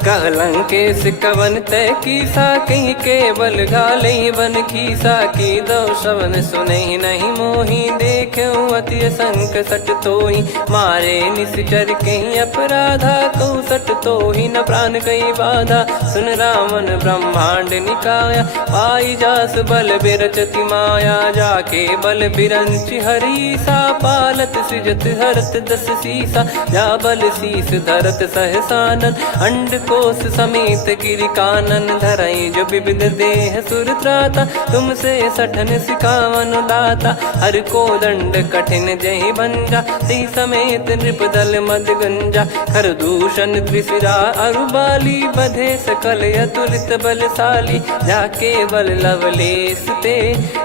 कह लंकेश कवन तय कीसा, कहीं केवल घाले बन खीसा। की दो श्रवण सुनहि नहीं मोहि, देखऊँ अति संक सट तोहि। मारे निश्चर कहीं अपराधा, कहूँ सट तोहि न प्राण कहीं बाधा। सुन रावण ब्रह्मांड निकाया, पाई जास बल बिरचति माया। जाके बल बिरंचि हरीसा, पालत सृजत हरत दस सीसा। जा बल शीस धरत सहसानन, अंड कोश समेत गिरि कानन। धरई जो विविध देह सुर त्राता, तुमसे सठन सिखावन दाता। हर को दंड कठिन जहि भंजा, ती समेत नृप दल मद गंजा। खर दूषण त्रिशिरा अरु बाली, बधे सकल अतुलित बलशाली। जाके बल लवलेस ते,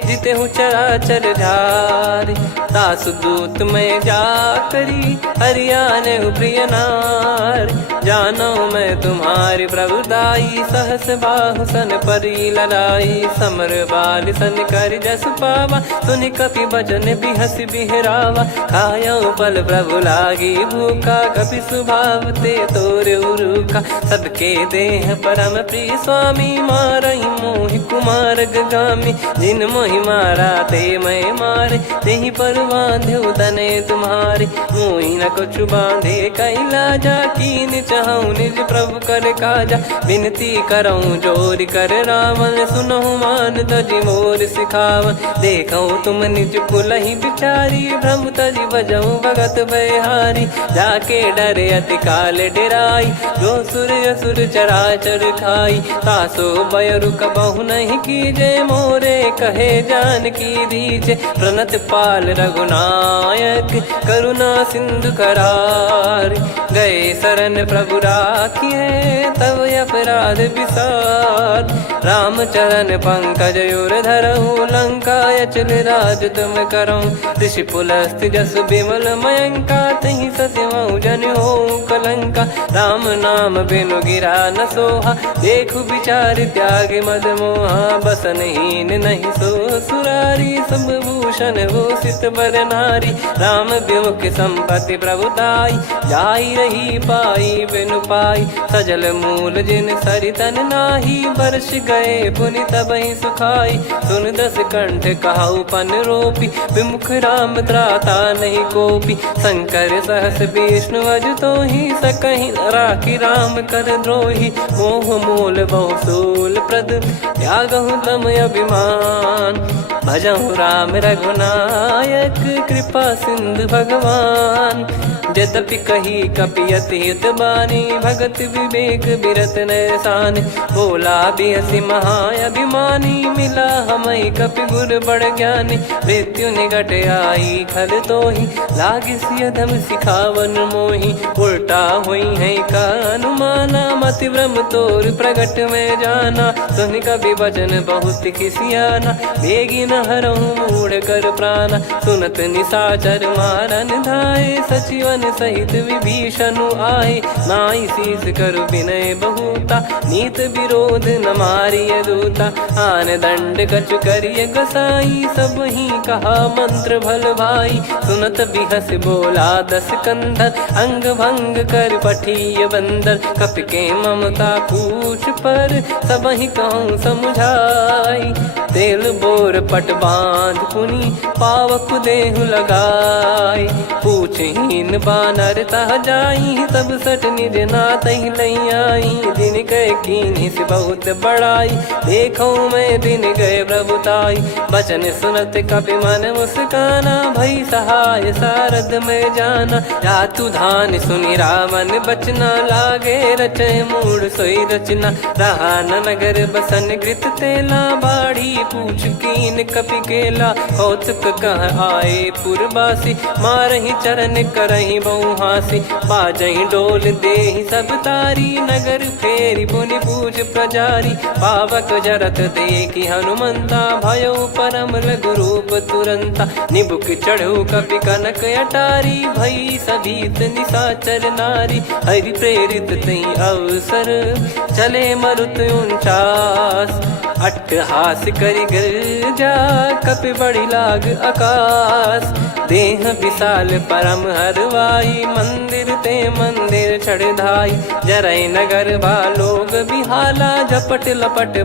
जिते हूँ चराचर झारी। तासु दूत में जा करी, हरियाने प्रिय नार। जानो मैं तुम्हारी प्रभुताई। सहस बाहु सन परी ललाई, समर बाल सन कर जस पावा। सुन कपि बचन बिहस बिहरावा, खायो पल प्रभु लागी भूखा। कपि स्वभाव ते तोरे उरुखा, सबके देह परम प्रिय स्वामी। मारई मोहि कुमार गगामी, जिन मोहि मारा ते मैं मारे। तेहि पर बांध्यो तने तुम्हारे, मोहि न कुछ बांधे कैला जा। कीन चाहूं निज प्रभु कर काजा, विनती करऊं जोर कर रावण। सुनहु मान तजि मोर सिखावन, देखऊं तुम निज कुलहि बिचारी। भ्रम तजि बजऊं भगत बहारी, जाके डरे अति काल डेराई। जो सुर असुर चराचर खाई, तासो बयरु कबहु नहीं कीजे। मोरे कहे जान की दीजे, प्रणत पाल रघुनायक करुणा सिंधु करार। गए शरण प्रभु राखिए, तब अपराध विसार। राम चरण पंकज उर धरऊ, लंका अचल राज तुम करऊं। ऋषि पुलस्त्य जस विमल मयंका, तहि सत्यमऊ जन हो कलंका। राम नाम बिनु गिरा न सोहा, देखु विचार त्याग मद मोहा। बसनहीन नहीं सो सुरारी, सब भूषण भूषित बर नारी। राम विमुख संपत्ति प्रभुताई, जाई रही पाई बिनु पाई। सजल मूल जिन सरितन नाही, बरस गए पुनि तबहि सुखाई। सुन दस कंठ कहाऊ पन रोपी, विमुख राम त्राता नहीं कोपी। शंकर सहस विष्णु अज तो ही, सकहि न राखी राम कर द्रोही। मोह मोल बहु सूल प्रद, त्यागहु तम अभिमान। भजहु राम रघुनायक, कृपा सिंधु भगवान। यद्यपि कही कपियत हित बानी, भगत विवेक बिरत नैसानी। बोला बिहसी महाअभिमानी, मिला हमई कपि गुर बड़ ज्ञानी। मृत्यु निकट आई खल तोहि, लागे सियधम सिखावन मोहि। उल्टा हुई है का अनुमाना, मति भ्रम तोर प्रगट में जाना। सुन कपि वचन बहुत खिसियाना, बेगी न हरहु मूढ़ कर प्राणा। सुनत निशाचर मारन धाये, सचिवन सहित विभीषणु आए। नाई शीस करु विनय बहुता, नीत विरोध न मारिय दूता। आन दंड कछु करिय गोसाई, सब ही कहा मंत्र भल भाई। सुनत बिहस बोला दस कंधर, अंग भंग कर पठिय बंदर। कपि के ममता पूछ पर, सब ही कहूँ समझाई। तेल बोर पट बांध पुनि, पावक देहु लगाई। पूछहीन बानर तह जाई, सब सट निज नातहि लई आई। दिन गए कीन्हि से बहुत बड़ाई, देखो मैं दिन गए प्रभुताई। बचन सुनत कपि मन मुस्काना, भई सहाय सारद में जाना। जातु धान सुनि रावण बचना, लागे रचय मूढ़ सोई रचना। रहा न नगर बसन कृत तेला, बाढ़ी पूछ कीन कपि केला। कौतुक कह आए पुरबासी, मारहि चरण करहि बहु हासी। बाजहि डोल देहि सब तारी, नगर फेरी पुनि पूज प्रजारी। पावक जरत देखि हनुमंता, भयो परम लघु रूप तुरंता। निबुक चढ़ऊ कपि कनक अटारी, भई सभीत निशाचर नारी। हरि प्रेरित तई अवसर, चले मरुत 49। अट्टहास करि गिरजा, कपि बड़ी लाग आकाश। देह विशाल परम हरवाई, मंदिर ते मंदिर चढ़ धाई। जरई नगर भालोग बिहाला, झपट लपट